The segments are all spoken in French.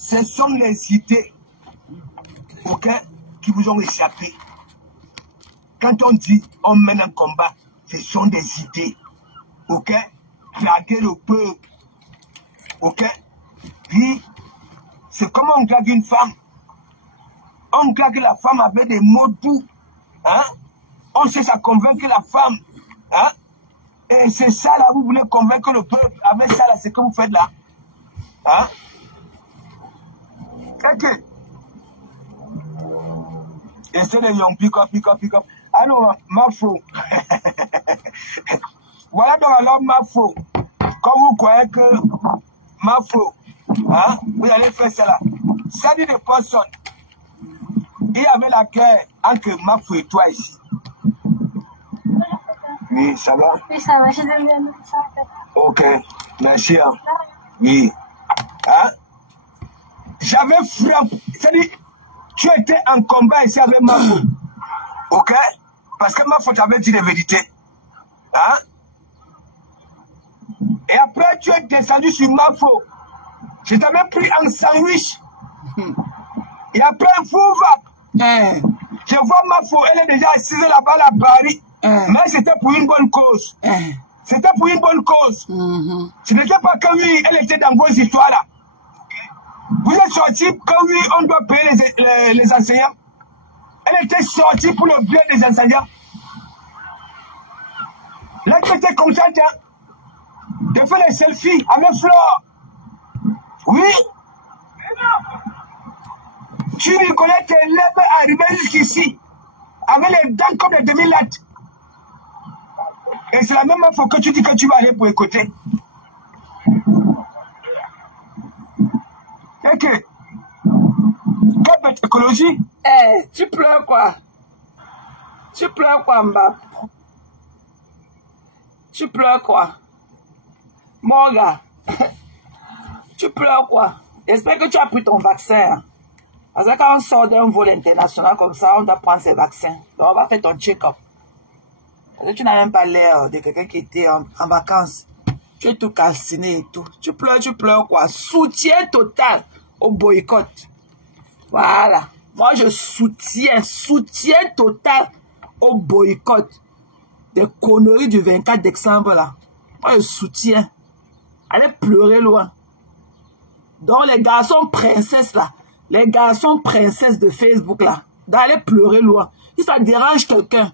ce sont les idées, ok, qui vous ont échappé. Quand on dit on mène un combat, ce sont des idées, ok, draguer le peuple, ok. Puis, c'est comme on drague une femme. On drague la femme avec des mots doux, hein. On cherche à convaincre la femme, hein. Et c'est ça là, vous voulez convaincre le peuple. Avec ça là, c'est ce que vous faites là, hein. Ok. Et c'est les young pick up. Alors, Mafo. Voilà donc alors Mafo. Comme vous croyez que Mafo, hein, vous allez faire cela. Ça dit des personnes. Il y avait la guerre entre Mafo et toi ici. Oui, ça va? Oui, ça va, je vais bien. Ok, merci. Hein. Oui. Hein? J'avais frappé. C'est-à-dire, tu étais en combat ici avec Mafo. Ok? Parce que Mafo t'avait dit la vérité. Hein? Et après, tu es descendu sur Mafo. Je t'avais pris en sandwich. Et après, je vois Mafo, elle est déjà assise là-bas à Paris. Mais c'était pour une bonne cause. C'était pour une bonne cause. Ce n'était pas que oui, elle était dans vos histoires là. Vous êtes sortis que oui, on doit payer les enseignants. Elle était sortie pour le bien des enseignants. Là, tu étais contente, hein? De faire les selfies avec Flore. Oui. Tu reconnais tes lèvres arrivées jusqu'ici. Avec les dents comme des demi-lattes. Et c'est la même fois que tu dis que tu vas aller pour écouter. Ok. Quelle bête écologie? Eh, tu pleures quoi? Tu pleures quoi, Mbap? Tu pleures quoi? Mon gars, tu pleures quoi? J'espère que tu as pris ton vaccin. Parce que quand on sort d'un vol international comme ça, on doit prendre ses vaccins. Donc on va faire ton check-up. Parce que tu n'as même pas l'air de quelqu'un qui était en vacances. Tu es tout calciné et tout. Tu pleures quoi? Soutien total au boycott. Voilà. Moi, je soutien total au boycott des conneries du 24 décembre là. Moi, je soutiens. Allez pleurer loin. Donc, les garçons princesses là, les garçons princesses de Facebook là, d'aller pleurer loin. Si ça dérange quelqu'un,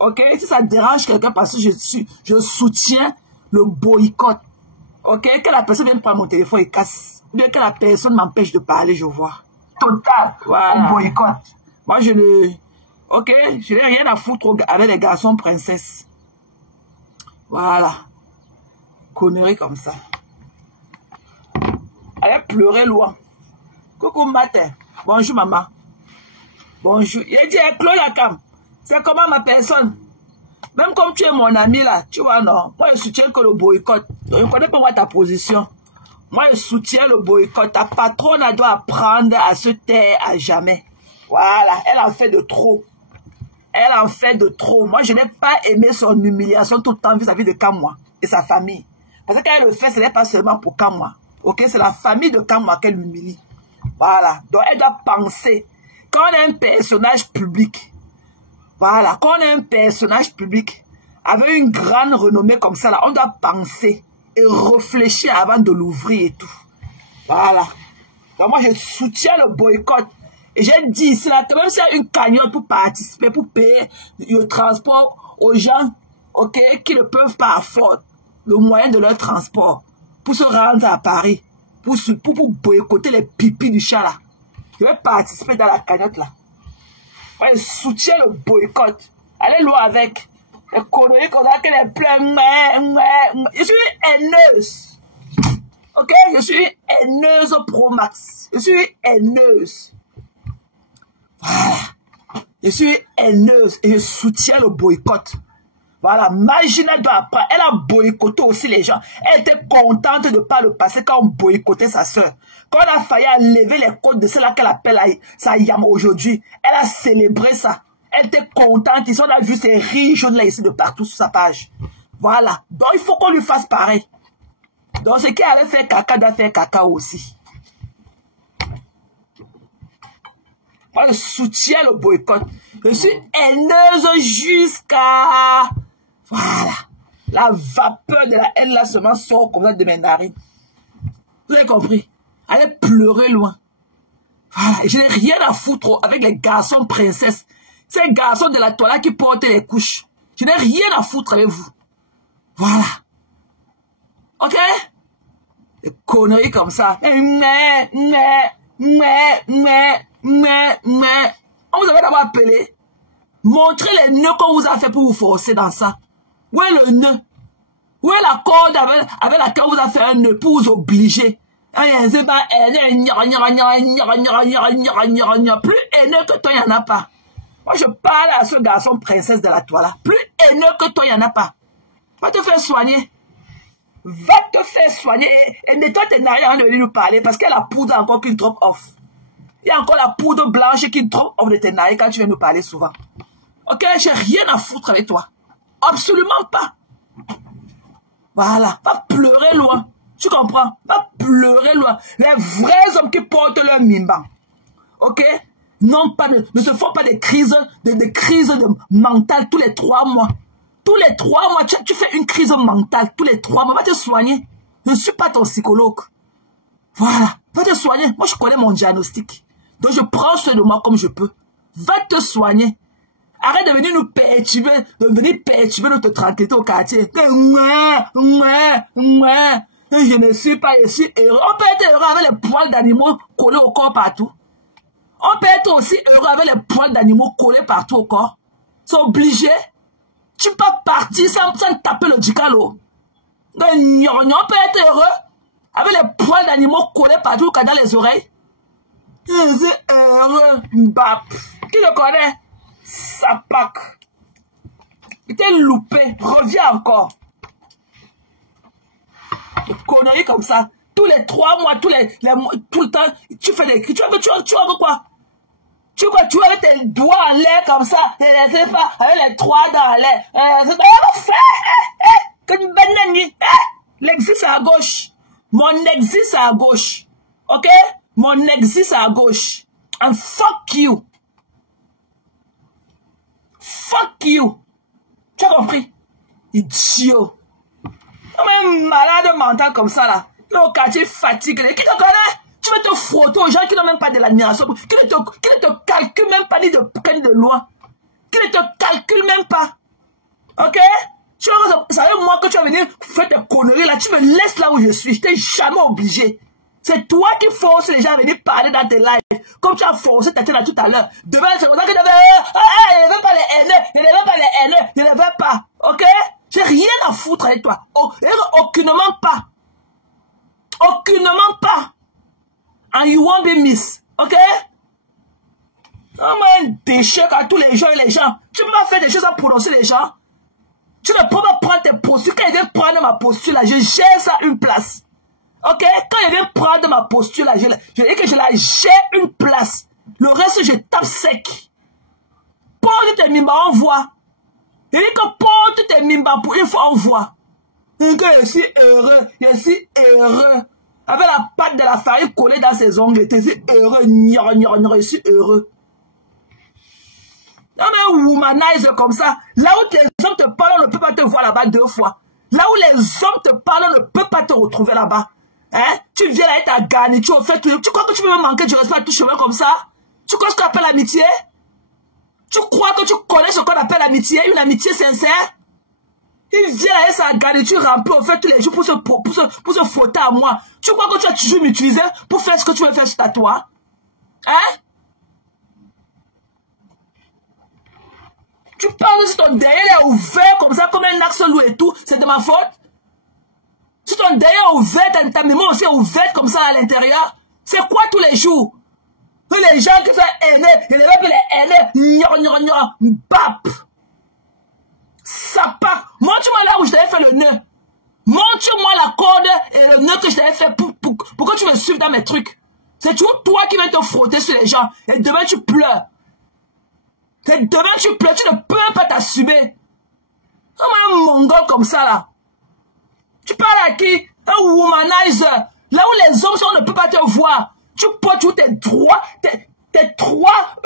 ok? Si ça dérange quelqu'un parce que je soutiens le boycott, ok? Que la personne vienne prendre mon téléphone et casse. Ou bien que la personne m'empêche de parler, je vois. Total. Voilà. Au boycott. Moi, je ne... Ok? Je n'ai rien à foutre avec les garçons princesses. Voilà. Conneries comme ça. Allez pleurer loin. Coucou matin. Bonjour maman. Bonjour. Il dit, Claude Akam, c'est comment ma personne? Même comme tu es mon ami là, tu vois non? Moi je soutiens que le boycott. Je ne connais pas moi ta position. Moi je soutiens le boycott. Ta patronne elle doit apprendre à se taire à jamais. Voilà. Elle en fait de trop. Elle en fait de trop. Moi je n'ai pas aimé son humiliation tout le temps vis-à-vis de Kamwa et sa famille. Parce que quand elle le fait, ce n'est pas seulement pour Kamwa. Ok, c'est la famille de Kamwa qu'elle humilie. Voilà. Donc, elle doit penser. Quand on est un personnage public, voilà, quand on est un personnage public avec une grande renommée comme ça, là, on doit penser et réfléchir avant de l'ouvrir et tout. Voilà. Donc, moi, je soutiens le boycott. Et j'ai dit ici, là, que même s'il y a une cagnotte pour participer, pour payer le transport aux gens, ok, qui ne peuvent pas afford le moyen de leur transport pour se rendre à Paris, pour boycotter les pipis du chat là. Je vais participer dans la cagnotte là. Ouais, je soutiens le boycott. Allez loin avec les conneries qu'on a, qu'elle pleure. Je suis haineuse. Ok? Je suis haineuse pro max. Je suis haineuse. Voilà. Je suis haineuse et je soutiens le boycott. Voilà, Magina doit apprendre. Elle a boycotté aussi les gens. Elle était contente de ne pas le passer quand on boycottait sa soeur. Quand on a failli enlever les côtes de celle-là qu'elle appelle sa yam aujourd'hui, elle a célébré ça. Elle était contente. Ici, on a vu ces rires jaunes là ici de partout sur sa page. Voilà. Donc, il faut qu'on lui fasse pareil. Donc, ce qui allait faire caca doit faire caca aussi. Moi, je soutiens le boycott. Je suis haineuse jusqu'à... Voilà. La vapeur de la haine, là, seulement sort comme ça de mes narines. Vous avez compris? Allez pleurer loin. Voilà. Je n'ai rien à foutre avec les garçons princesses. Ces garçons de la toilette qui portent les couches. Je n'ai rien à foutre avec vous. Voilà. Ok? Des conneries comme ça. On vous avait d'abord appelé. Montrez les nœuds qu'on vous a fait pour vous forcer dans ça. Où est le nœud? Où est la corde avec laquelle on vous a fait un nœud pour vous obliger? Plus haineux que toi, il n'y en a pas. Moi, je parle à ce garçon princesse de la toilette. Plus haineux que toi, il n'y en a pas. Va te faire soigner. Va te faire soigner. Et nettoie tes narines avant de venir nous parler parce qu'il y a la poudre encore qui drop off. Il y a encore la poudre blanche qui drop off de tes narines quand tu viens nous parler souvent. Ok, j'ai rien à foutre avec toi. Absolument pas. Voilà. Va pleurer loin. Tu comprends? Va pleurer loin. Les vrais hommes qui portent leur mimban. Ok? Ne se font pas des crises mentales tous les 3 mois. Tous les 3 mois, tu fais une crise mentale. Tous les 3 mois, va te soigner. Je ne suis pas ton psychologue. Voilà. Va te soigner. Moi, je connais mon diagnostic. Donc, je prends soin de moi comme je peux. Va te soigner. Arrête de venir nous perturber, notre tranquillité au quartier. Je ne suis pas ici heureux. On peut être heureux avec les poils d'animaux collés au corps partout. On peut être aussi heureux avec les poils d'animaux collés partout au corps. C'est obligé. Tu peux pas partir sans taper le dicalo. On peut être heureux avec les poils d'animaux collés partout dans les oreilles. Je suis heureux. Bap. Qui le connaît? Sapak. Il t'est loupé. Reviens encore. Des conneries comme ça. Tous les 3 mois, tout le temps, tu fais des cris. Tu vois quoi? Tu vois avec tes doigts en l'air comme ça. Avec les 3 dans l'air. L'exit c'est à gauche. Mon exit c'est à gauche. Ok? Mon exit c'est à gauche. And fuck you. Fuck you. Tu as compris? Idiot. Un malade mental comme ça là. Au quartier fatigué. Qui te connaît? Tu veux te frotter aux gens qui n'ont même pas de l'admiration. Qui ne te calculent même pas ni de peine de loi. Qui ne te calculent même pas. Ok? Tu vois, ça veut moi que tu vas venir faire tes conneries là. Tu me laisses là où je suis. Je t'ai jamais obligé. C'est toi qui forces les gens à venir parler dans tes lives. Comme tu as forcé ta tête là tout à l'heure. Demain, c'est pour ça que tu ne veux pas les haineux. Je ne veux pas les haineux. Je ne veux pas. Ok? J'ai rien à foutre avec toi. Aucunement pas. Aucunement pas. And you won't be miss. Ok? Comme un déchet à tous les gens et les gens. Tu ne peux pas faire des choses à prononcer les gens. Tu ne peux pas prendre tes postures. Quand il vient prendre ma posture là, je gère ça une place. Ok? Quand il vient prendre ma posture là, je dis que je la gère une place. Le reste, je tape sec. Porte tes mimbas, on voit. Je dis que porte tes mimbas pour une fois, on voit. Et que je suis heureux. Je suis heureux. Avec la patte de la farine collée dans ses ongles. Je suis heureux. Je suis heureux. Non mais womanize comme ça. Là où les hommes te parlent, on ne peut pas te voir là-bas 2 fois. Là où les hommes te parlent, on ne peut pas te retrouver là-bas. Hein? Tu viens là avec ta garniture, tu crois que tu peux me manquer du respect à tout chemin comme ça? Tu crois ce qu'on appelle l'amitié? Tu crois que tu connais ce qu'on appelle l'amitié? Une amitié sincère? Il vient là avec sa garniture remplie, on fait tous les jours pour se frotter à moi. Tu crois que tu vas toujours m'utiliser pour faire ce que tu veux faire sur toi? Hein? Tu parles si ton derrière est ouvert comme ça, comme un axe loup et tout, c'est de ma faute? Si ton derrière est ouvert, ta mémoire aussi est ouverte comme ça à l'intérieur, c'est quoi tous les jours? Les gens qui font hainer, ils ne veulent pas les hainer, bap! Ça part. Montre-moi là où je t'avais fait le nœud. Montre-moi la corde et le nœud que je t'avais fait pour que tu me suives dans mes trucs. C'est toujours toi qui vas te frotter sur les gens. Et demain tu pleures. Et demain tu pleures, tu ne peux pas t'assumer. Comme un mongol comme ça là. Tu parles à qui? Un womanizer. Là où les hommes sont, on ne peut pas te voir. Tu portes tous tes droits. tes trois,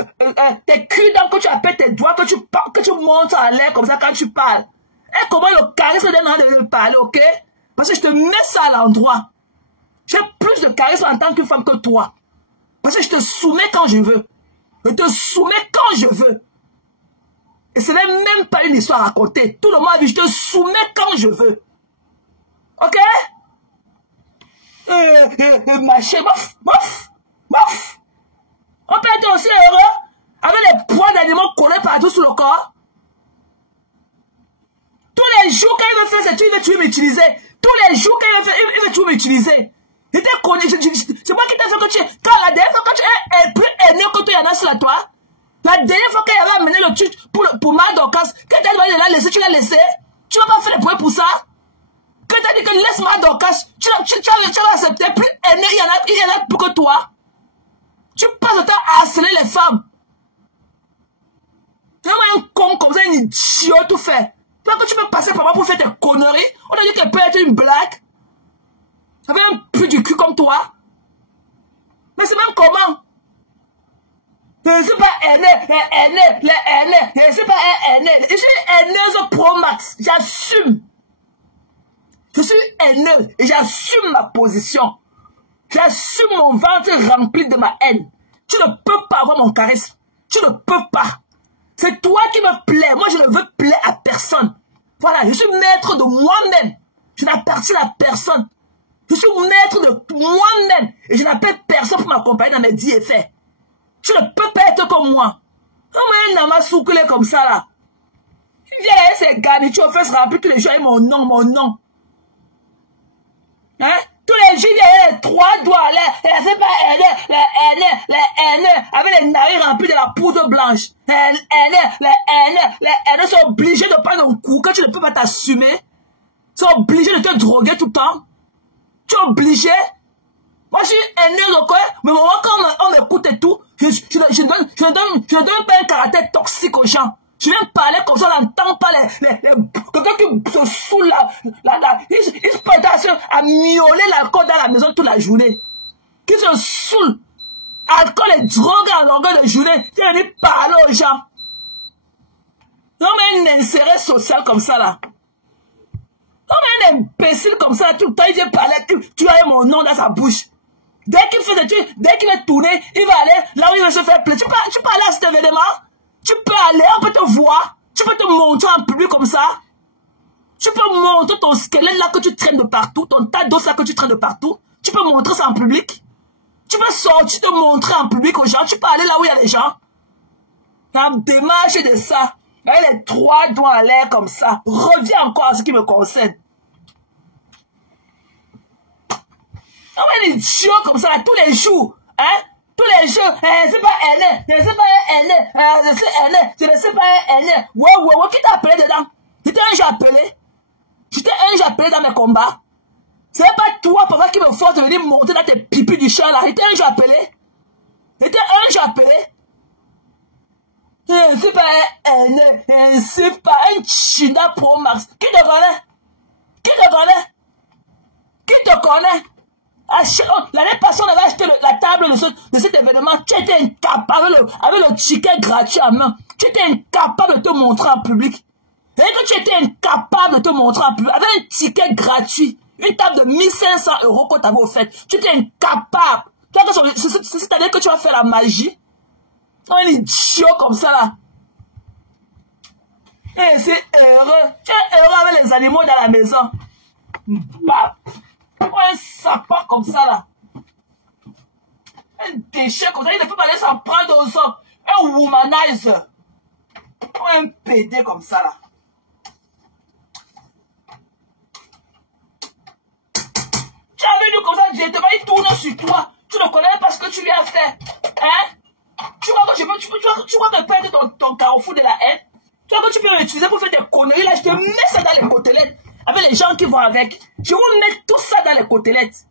tes culs que tu appelles tes doigts, que tu montes en l'air comme ça quand tu parles. Et comment le charisme donne envie de parler, ok? Parce que je te mets ça à l'endroit. J'ai plus de charisme en tant que femme que toi. Parce que je te soumets quand je veux. Je te soumets quand je veux. Et ce n'est même pas une histoire à raconter. Tout le monde a vu, je te soumets quand je veux. Ok? Ma chérie, bof. On peut être aussi heureux avec les poids d'animaux collés partout sur le corps. Tous les jours, quand il veut faire cette il veut m'utiliser. Tous les jours, quand il veut toujours m'utiliser. C'est moi qui t'ai fait que tu es. Quand la dernière fois que tu es plus aimé que toi, il y en a sur la toi. La dernière fois qu'il avait amené le truc pour Madocas, quand tu as dit de la laisser, tu l'as laissé. Tu n'as pas fait le bruit pour ça. Quand tu as dit que laisse Madocas, tu l'as accepté. Plus aimé, il y en a plus que toi. Tu passes le temps à harceler les femmes. Tu es un con comme ça, un idiot tout fait. Toi que tu peux passer par moi pour faire tes conneries, on a dit qu'elle peut être une blague. Avec un plus du cul comme toi. Mais c'est même comment? Je ne suis pas aîné. Je ne suis pas aîné. Je suis aineuse pro max. J'assume. Je suis aineuse et j'assume ma position. J'assume mon ventre rempli de ma haine. Tu ne peux pas avoir mon charisme. Tu ne peux pas. C'est toi qui me plais. Moi, je ne veux plaire à personne. Voilà, je suis maître de moi-même. Je n'appartiens à personne. Je suis maître de moi-même. Et je n'appelle personne pour m'accompagner dans mes dits et faits. Tu ne peux pas être comme moi. Comment un nama soucoulé comme ça, là? Tu viens avec ces garnitures, tu fais rappeler tous les gens et mon nom. Hein? Tous les jours, il y a les trois doigts, les haineux, avec les narines remplies de la poudre blanche. Les haineux sont obligés de prendre un coup quand tu ne peux pas t'assumer. Ils sont obligés de te droguer tout le temps. Tu es obligé. Moi, je suis haineux, mais moi, quand on m'écoute et tout, je ne donne pas un caractère toxique aux gens. Je viens parler comme ça, on n'entend pas quelqu'un qui se saoule là. Il se prête à miauler l'alcool dans la maison toute la journée. Qui se saoule. Alcool et drogue en longueur de journée. Tu viens parler aux gens. Non, mais un inséré social comme ça là. Non, mais un imbécile comme ça, tout le temps, il vient parler, tu as mon nom dans sa bouche. Dès qu'il fait des trucs, dès qu'il va tourner, il va aller là où il va se faire plaisir. Tu peux aller à cet événement. Tu peux aller, on peut te voir. Tu peux te montrer en public comme ça. Tu peux montrer ton squelette là que tu traînes de partout, ton tas d'os là que tu traînes de partout. Tu peux montrer ça en public. Tu peux sortir te montrer en public aux gens. Tu peux aller là où il y a les gens. La démarche de ça. Avec les trois doigts en l'air comme ça. Reviens encore à ce qui me concerne. On va des chiens comme ça tous les jours. Hein? Tous les jours. C'est pas aîné. C'est pas aîné. C'est aîné. Je ne sais pas aîné. Ouais. Qui t'a appelé dedans? J'étais un j'ai appelé dans mes combats. C'est pas toi, papa, qui me force de venir monter dans tes pipis du chat là. J'étais un j'ai appelé. C'est pas aîné. C'est pas un china pro max. Qui te connaît? L'année passée, on avait acheté la table de cet événement. Tu étais incapable, avec le ticket gratuit à main. Tu étais incapable de te montrer en public. Et que tu étais incapable de te montrer en public, avec un ticket gratuit, une table de 1500 € qu'on t'avait offert. Tu étais incapable. C'est-à-dire que tu vas faire la magie. Un idiot comme ça là. Et c'est heureux. Tu es heureux avec les animaux dans la maison. Bah. Un sapin comme ça là. Un déchet comme ça. Il ne peut pas aller s'en prendre aux hommes. Un womanizer. Un PD comme ça là. Tu as venu comme ça directement. Il tourne sur toi. Tu ne connais pas ce que tu lui as fait. Hein? Tu crois que je peux être ton carrefour de la haine? Tu crois que tu peux l'utiliser pour faire des conneries là? Je te mets ça dans les côtelettes. Avec les gens qui vont avec. Je vous mets tout ça dans les côtelettes.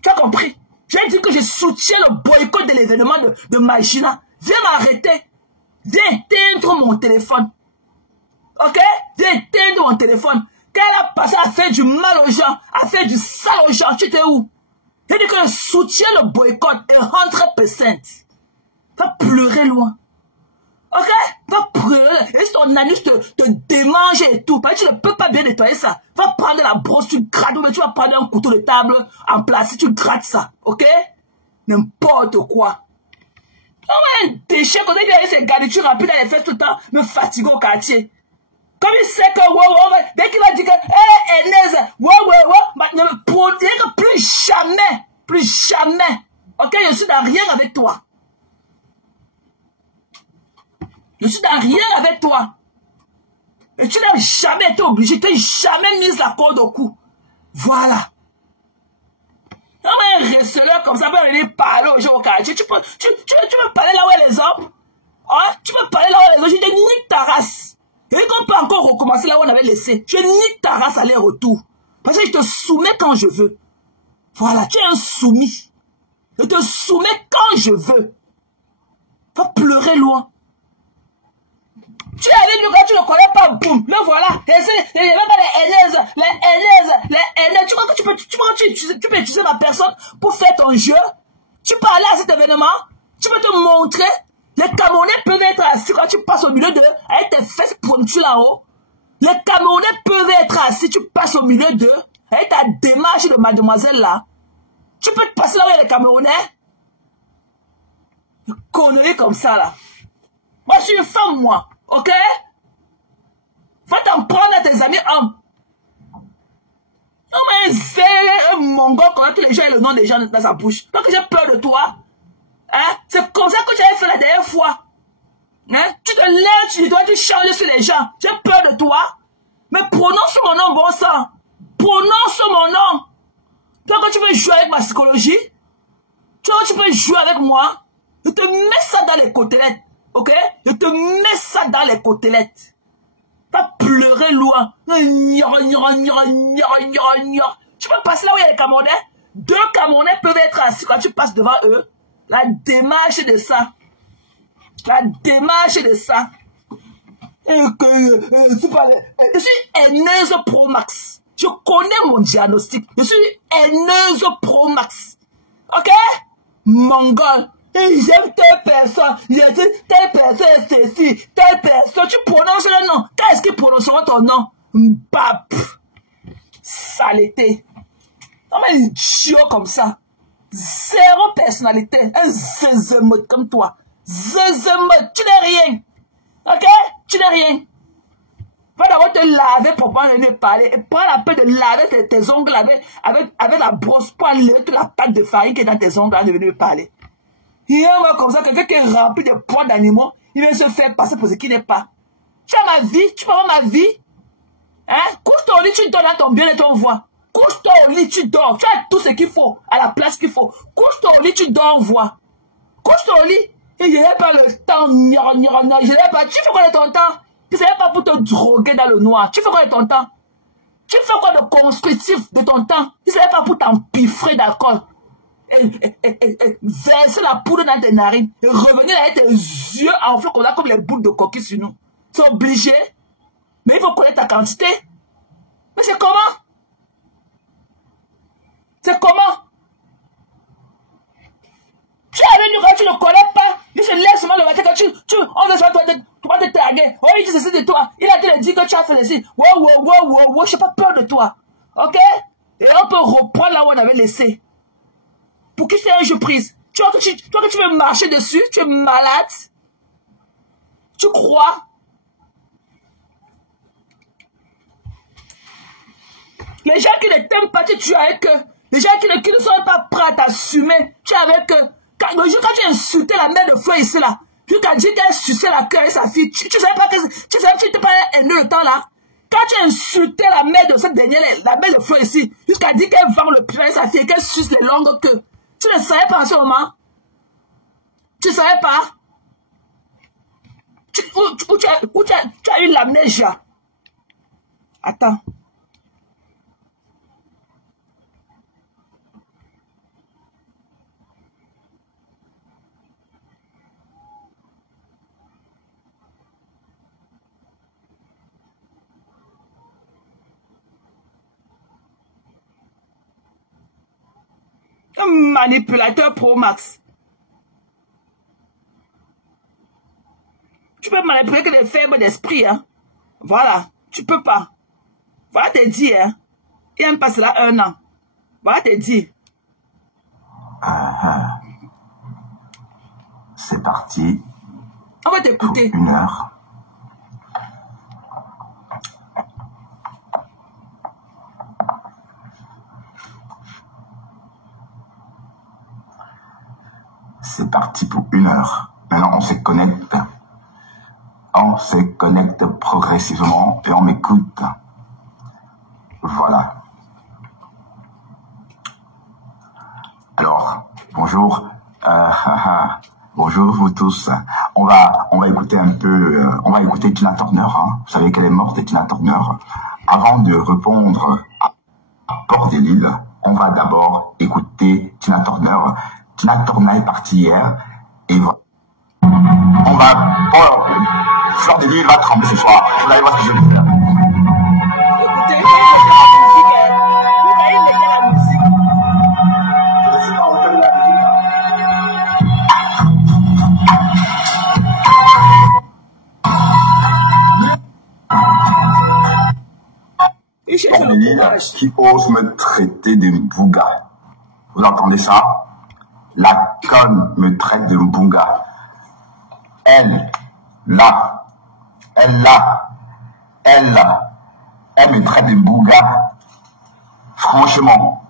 Tu as compris? Je vais dire que je soutiens le boycott de l'événement de Magina. Viens m'arrêter. Viens éteindre mon téléphone. Ok? Viens éteindre mon téléphone. Quand elle a passé à faire du mal aux gens, à faire du sale aux gens, tu étais où? Je dis que je soutiens le boycott 100%. Va pleurer loin. Ok? Va pleurer. Et si ton anus te démange et tout, parce que tu ne peux pas bien nettoyer ça. Va prendre la brosse, tu grattes, ou tu vas prendre un couteau de table en plastique, tu grattes ça. Ok? N'importe quoi. Un déchet, quand il y a ces garnitures rapides dans les fesses tout le temps, me fatigue au quartier. Comme il sait que, dès qu'il va dire que, Enez, ne me protège plus jamais. Ok, je suis dans rien avec toi. Je suis dans rien avec toi. Et tu n'as jamais été obligé, tu n'as jamais mis la corde au cou. Voilà. Non, mais un receleur comme ça peut venir parler aux gens au quartier. Tu peux parler là où il y a les hommes. Hein? Tu peux parler là où il y a les hommes. Je te nique ta race. Et qu'on peut encore recommencer là où on avait laissé. Je nique ta race aller-retour. Parce que je te soumets quand je veux. Voilà, tu es un soumis. Je te soumets quand je veux. Va pleurer loin. Tu es avec lui quand tu ne connais pas, boum, le voilà. Les haineuses. Tu crois que tu peux utiliser ma personne pour faire ton jeu? Tu peux aller à cet événement, tu peux te montrer. Les Camerounais peuvent être assis quand tu passes au milieu d'eux, avec tes fesses pointues là-haut. Les Camerounais peuvent être assis, tu passes au milieu d'eux, avec ta démarche de mademoiselle là. Tu peux te passer là où il y a les Camerounais. Une connerie comme ça là. Moi je suis une femme, moi. Ok? Va t'en prendre à tes amis hommes. Non mais c'est un mongol quand tous les gens aient le nom des gens dans sa bouche. Donc j'ai peur de toi. Hein? C'est comme ça que tu avais fait la dernière fois. Hein? Tu te lèves, tu changes sur les gens. J'ai peur de toi. Mais prononce mon nom, bon sang. Prononce mon nom. Toi quand tu veux jouer avec ma psychologie, tu peux jouer avec moi. Je te mets ça dans les côtelettes. Ok? Je te mets ça dans les côtelettes. Va pleurer loin. Tu peux passer là où il y a les Camerounais. 2 Camerounais peuvent être assis quand tu passes devant eux. La démarche de ça. La démarche de ça. Je suis haineuse pro max. Je connais mon diagnostic. Je suis haineuse pro max. Ok? Mongol. J'aime telle personne. Telle personne est ceci. Telle personne. Tu prononces le nom. Quand est-ce qu'ils prononceront ton nom? Mbap. Saleté. Non mais idiot comme ça. Zéro personnalité. Un zézémote comme toi. Zézémote. Tu n'es rien. Ok? Tu n'es rien. Va d'abord te laver pour pouvoir venir parler. Et prends la peine de laver tes ongles avec la brosse pour enlever toute la pâte de farine qui est dans tes ongles avant de venir parler. Il y a un comme ça, quelqu'un qui est rempli de poids d'animaux, il vient se faire passer pour ce qui n'est pas. Tu as ma vie, tu peux avoir ma vie. Hein? Couche ton lit, tu dors dans ton bien et ton voix. Couche ton lit, tu dors. Tu as tout ce qu'il faut, à la place qu'il faut. Couche ton lit, tu dors en voix. Couche ton lit, et je n'ai pas le temps. Je n'ai pas. Tu fais quoi de ton temps? Tu ne sais pas pour te droguer dans le noir. Tu fais quoi de ton temps? Tu fais quoi de constructif de ton temps? Tu ne sais pas pour t'empiffrer d'alcool. Et verser la poudre dans tes narines. Et revenir avec tes yeux enflés comme les boules de coquille sur nous. C'est obligé. Mais il faut connaître ta quantité. Mais c'est comment? C'est comment? Tu es avec nous quand tu ne connais pas. Il se lève seulement le matin quand on veut savoir tu vas te taguer. Oh, il dit ceci de toi. Il a te dit que tu as fait ceci. Wow, je n'ai pas peur de toi. Ok? Et on peut reprendre là où on avait laissé. Pour qui c'est un jeu prise? Toi que tu veux marcher dessus, tu es malade. Tu crois? Les gens qui ne t'aiment pas, tu es avec eux. Les gens qui ne sont pas prêts à t'assumer, tu es avec eux. Quand tu as insulté la mère de Feu ici là, tu as dit qu'elle suçait la queue avec sa fille, tu savais pas que tu n'étais pas haineux le temps là. Quand tu as insulté la mère de cette dernière, la mère de Feu ici, jusqu'à dire qu'elle vend le pied avec sa fille et qu'elle suce les longues queues. Tu ne savais pas en ce moment? Tu ne savais pas? Où tu as eu l'amnésia? Attends. Un manipulateur pro max. Tu peux manipuler que les faibles d'esprit, hein. Voilà, tu peux pas. Voilà te dire, hein. Il n'aime pas cela 1 an. Voilà te dire. C'est parti. On va t'écouter. 1 heure. C'est parti pour 1 heure. Maintenant, on se connecte. On se connecte progressivement et on m'écoute. Voilà. Alors, bonjour. Bonjour vous tous. On va écouter un peu, on va écouter Tina Turner. Hein. Vous savez qu'elle est morte, Tina Turner. Avant de répondre à Port de Lille, on va d'abord écouter Tina Turner. Tina Turner est partie hier et on va... Fleur de Lille va trembler ce soir. Vous allez voir ce que je vais faire. Écoutez, il faut mettre la musique. Je suis pas au cœur de la musique. Il cherche le courage. Qui ose me traiter de bouga. Vous entendez ça? La conne me traite de bouga. Elle me traite de bouga. Franchement,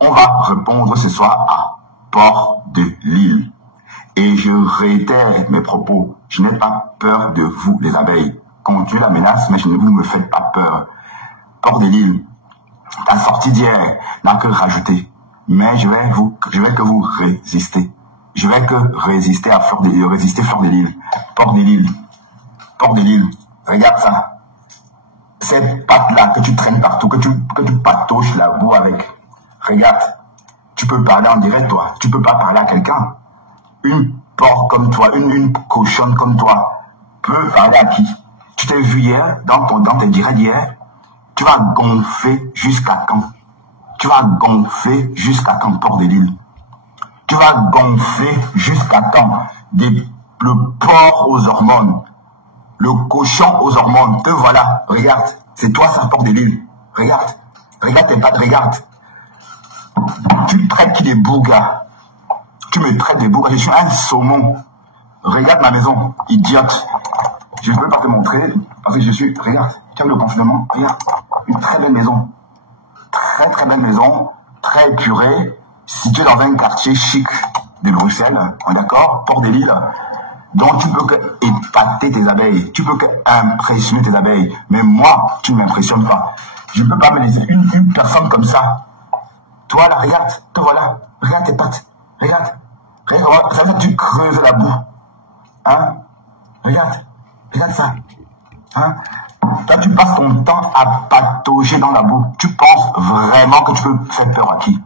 on va répondre ce soir à Port de Lille. Et je réitère mes propos. Je n'ai pas peur de vous, les abeilles. Continuez la menace, mais vous ne me faites pas peur. Port de Lille, ta sortie d'hier n'a que rajouté. Mais je vais que vous résister. Je vais que résister à Fleur de Lille. Port de Lille, regarde ça. Ces pattes-là que tu traînes partout, que tu patauches la boue avec. Regarde, tu peux parler en direct, toi. Tu peux pas parler à quelqu'un. Une porc comme toi, une cochonne comme toi, peut parler à qui? Tu t'es vu hier, dans tes directs d'hier, tu vas gonfler jusqu'à quand? Tu vas gonfler jusqu'à quand, Port de Lille? Tu vas gonfler jusqu'à quand? Le porc aux hormones, le cochon aux hormones, te voilà, regarde, c'est toi ça, Port de Lille. Regarde tes pattes, regarde. Tu traites qui des bougas? Tu me traites des bougas, je suis un saumon. Regarde ma maison, idiote. Je ne peux pas te montrer, parce que je suis, regarde, tu as le confinement, regarde, une très belle maison. Très belle maison, très épurée, située dans un quartier chic de Bruxelles, on est d'accord, Port de Lille. Donc tu peux que épater tes abeilles, tu peux que impressionner tes abeilles. Mais moi, tu ne m'impressionnes pas. Je ne peux pas me laisser une personne comme ça. Toi là, regarde, te voilà, regarde tes pattes, regarde, tu creuses la boue. Hein? Regarde ça. Hein? Toi, tu passes ton temps à patauger dans la boue. Tu penses vraiment que tu peux faire peur à qui?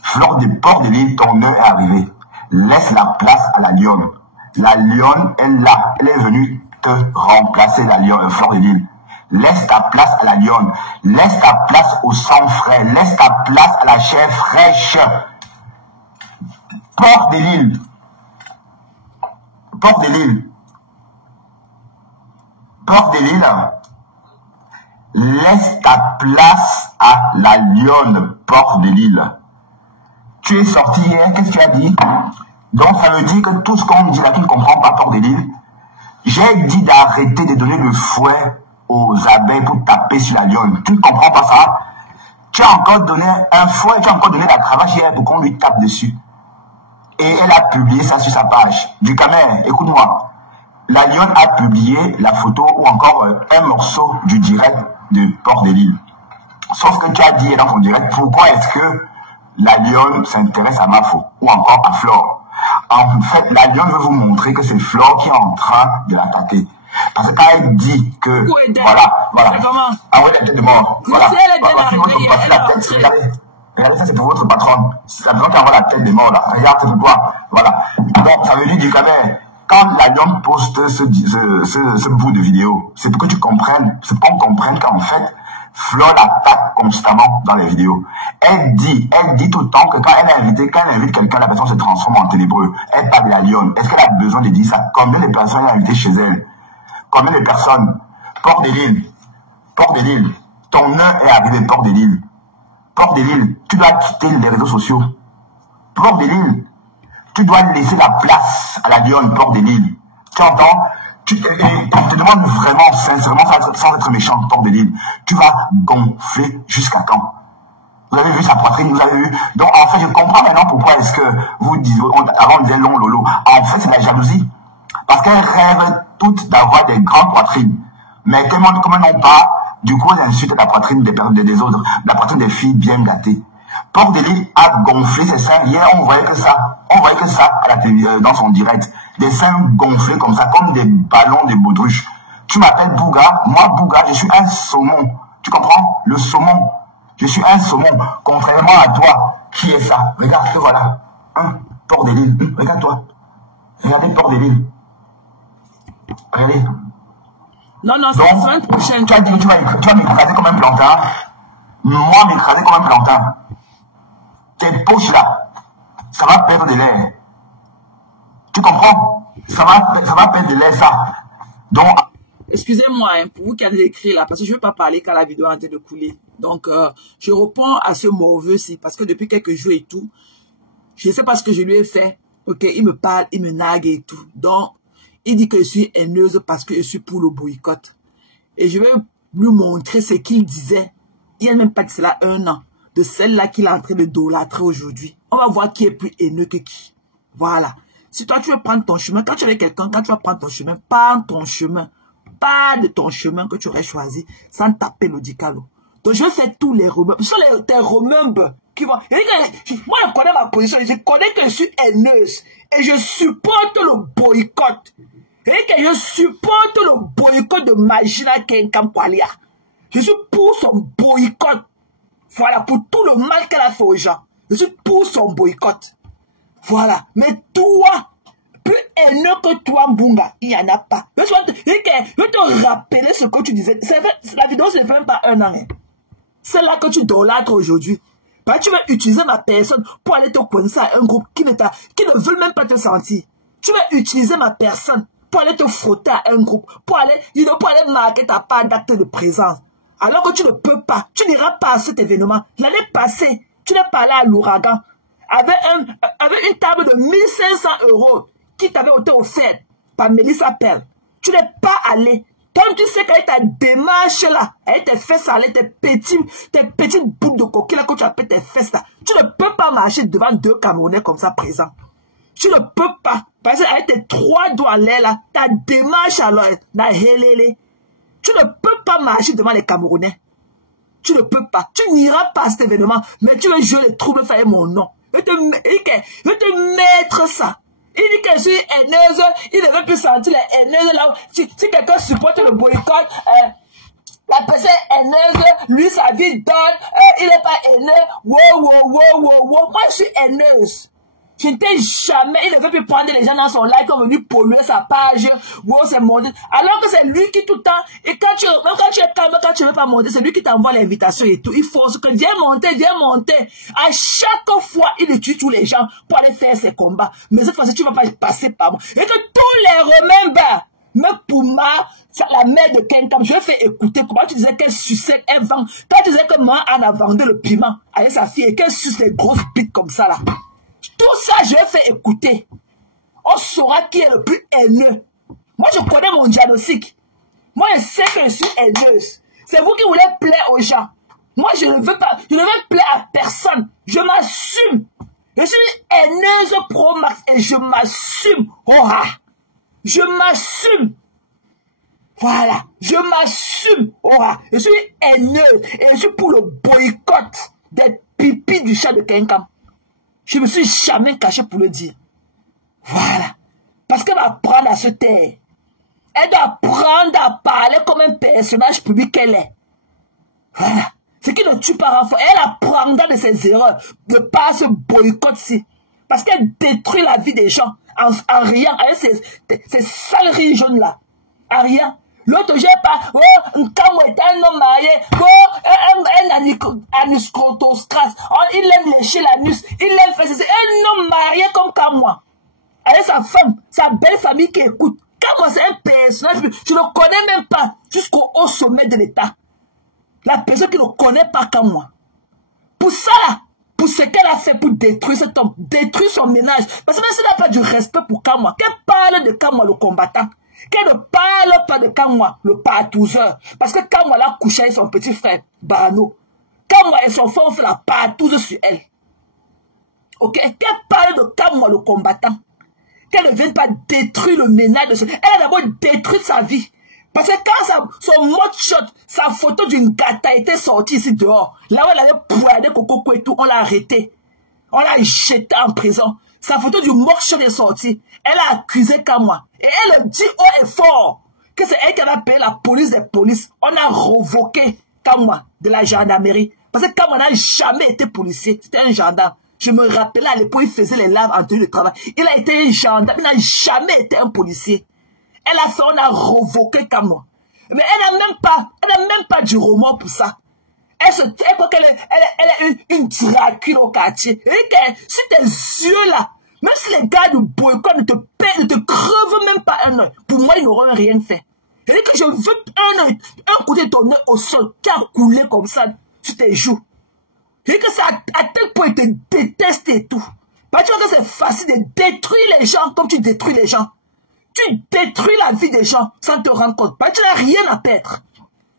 Fleur de Port de Lille, ton heure est arrivée. Laisse la place à la lionne. La lionne est là. Elle est venue te remplacer, la lionne, Fleur de Lille. Laisse ta place à la lionne. Laisse ta place au sang frais. Laisse ta place à la chair fraîche. Port de Lille. Port de Lille. Port de Lille. Laisse ta place à la lionne, Port de Lille. Tu es sorti hier, qu'est-ce que tu as dit? Donc ça veut dire que tout ce qu'on dit là, tu ne comprends pas, Port de Lille. J'ai dit d'arrêter de donner le fouet aux abeilles pour taper sur la lionne. Tu ne comprends pas ça? Tu as encore donné un fouet, tu as encore donné la cravache hier pour qu'on lui tape dessus. Et elle a publié ça sur sa page. Du Camer, écoute-moi. La lionne a publié la photo ou encore un morceau du direct de Port de Lille. Sauf que tu as dit dans ton direct, pourquoi est-ce que la lionne s'intéresse à Mafo ou encore à Flore? En fait, la lionne veut vous montrer que c'est Flore qui est en train de l'attaquer. Parce qu'elle dit que... Voilà. Ah ouais, la tête de mort. Voilà. Regardez, ça c'est pour votre patronne. C'est la patronne qui envoie la tête de mort là. Regarde, c'est pour toi. Voilà. Donc, ça veut dire du Camer. Quand la lionne poste ce bout de vidéo, c'est pour que tu comprennes, c'est pour qu'on comprenne qu'en fait, Flore l'attaque constamment dans les vidéos. Elle dit tout le temps que quand elle invite quelqu'un, la personne se transforme en ténébreux. Elle parle de la lionne. Est-ce qu'elle a besoin de dire ça? Combien de personnes elle a invité chez elle? Combien de personnes? Port de l'île. Port de l'île. Ton heure est arrivé, Port de l'île. Port de l'île. Tu dois quitter les réseaux sociaux. Port de l'île. Tu dois laisser la place à la lionne, Port de l'île. Tu entends? Je te demande vraiment, sincèrement, sans être méchant, Port de l'île, tu vas gonfler jusqu'à quand? Vous avez vu sa poitrine, vous avez vu? Donc, en fait, je comprends maintenant pourquoi est-ce que vous dites, avant on disait long lolo. En fait, c'est la jalousie. Parce qu'elles rêvent toutes d'avoir des grandes poitrines. Mais comme elles n'ont pas, du coup, elles insultent la poitrine des autres, la poitrine des filles bien gâtées. Port de l'île a gonflé ses seins. Hier, on voyait que ça à la télévision, dans son direct. Des seins gonflés comme ça, comme des ballons de baudruche. Tu m'appelles Bouga, moi Bouga, je suis un saumon. Tu comprends? Le saumon. Je suis un saumon. Contrairement à toi, qui est ça? Regarde, te voilà. Port de l'île. Regarde-toi. Regardez Port de l'île. Regardez. Non, c'est la semaine prochaine. Tu as dit que tu vas m'écraser comme un plantain. Moi, m'écraser comme un plantain. Tes poches là, ça va perdre de l'air. Tu comprends? Ça va perdre de l'air, ça. Donc, excusez-moi, pour vous qui avez écrit là, parce que je ne vais pas parler quand la vidéo est en train de couler. Donc, je réponds à ce morveux-ci, parce que depuis quelques jours et tout, je ne sais pas ce que je lui ai fait. Ok, il me parle, il me nague et tout. Donc, il dit que je suis haineuse parce que je suis pour le boycott. Et je vais lui montrer ce qu'il disait. Il n'y a même pas de cela 1 an. De celle-là qu'il est en train de idolâtrer aujourd'hui. On va voir qui est plus haineux que qui. Voilà. Si toi, tu veux prendre ton chemin, quand tu es avec quelqu'un, quand tu vas prendre ton chemin, prends ton chemin. Pas de ton chemin que tu aurais choisi sans taper le dicalo. Donc, je vais faire tous les remeubles. Ce sont tes remeubles qui vont... Moi, je connais ma position. Je connais que je suis haineuse. Et je supporte le boycott. Et que je supporte le boycott de Magina Kenkam Kwalia. Je suis pour son boycott. Voilà, pour tout le mal qu'elle a fait aux gens. Je suis pour son boycott. Voilà. Mais toi, plus haineux que toi, Mbunga, il n'y en a pas. Je vais te rappeler ce que tu disais. La vidéo, c'est même pas 1 an. Hein. C'est là que tu idolâtres aujourd'hui. Bah, tu vas utiliser ma personne pour aller te coincer à un groupe qui ne veut même pas te sentir. Tu vas utiliser ma personne pour aller te frotter à un groupe, pour aller marquer ta part d'acte de présence. Alors que tu ne peux pas, tu n'iras pas à cet événement. L'année passée, tu n'es pas allé à l'ouragan avec une table de 1500 € qui t'avait été offerte par Melissa Pell. Tu n'es pas allé. Comme tu sais qu'avec ta démarche là, avec tes fesses là, tes petites boules de coquille là que tu appelles tes fesses là, tu ne peux pas marcher devant 2 Camerounais comme ça présents. Tu ne peux pas. Parce qu'avec tes 3 doigts là, ta démarche alors, tu ne peux pas marcher devant les Camerounais. Tu ne peux pas. Tu n'iras pas à cet événement, mais tu veux jouer les troubles, faire mon nom. Je vais te mettre ça. Il dit que je suis haineuse, il ne veut plus sentir les haineuses là. Si quelqu'un supporte le boycott, la personne est haineuse, lui sa vie donne, il n'est pas haineux. Wow. Moi je suis haineuse. Je ne t'ai jamais, il ne veut plus prendre les gens dans son live comme venir polluer sa page. Wow, c'est monté. Alors que c'est lui qui tout le temps, et même quand tu es calme, quand tu ne veux pas monter, c'est lui qui t'envoie l'invitation et tout. Il force que viens monter. À chaque fois, il utilise tous les gens pour aller faire ses combats. Mais cette fois-ci, tu ne vas pas passer par moi. Et que tous les remembers, même pour la mère de Kenkam, je vais faire écouter comment tu disais qu'elle suçait, elle vend. Quand tu disais que moi, Anne a vendu le piment avec sa fille et qu'elle suce les grosses piques comme ça là. Tout ça, je vais faire écouter. On saura qui est le plus haineux. Moi, je connais mon diagnostic. Moi, je sais que je suis haineuse. C'est vous qui voulez plaire aux gens. Moi, je ne veux plaire à personne. Je m'assume. Je suis haineuse pro max et je m'assume. Je m'assume. Voilà. Je m'assume. Je suis haineuse et je suis pour le boycott des pipis du chat de Kenkam. Je ne me suis jamais caché pour le dire. Voilà. Parce qu'elle doit apprendre à se taire. Elle doit apprendre à parler comme un personnage public qu'elle est. Voilà. Ce qui ne tue pas renfort. Elle apprendra de ses erreurs. De par ce boycott-ci. Parce qu'elle détruit la vie des gens. En riant. Avec ces saleries jaunes-là. En riant. L'autre, j'ai pas, oh, Nkamou est un homme marié, oh, un aniscrotoscras, oh, il aime lécher l'anus, il aime faire ceci, un homme marié comme Kamwa. Avec sa femme, sa belle famille qui écoute. Kamwa, c'est un personnage, je ne connais même pas jusqu'au haut sommet de l'État. La personne qui ne connaît pas Kamwa. Pour ça, là, pour ce qu'elle a fait pour détruire cet homme, détruire son ménage. Parce que même si elle n'a pas du respect pour Kamwa, qu'elle parle de Kamwa le combattant, qu'elle ne parle pas de Kamwa le partouzeur. Parce que Kamwa l'a couché avec son petit frère, Bano. Kamwa et son frère ont fait la partouze sur elle. Ok? Qu'elle parle de Kamwa le combattant. Qu'elle ne vienne pas détruire le ménage de ce... Elle a d'abord détruit sa vie. Parce que quand son mode shot, sa photo d'une gata était sortie ici dehors, là où elle avait poignardé Coco et tout, on l'a arrêté. On l'a jeté en prison. Sa photo du mode shot est sortie. Elle a accusé Kamwa. Et elle dit haut et fort que c'est elle qui avait payé la police des polices. On a revoqué Kamwa de la gendarmerie. Parce que Kamwa n'a jamais été policier. C'était un gendarme. Je me rappelais à l'époque, il faisait les laves en tenue de travail. Il a été un gendarme, il n'a jamais été un policier. Elle a fait, on a revoqué Kamwa. Mais elle n'a même pas du remords pour ça. Elle croit qu'elle est une dracule au quartier. Et que si tes yeux là, même si les gars du boycott ne te crevent même pas un œil, pour moi, ils n'auront rien fait. C'est-à-dire que je veux un côté de ton œil au sol qui a coulé comme ça sur tes joues. C'est que ça, à tel point, ils te détestent et tout. Parce que tu vois que c'est facile de détruire les gens comme tu détruis les gens. Tu détruis la vie des gens sans te rendre compte. Parce que tu n'as rien à perdre.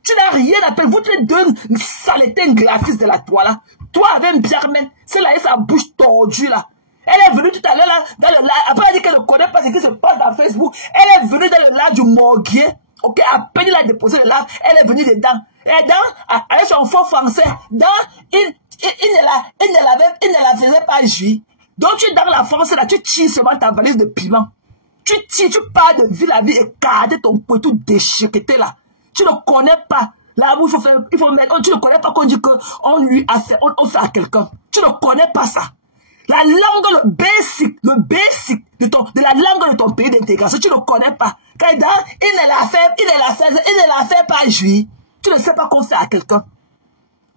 Tu n'as rien à perdre. Vous te donnez une saleté, une graphiste de la toile là. Toi avec un Biarmen, c'est là, sa bouche tordue là. Elle est venue tout à l'heure là, dans le live. Après, elle dit qu'elle ne connaît pas ce qui se passe dans Facebook. Elle est venue dans le live du morguier. Ok, à peine il a déposé le live, elle est venue dedans. Et dans, avec son faux français, dans, il ne la faisait pas jouir. Donc tu es dans la France là, tu tires seulement ta valise de piment. Tu tires, tu pars de ville à ville et garder ton poitou déchiqueté là. Tu ne connais pas. Là où il faut mettre, tu ne connais pas qu'on dit qu'on lui a fait, on fait à quelqu'un. Tu ne connais pas ça. La langue, le basic de la langue de ton pays d'intégration, tu ne connais pas. Quand il ne la fait pas jouir. Tu ne sais pas qu'on fait à quelqu'un.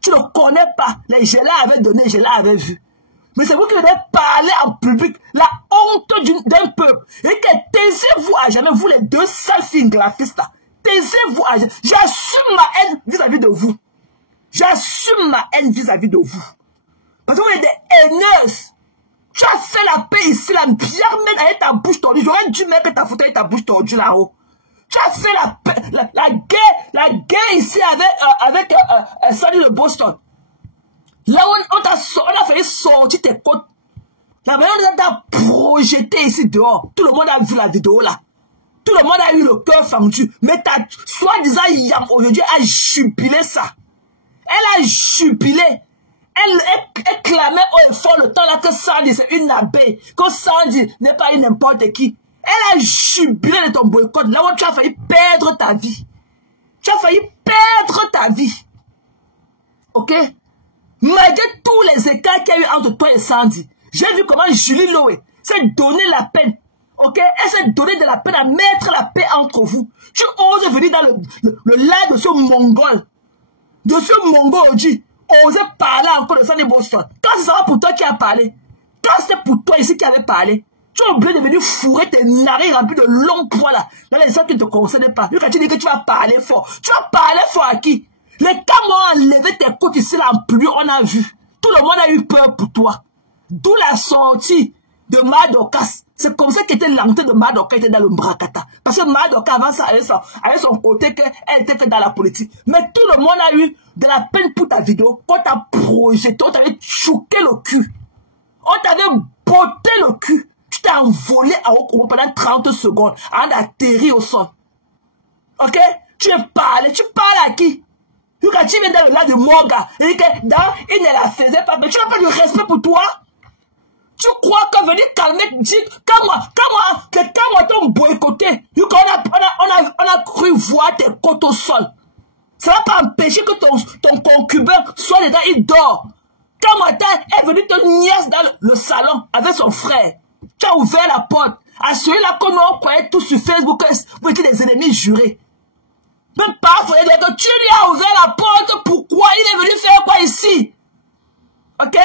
Tu ne connais pas. Les je l'avais donné, je l'avais vu. Mais c'est vous qui devez parler en public. La honte d'un peuple. Et que taisez-vous à jamais, vous les deux sales filles graphistes là. Taisez-vous à jamais. J'assume ma haine vis-à-vis de vous. J'assume ma haine vis-à-vis de vous. Parce que vous êtes des haineuses. Tu as fait la paix ici, la pierre même avec ta bouche tordue. J'aurais dû mettre ta photo avec ta bouche tordue là-haut. Tu as fait la guerre ici avec Sonny de Boston. Là où on a fait sortir tes côtes. La manière dont on t'a projeté ici dehors. Tout le monde a vu la vidéo là. Tout le monde a eu le cœur fendu. Mais ta soi-disant Yam aujourd'hui a jubilé ça. Elle a jubilé. Elle clamait haut et fort le temps là que Sandy c'est une abeille. Que Sandy n'est pas une n'importe qui. Elle a jubilé de ton boycott. Là où tu as failli perdre ta vie. Tu as failli perdre ta vie. Ok? Malgré tous les écarts qu'il y a eu entre toi et Sandy, j'ai vu comment Julie Loé s'est donné la peine. Ok? Elle s'est donné de la peine à mettre la paix entre vous. Tu oses venir dans le live de ce Mongol. De ce Mongol aujourd'hui. Oser parler encore de Sandy Boston. Quand ce sera pour toi qui a parlé. Quand c'est pour toi ici qui avait parlé. Tu es obligé de venir fourrer tes narines remplies de longs poids là. Dans les gens qui ne te concernent pas. Quand tu dis que tu vas parler fort. Tu vas parler fort à qui? Les camons ont enlevé tes côtes ici là en pluie, on a vu. Tout le monde a eu peur pour toi. D'où la sortie de Madokas. C'est comme ça qu'était l'entrée de Madoka était dans le Mbrakata. Parce que Madoka avant ça avait son côté qu'elle était que dans la politique. Mais tout le monde a eu de la peine pour ta vidéo. Quand t'a projeté, on t'avait chouqué le cul. On t'avait botté le cul. Tu t'es envolé à haut pendant 30 secondes avant d'atterrir au sol. Ok? Tu parles à qui? Quand tu viens dans le live de Morga, il ne la faisait pas, mais tu n'as pas de respect pour toi. Tu crois que venir calmer, dire, quand moi t'ont boycotté, on a cru voir tes côtes au sol. Ça va pas empêcher que ton concubin soit dedans, il dort. Quand moi est venu te niaise dans le salon avec son frère, tu as ouvert la porte. À celui-là, comme on croyait tout sur Facebook, vous étiez des ennemis jurés. Même parfois, il dit que tu lui as ouvert la porte, pourquoi il est venu faire quoi ici? Ok?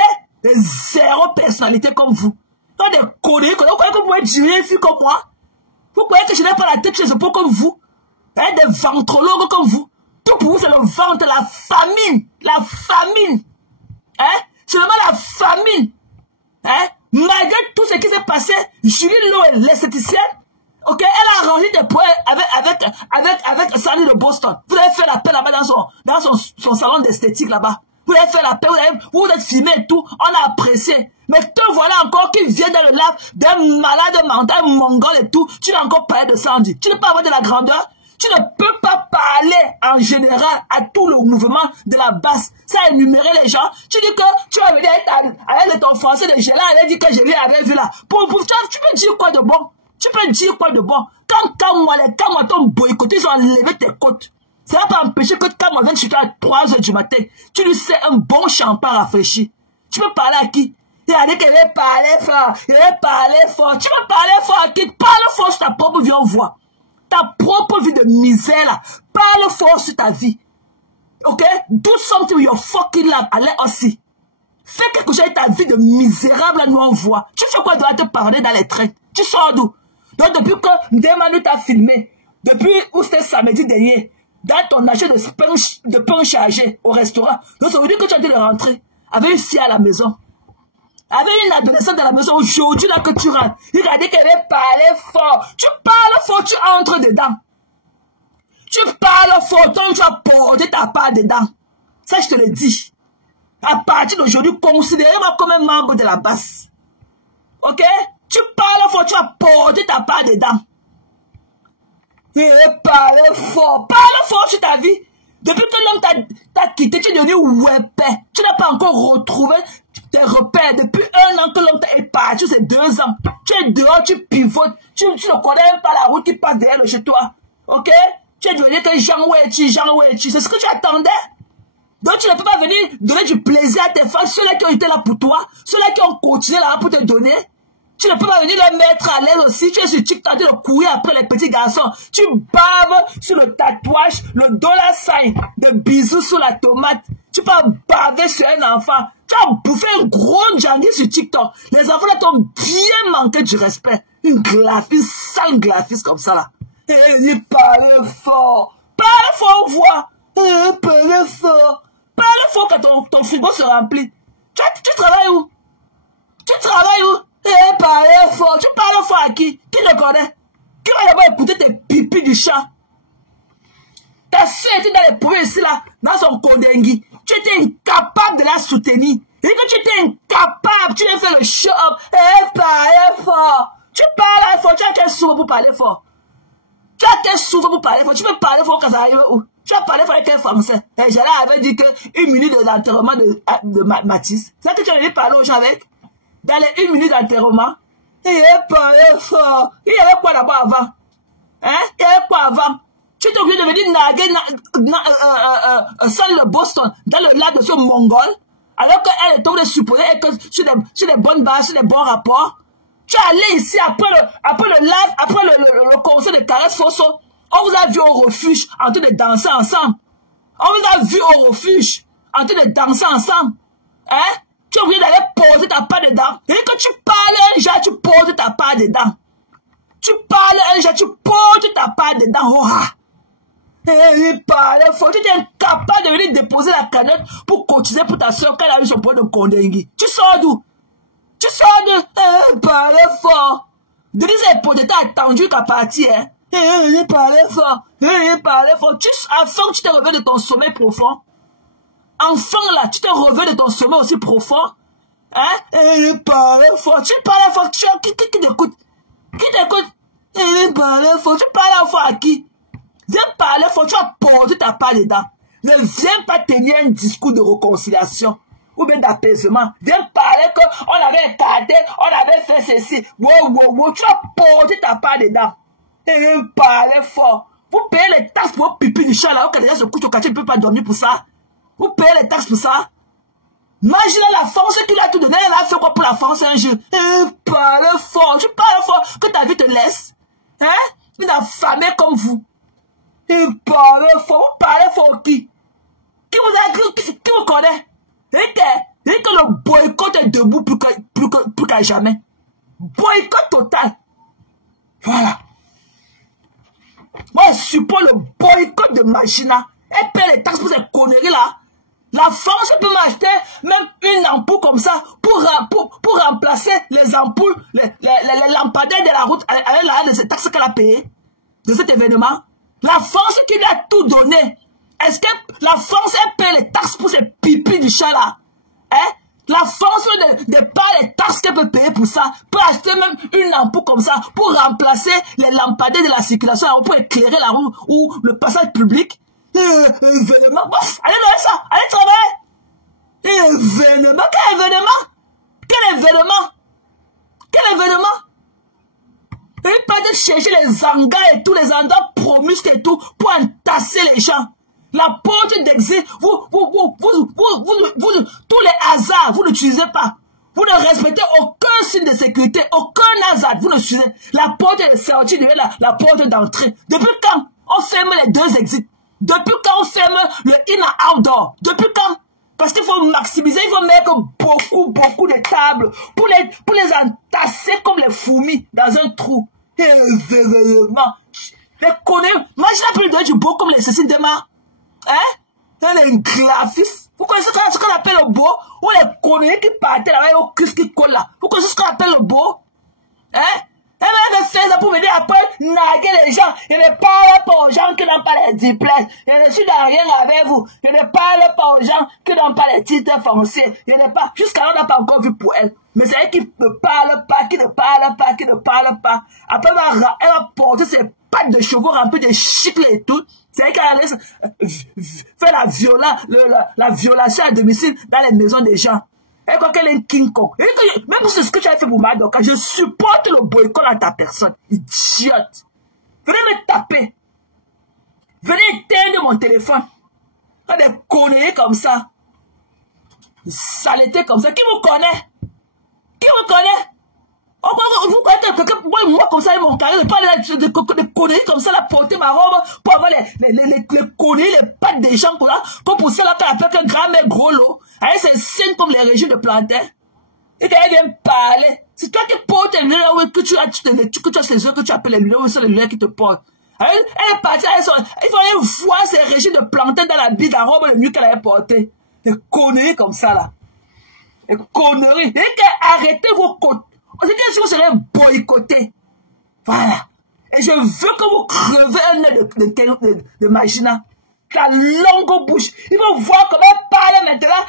Des zéro personnalité comme vous. Pas des conneries, vous croyez que vous êtes une fille comme moi? Vous croyez que je n'ai pas la tête sur les épaules comme vous? Hein? Des ventrologues comme vous. Tout pour vous, c'est le ventre, la famine. La famine. Hein? C'est vraiment la famine. Hein? Malgré tout ce qui s'est passé, Julie Lowe, l'esthéticienne, ok, elle a arrangé des points avec Sandy de Boston. Vous avez fait la paix là-bas dans son salon d'esthétique là-bas. Vous avez fait la paix, vous êtes filmé et tout, on a apprécié. Mais te voilà encore qui vient dans le lac d'un malade mental, mongol et tout. Tu n'as encore parlé de Sandy. Tu ne peux pas avoir de la grandeur. Tu ne peux pas parler en général à tout le mouvement de la base. Ça a énuméré les gens. Tu dis que tu vas venir avec ton français de Géla, elle dit que je l'avais vu là. Tu peux dire quoi de bon? Tu peux dire quoi de bon? Quand moi t'ont boycotté, ils ont enlevé tes côtes. Ça va pas empêcher que quand moi viens chez toi à 3 h du matin, tu lui sais un bon champagne rafraîchi. Tu peux parler à qui? Il a dit qu'elle veut parler fort. Il veut parler fort. Tu veux parler fort à qui? Parle fort sur ta propre vie, on voit. Ta propre vie de misère là. Parle fort sur ta vie. Ok? Do something with your fucking life. Allez aussi. Fais quelque chose avec ta vie de misérable là, nous on voit. Tu fais quoi de te parler dans les trains? Tu sors d'où? Donc depuis que Ndemanu t'a filmé, depuis où c'était samedi dernier, dans ton achat de pain chargé au restaurant, donc ça veut dire que tu as dû rentrer avec une fille à la maison. Avec une adolescente à la maison, aujourd'hui là que tu rentres, il a dit qu'elle veut parler fort. Tu parles fort, tu entres dedans. Tu parles fort, toi tu vas porter ta part dedans. Ça je te le dis. À partir d'aujourd'hui, considérez-moi comme un membre de la base. Ok? Tu parles fort, tu vas porter ta part dedans. Et parle fort. Parle fort sur ta vie. Depuis que l'homme t'a quitté, tu es devenu webpé. Tu n'as pas encore retrouvé tes repères. Depuis 1 an que l'homme est parti, c'est 2 ans. Tu es dehors, tu pivotes. Tu ne connais même pas la route qui passe derrière chez toi. Ok? Tu es devenu que Jean Wechi. C'est ce que tu attendais. Donc tu ne peux pas venir donner du plaisir à tes fans. Ceux-là qui ont été là pour toi. Ceux-là qui ont continué là pour te donner. Tu ne peux pas venir les mettre à l'aise aussi. Tu es sur TikTok de courir après les petits garçons. Tu baves sur le tatouage, le dollar sign, de bisous sur la tomate. Tu peux baver sur un enfant. Tu as bouffé un gros jandy sur TikTok. Les enfants là t'ont bien manqué du respect. Une glaphise, sale glaphise comme ça là. Il parle fort. Parle fort, voix. Parle fort. Parle fort quand ton frigo se remplit. Tu travailles où? Tu travailles où? Parle fort. Tu parles fort à qui? Qui le connaît? Qui va d'abord écouter tes pipis du chat? Ta soeur était dans les problèmes ici là, dans son kondengi. Tu étais incapable de la soutenir. Et que tu étais incapable, tu viens faire le show-up. Parle fort. Tu parles fort. Tu as quel souffle pour parler fort? Tu as quel souffle pour parler fort? Tu peux parler fort quand ça arrive où? Tu as parlé fort avec quel français? Et j'allais avait dit que 1 minute de l'enterrement de Mathis. C'est ça que tu as venu parler aux gens avec? Dans les 1 minute d'enterrement, il parlait fort. Il y avait quoi là-bas avant? Hein? Il y avait quoi avant? Tu t'es obligé de venir naguer Sandy de Boston dans le lac de ce mongol, alors qu'elle est obligée de supposer que sur des bonnes bases, sur des bons rapports. Tu es allé ici après le live, après le concert de Caresse Fosso. On vous a vu au refuge en train de danser ensemble. On vous a vu au refuge en train de danser ensemble. Hein? Tu es obligé d'aller poser ta part dedans. Et que tu parles un jour, tu poses ta part dedans. Tu parles un jour, tu poses ta part dedans. Oh, il parle fort. Tu es incapable de venir déposer la canette pour cotiser pour ta soeur quand elle a eu son point de Kondengi. Tu sors d'où? Tu sors d'où? Il parle fort. Denise est peut-être attendu qu'à partir. Hein? Il parle fort. Il parle fort. Enfin, tu t'es relevé de ton sommeil profond. Enfin là, tu te reviens de ton sommeil aussi profond. Hein? Il parle fort. Tu parles fort. Qui t'écoute? Qui t'écoute? Il parle fort. Tu parles fort à qui? Viens parler fort. Tu vas porter ta part dedans. Ne viens pas tenir un discours de réconciliation ou bien d'apaisement. Viens parler qu'on avait écarté, on avait fait ceci. Wow. Tu vas porter ta part dedans. Il parle fort. Vous payez les taxes pour vos pipi du chat là. Quand les gens se couchent au quartier, ils ne peuvent pas dormir pour ça. Vous payez les taxes pour ça. Imaginez la France qu'il a tout donné. Elle a fait quoi pour la France un jour? Parle fort. Tu parles fort que ta vie te laisse. Hein? Une affamée comme vous. Il parle fort. Vous parlez fort qui? Qui vous connaît? Et que le boycott est debout plus qu'à jamais. Boycott total. Voilà. Moi, je supporte le boycott de Machina. Elle paie les taxes pour ces conneries là. La France peut m'acheter même une ampoule comme ça pour remplacer les ampoules, les lampadaires de la route avec la de ces taxes qu'elle a payées de cet événement. La France qui lui a tout donné. Est-ce que la France elle paie les taxes pour ces pipis du chat là? Hein? La France ne pas les taxes qu'elle peut payer pour ça, peut acheter même une ampoule comme ça pour remplacer les lampadaires de la circulation pour éclairer la rue ou le passage public. Événement, bof, allez dans ça, allez travailler. Événement, quel événement? Quel événement? Quel événement? Et pas de chercher les hangars et tous les endroits promisques et tout pour entasser les gens. La porte d'exil, tous les hasards, vous n'utilisez pas. Vous ne respectez aucun signe de sécurité, aucun hasard, vous ne suivez. La porte est sortie de la porte d'entrée. Depuis quand on ferme les deux exits? Depuis quand on ferme le in and outdoor? Depuis quand? Parce qu'il faut maximiser, il faut mettre beaucoup de tables pour les entasser comme les fourmis dans un trou. Événement. Les connais, moi j'ai plus de du beau comme les Cécile Demar. Hein? Les graphistes. Vous connaissez ce qu'on appelle le beau? Ou les conneries qui partaient là-bas au Christ qui colle là. Vous connaissez ce qu'on appelle le beau? Hein? Elle va faire ça pour venir après narguer les gens. Je ne parle pas aux gens qui n'ont pas les diplômes. Je ne suis dans rien avec vous. Je ne parle pas aux gens qui n'ont pas les titres fonciers. Je ne parle. Jusqu'à là, on n'a pas encore vu pour elle. Mais c'est elle qui ne parle pas, qui ne parle pas, qui ne parle pas. Après, elle va porter ses pattes de chevaux remplies de chicles et tout. C'est elle qui a fait la violation à domicile dans les maisons des gens. Et quand elle est un King Kong. Même pour ce que tu as fait pour Madoka, je supporte le boycott à ta personne. Idiote. Venez me taper. Venez éteindre mon téléphone. Des conneries comme ça. Des saletés comme ça. Qui vous connaît? Qui vous connaît? Vous connaissez quelqu'un, moi comme ça, ils m'ont carré de parler de conneries comme ça, la porter ma robe pour avoir les conneries, les pattes des gens comme pour ça, là, faire avec un grand mec gros lot, avec ses scènes comme les régimes de plantain. Et quand elle vient parler, c'est toi qui portes les lunettes, que tu as ces yeux, que tu appelles les lunettes, ou c'est les lunettes qui te portent. Elle est partie, il fallait voir ces régimes de plantain dans la bille, la robe le mieux qu'elle avait porté. Des conneries comme ça, là. Des conneries. Et arrêtez vos côtes. C'est que si vous serez boycotté. Voilà. Et je veux que vous crevez un nez de Machina. La longue bouche. Il faut voir comment elle parle maintenant.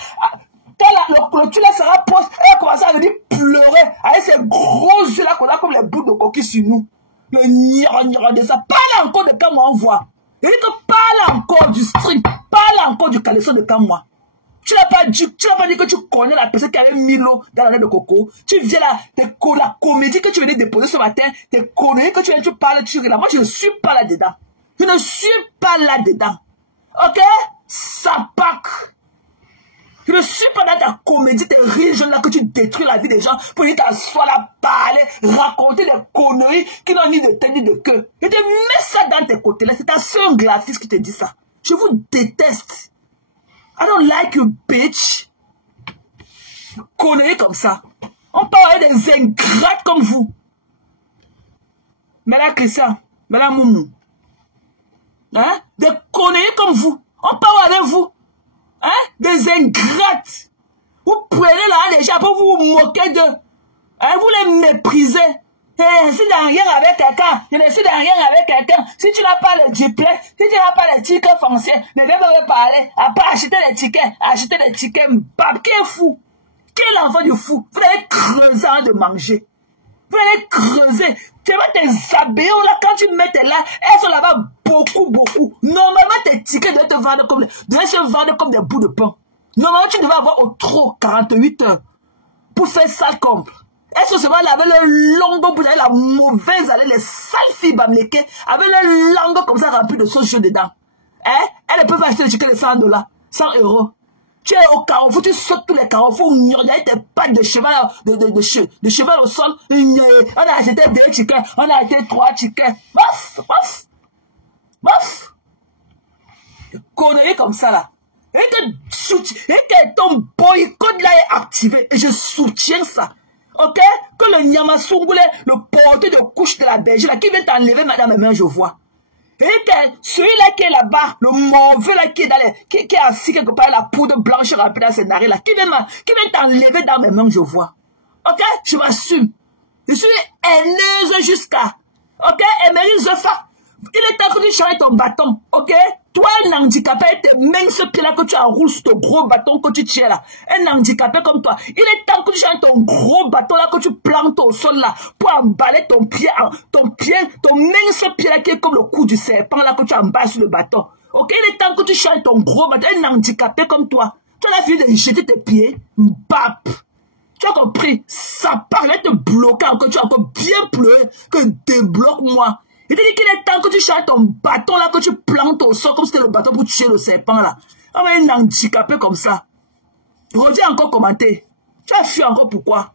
Quand le tunnel sera proche, elle va commencer à venir pleurer. Avec ses gros yeux là qu'on a comme les bouts de coquille sur nous. Le gnira de ça. Parle encore de quand moi on voit. Il dit que parle encore du string. Parle encore du caleçon de quand moi. Tu n'as pas dit que tu connais la personne qui avait mis l'eau dans la lait de coco. Tu viens là, la comédie que tu venais déposer ce matin, tes conneries que tu parles, tu là. Moi, je ne suis pas là-dedans. Je ne suis pas là-dedans. Ok? Ça pack. Je ne suis pas dans ta comédie, tes rires là que tu détruis la vie des gens pour venir t'asseoir là, parler, raconter des conneries qui n'ont ni de tête ni de queue. Je te mets ça dans tes côtés là. C'est ta soeur graphiste qui te dit ça. Je vous déteste. I don't like you, bitch. Conneries comme ça. On parle des ingrates comme vous. Mais là, Christian, mais là, Moumou. Hein? Des conneries comme vous. On parle avec vous. Hein? Des ingrates. Vous prenez là les gens pour vous moquer d'eux. Hein? Vous les méprisez. Je suis dans rien avec quelqu'un. Je ne suis dans rien avec quelqu'un. Si tu n'as pas le diplôme, si tu n'as pas les tickets fonciers, ne viens pas me parler. Après, acheter les tickets. Mbab, qui est fou? Qui est l'enfant du fou? Vous allez creuser avant de manger. Vous allez creuser. Tu vois tes habits là, quand tu mets tes là, elles sont là-bas beaucoup. Normalement, tes tickets doivent se vendre comme des bouts de pain. Normalement, tu devais avoir au trop 48 heures pour faire ça compte. Est-ce que c'est vrai, avec le longue bouche, avec la mauvaise haleine, les sales filles bamléquées, avec le langue comme ça rempli de sauce dedans. Hein? Elle ne peut pas acheter le ticket de $100, 100 €. Tu es au carrefour, tu sautes tous les carrefours, il y a tes pattes de cheval, de cheval au sol. On a acheté 2 tickets, on a acheté 3 tickets. Bof. Conneries comme ça là. Et que ton boycott là est activé. Et je soutiens ça. Ok? Que le Nyamasungule, le porteur de couche de la bergère là, qui vient t'enlever madame mes mains, je vois. Et que celui-là qui est là-bas, le mauvais là qui est dans les, qui est assis quelque part, la poudre blanche remplie dans ses narines là, qui vient t'enlever dans mes mains, je vois. Ok? Je m'assume. Je suis haineuse jusqu'à. Ok? Emery Zofa. Il est temps que tu changes ton bâton. Ok? Toi, un handicapé, tes mains ce pied là que tu enroules sur ton gros bâton que tu tiens là. Un handicapé comme toi. Il est temps que tu changes ton gros bâton là que tu plantes au sol là. Pour emballer ton pied, ton main ce pied là qui est comme le cou du serpent là que tu emballes sur le bâton. Ok? Il est temps que tu changes ton gros bâton. Un handicapé comme toi. Tu as fini de jeter tes pieds. Bap! Tu as compris? Ça parlait de bloquer encore. Tu as encore bien pleuré que débloque-moi. Il te dit qu'il est temps que tu changes ton bâton là, que tu plantes au sol comme c'était le bâton pour tuer le serpent là. On va un handicapé comme ça. Reviens encore commenter. Tu as fui encore pourquoi?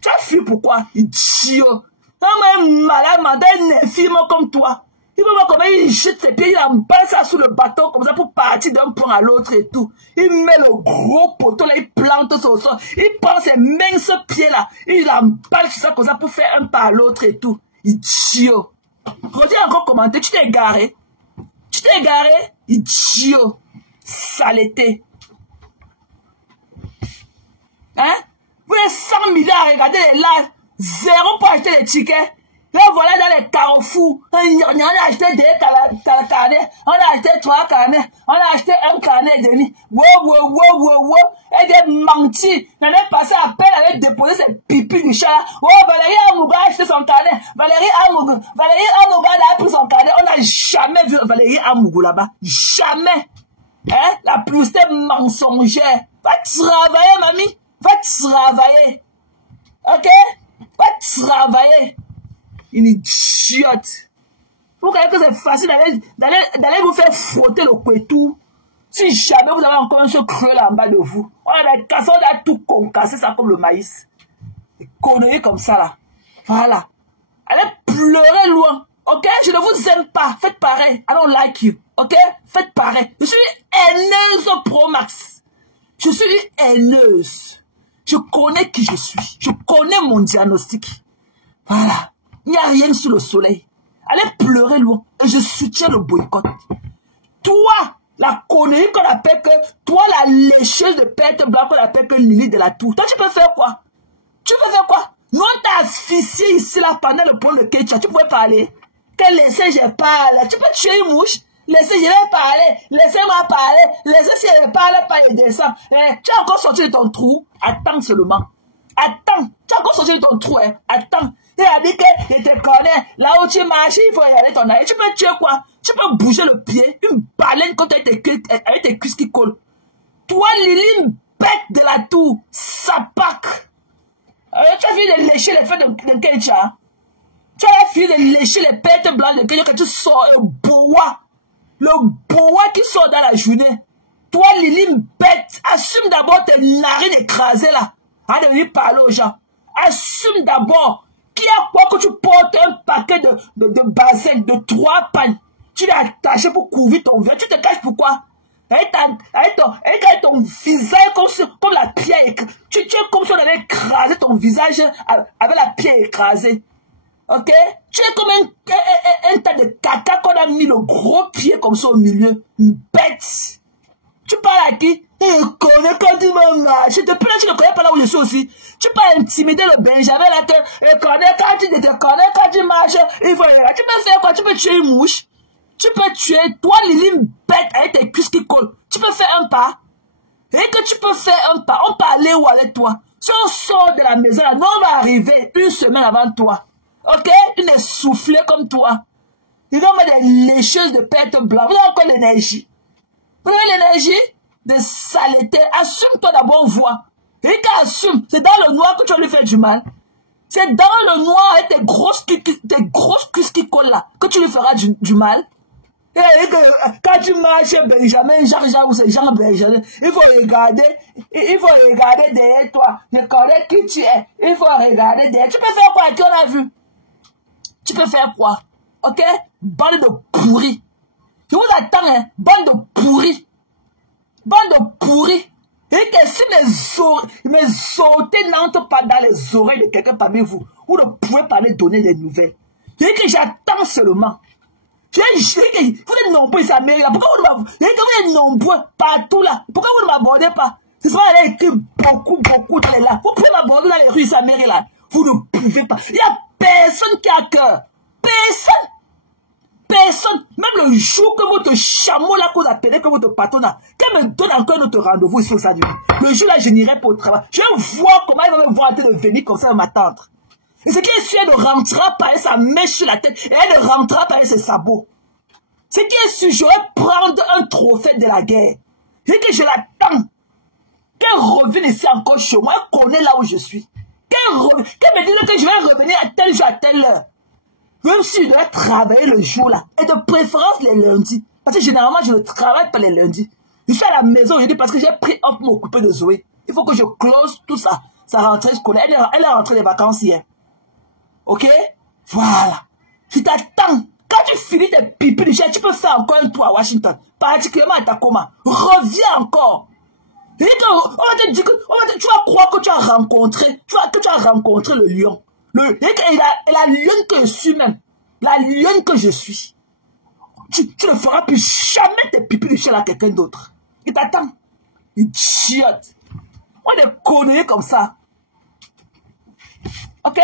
Tu as fui pourquoi? Idiot. Un malade, un infirme comme toi. Il va voir comment il jette ses pieds, il emballe ça sous le bâton comme ça pour partir d'un point à l'autre et tout. Il met le gros poteau là, il plante ça au sol. Il prend ses minces pieds là, il emballe ça comme ça pour faire un pas à l'autre et tout. Idiot. Reviens encore commenter, tu t'es égaré. Tu t'es égaré? Idiot. Saleté. Hein? Vous avez 100 milliards à regarder les lives. 0 pour acheter les tickets. Là, voilà dans les carrefours. On a acheté 2 carnets. On a acheté 3 carnets. On a acheté 1 carnet et demi. Wow. Et des mentis. L'année passée, à peine elle avait déposé ses pipis du chat. Oh, Valérie Amouga a acheté son carnet. Valérie Amouga a pris son carnet. On n'a jamais vu Valérie Amouga là-bas. Jamais. Hein? La publicité mensongère. Va travailler, mamie. Va travailler. Ok? Va travailler. Une idiote. Vous voyez que c'est facile d'aller vous faire frotter le couetou. Si jamais vous avez encore un seul creux là en bas de vous. On a des cassons, on a tout concassé ça comme le maïs. Des conneries comme ça là. Voilà. Allez pleurer loin. Ok? Je ne vous aime pas. Faites pareil. I don't like you. Ok? Faites pareil. Je suis haineuse pro max. Je suis haineuse. Je connais qui je suis. Je connais mon diagnostic. Voilà. Il n'y a rien sous le soleil. Allez pleurer loin. Et je soutiens le boycott. Toi, la connerie qu'on appelle que... Toi, la lécheuse de pète blanc qu'on appelle que Lily de la Tour. Toi, tu peux faire quoi? Tu peux faire quoi? Nous, on t'a asphyxié ici, là, pendant le pont de Ketcha. Tu pouvais parler. Que laissez, je parle. Tu peux tuer une mouche. Laissez, je vais parler. Laissez-moi parler. Laissez, si je ne parle pas, je descends. Tu as encore sorti de ton trou. Attends seulement. Attends. Tu as encore sorti de ton trou, hein. Attends. Il a dit que je te connais. Là où tu marches, il faut regarder ton œil. Tu peux tuer quoi? Tu peux bouger le pied. Une baleine contre avec tes cuisses qui collent. Toi, Lily, bête de la Tour. Sapac. Tu as fini de lécher les feux de Ketcha. Tu as fini de lécher les pètes blanches de Ketcha que tu sors le boa. Le boa qui sort dans la journée. Toi, Lily, bête. Assume d'abord tes narines écrasées là. Avant de venir parler aux gens. Assume d'abord. Qui a quoi que tu portes un paquet de bassin, de 3 pannes. Tu l'as attaché pour couvrir ton verre. Tu te caches pourquoi? Avec ton visage comme la pierre. Tu es comme si on avait écrasé ton visage avec la pierre écrasée. Ok? Tu es comme un tas de caca qu'on a mis le gros pied comme ça au milieu. Une bête. Tu parles à qui? Je connais quand tu me marches. Depuis là, tu ne connais pas là où je suis aussi. Tu peux intimider le Benjamin là que je connais quand tu te connais quand tu marches. Il faut y aller. Tu peux faire quoi? Tu peux tuer une mouche. Tu peux tuer, toi, Lily, bête avec tes cuisses qui collent. Tu peux faire un pas. Et que tu peux faire un pas. On peut aller où avec toi? Si on sort de la maison là, nous on va arriver une semaine avant toi. Ok? Une essoufflée comme toi. Ils vont mettre des lécheuses de pète blanc. Vous avez encore l'énergie. Vous avez l'énergie de saleté. Assume-toi d'abord, voix. Et qu'assume, c'est dans le noir que tu vas lui faire du mal. C'est dans le noir avec tes grosses cuisses qui collent là que tu lui feras du mal. Et quand tu marches Benjamin, Jean ou c'est Jean Benjamin, il faut regarder derrière toi. Je connais qui tu es. Il faut regarder derrière. Tu peux faire quoi? Qui on a vu? Tu peux faire quoi? Ok? Bande de pourris. Je vous attends, hein? Bande de pourris. Bande de pourris. Et que si mes sautés n'entrent pas dans les oreilles de quelqu'un parmi vous, vous ne pouvez pas les donner des nouvelles. Et que j'attends seulement. Vous êtes nombreux ici à Amérique. Pourquoi vous êtes nombreux partout là? Pourquoi vous ne m'abordez pas? C'est ça, elle a écrit beaucoup dans les là. Vous pouvez m'aborder dans les rues ici à Amérique là. Vous ne pouvez pas. Il n'y a personne qui a cœur. Personne. Personne. Même le jour que votre chameau là, que vous appelez, que votre patron là, qu'elle me donne encore notre rendez-vous ici aujourd'hui. Le jour là, je n'irai pas au travail. Je vais voir comment elle va me voir en train de venir comme ça m'attendre. Et ce qui est sûr, elle ne rentrera pas sa mèche sur la tête et elle ne rentrera pas avec ses sabots. Ce qui est sûr, je vais prendre un trophée de la guerre. Et que je l'attends. Qu'elle revienne ici encore chez moi. Elle connaît là où je suis. Qu'elle me dise que je vais revenir à tel jour, à telle heure. Même si je dois travailler le jour là. Et de préférence les lundis. Parce que généralement, je ne travaille pas les lundis. Je suis à la maison aujourd'hui parce que j'ai pris off pour m'occuper de Zoé. Il faut que je close tout ça. Sa rentrée scolaire. Elle est rentrée des vacances hier. Ok? Voilà. Je t'attends. Quand tu finis tes pipis de chien, tu peux faire encore un tour à Washington. Particulièrement à Tacoma. Reviens encore. Et on va te dire que tu vas croire que tu as rencontré. Que tu as rencontré le lion. Et la lionne que je suis même. La lionne que je suis. Tu ne feras plus jamais tes pipis de chien à quelqu'un d'autre. Il t'attend. Idiote. On est conneries comme ça. Ok?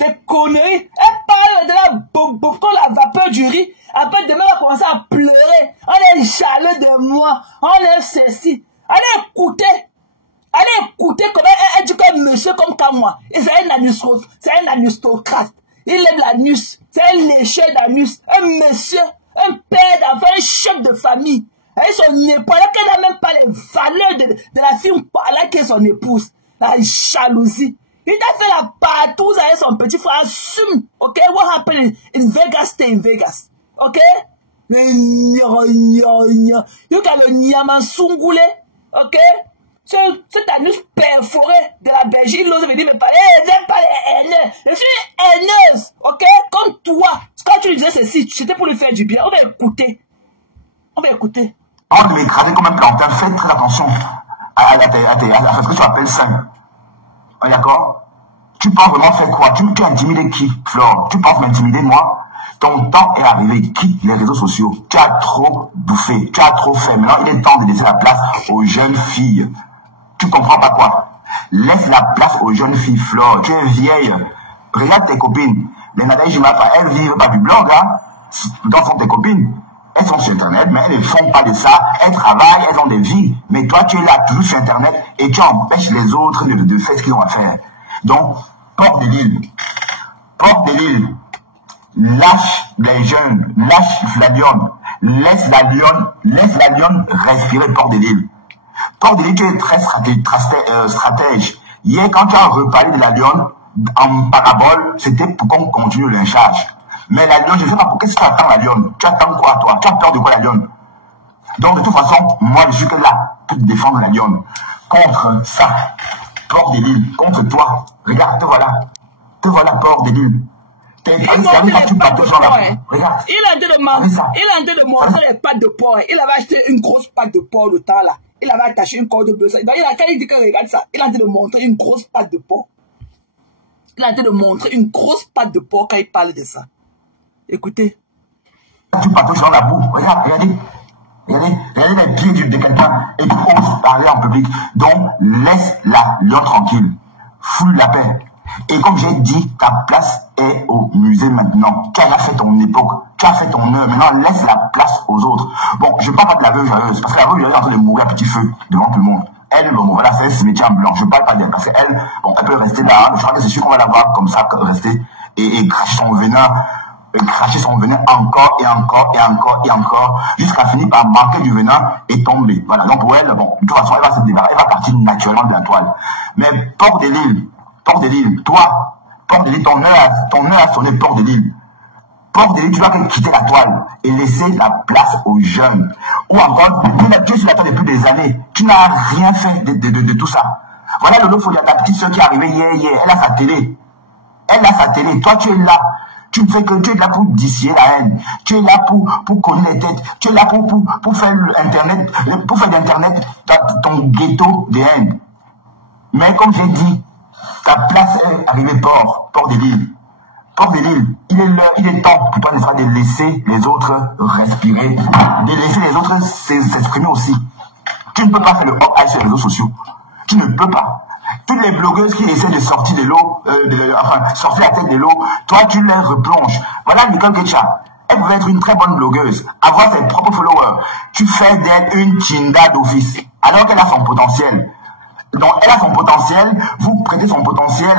Des conneries. Elle parle de la vapeur du riz. Après, demain, elle va commencer à pleurer. On est jaloux de moi. On est ceci. Allez écouter. Allez écouter comment elle dit qu'un monsieur comme moi. Et c'est un aristocrate. Il aime l'anus. C'est un lécheur d'anus. Un monsieur. Un père d'enfant. Un chef de famille. Avec son épouse. Elle n'a même pas les valeurs de la fille par là qui est son épouse. La jalousie. Il t'a fait la partouze avec son petit frère. Assume. Ok? What happened in Vegas, stay in Vegas. Ok? You got le Nyamansungoulé. Ok? Cet anus perforé de la Belgique, il n'ose me dire, mais pas, j'aime pas les haineux. Je suis haineuse. Ok? Comme toi. Quand tu lui disais ceci, c'était pour lui faire du bien. On va écouter. On va écouter. On va écraser comme un plantain. Fais très attention à ce que tu appelles ça. D'accord? Tu penses vraiment faire quoi? Tu intimider qui, Flore? Tu penses m'intimider moi? Ton temps est arrivé. Quitte les réseaux sociaux. Tu as trop bouffé. Tu as trop fait. Maintenant, il est temps de laisser la place aux jeunes filles. Tu comprends pas quoi? Laisse la place aux jeunes filles, Flore. Tu es vieille. Regarde tes copines. Les Nadaï Jimapa, elles vivent pas du blog, hein? Donc, sont tes copines. Elles sont sur Internet, mais elles ne font pas de ça. Elles travaillent, elles ont des vies. Mais toi, tu es là, toujours sur Internet, et tu empêches les autres de faire ce qu'ils ont à faire. Donc, porte de l'île. Porte de l'île. Lâche les jeunes. Lâche la lionne. Laisse la lionne respirer, porte de l'île. Porte de l'île, tu es très stratège. Hier, quand tu as reparlé de la lionne, en parabole, c'était pour qu'on continue le lynchage. Mais la lionne, je ne sais pas pourquoi qu'est-ce que tu attends la lionne. Tu attends quoi, toi? Tu as peur de quoi, la lionne? Donc, de toute façon, moi, je suis que là pour te défendre la lionne. Contre ça, porte de l'île, contre toi. Regarde, te voilà. Te voilà, porte de l'île. Il est en train de montrer les pattes de porc. Il avait acheté une grosse patte de porc le temps là. Il avait attaché une corde de bleu. Quand il dit que regarde ça, il est en train de montrer une grosse patte de porc. Il est en train de montrer une grosse patte de porc quand il parle de ça. Écoutez. Tu patrouilles dans la boue. Regardez les pieds de quelqu'un et tu oses parler en public. Donc, laisse la lionne tranquille. Foule la paix. Et comme j'ai dit, ta place est au musée maintenant. Tu as fait ton époque. Tu as fait ton heure. Maintenant, laisse la place aux autres. Bon, je ne parle pas de la veuve joyeuse. Parce que la veuve joyeuse est en train de mourir à petit feu devant tout le monde. Elle, bon, voilà, c'est ce métier en blanc. Je ne parle pas d'elle. Parce qu'elle, bon, elle peut rester là. Je crois que c'est sûr qu'on va la voir comme ça, rester et cracher son venin. Cracher son venin encore et encore, jusqu'à finir par manquer du venin et tomber. Voilà, donc pour elle, bon, de toute façon, elle va se débarrasser, elle va partir naturellement de la toile. Mais porte de l'île, toi, porte de l'île, ton heure a sonné, porte de l'île. Porte de l'île, tu dois quitter la toile et laisser la place aux jeunes. Ou encore, tu es sur la toile depuis des années, tu n'as rien fait de tout ça. Voilà le Lolo Folia, ta petite soeur qui est arrivée hier, elle a sa télé. Toi, tu es là. Tu ne fais que, tu es là pour distiller la haine. Tu es là pour coller les têtes. Tu es là pour faire Internet, pour faire d'Internet ton ghetto de haine. Mais comme j'ai dit, ta place est arrivée Port de Lille. Port de Lille, il est temps pour toi, n'est-ce pas, de laisser les autres respirer, de laisser les autres s'exprimer aussi. Tu ne peux pas faire le hop-eye sur les réseaux sociaux. Tu ne peux pas. Toutes les blogueuses qui essaient de sortir de l'eau, sortir la tête de l'eau, toi tu les replonges. Voilà Nicole Ketcha. Elle pouvait être une très bonne blogueuse, avoir ses propres followers. Tu fais d'elle une Chinda d'office, alors qu'elle a son potentiel. Donc elle a son potentiel, vous prêtez son potentiel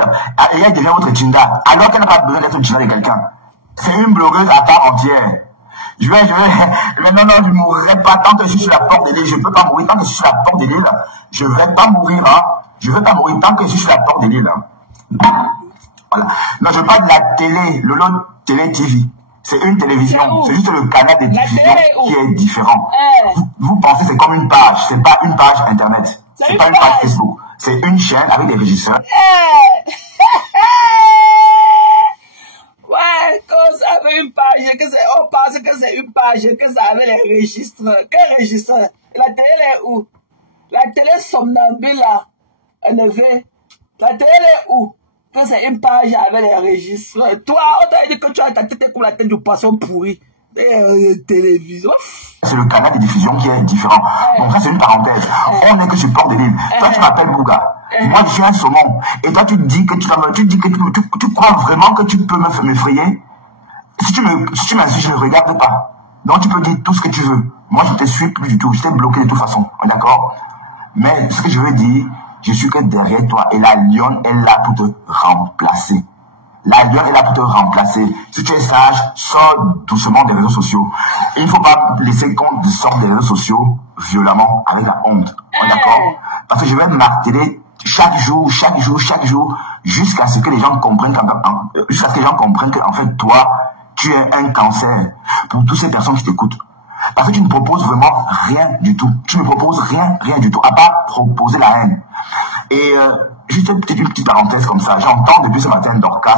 et elle devient votre Chinda, alors qu'elle n'a pas besoin d'être une Chinda de quelqu'un. C'est une blogueuse à part entière. Mais non, je ne mourrai pas tant que je suis sur la porte de l'île. Je ne peux pas mourir tant que je suis sur la porte de l'île. Je ne vais pas mourir, hein. Je ne vais pas mourir tant que je suis sur la porte de l'île. Voilà. Non, je parle de la télé, le lot Télé TV. C'est une télévision. C'est juste le canal de diffusion qui est différent. Vous pensez que c'est comme une page. C'est pas une page Internet. C'est pas une page Facebook. C'est une chaîne avec des régisseurs. Ouais, quand ça fait une page, on pense que c'est une page, que ça avait les registres. Quel registre? La télé est où? La télé somnambule là, en effet. La télé est où? Que c'est une page avec les registres. Toi, on t'a dit que tu as ta tête comme la tête du poisson pourri. Télévision. C'est le canal de diffusion qui est différent. Donc ça c'est une parenthèse. On n'est que sur Port de Lille. Toi tu m'appelles Bouga. Moi je suis un saumon. Et toi tu dis que tu crois vraiment que tu peux m'effrayer. Si tu m'insultes, je ne regarde pas. Donc tu peux dire tout ce que tu veux. Moi je te suis plus du tout. Je t'ai bloqué de toute façon. D'accord? Mais ce que je veux dire, je suis que derrière toi. Et la lionne est là pour te remplacer. La lionne est là pour te remplacer. Si tu es sage, sors doucement des réseaux sociaux. Et il ne faut pas laisser qu'on sorte des réseaux sociaux violemment, avec la honte. D'accord? Parce que je vais marteler chaque jour, jusqu'à ce que les gens comprennent qu'en fait, toi, tu es un cancer pour toutes ces personnes qui t'écoutent. Parce que tu ne proposes vraiment rien du tout. Tu ne proposes rien du tout, à part proposer la haine. Et juste une petite parenthèse comme ça. J'entends depuis ce matin Dorcas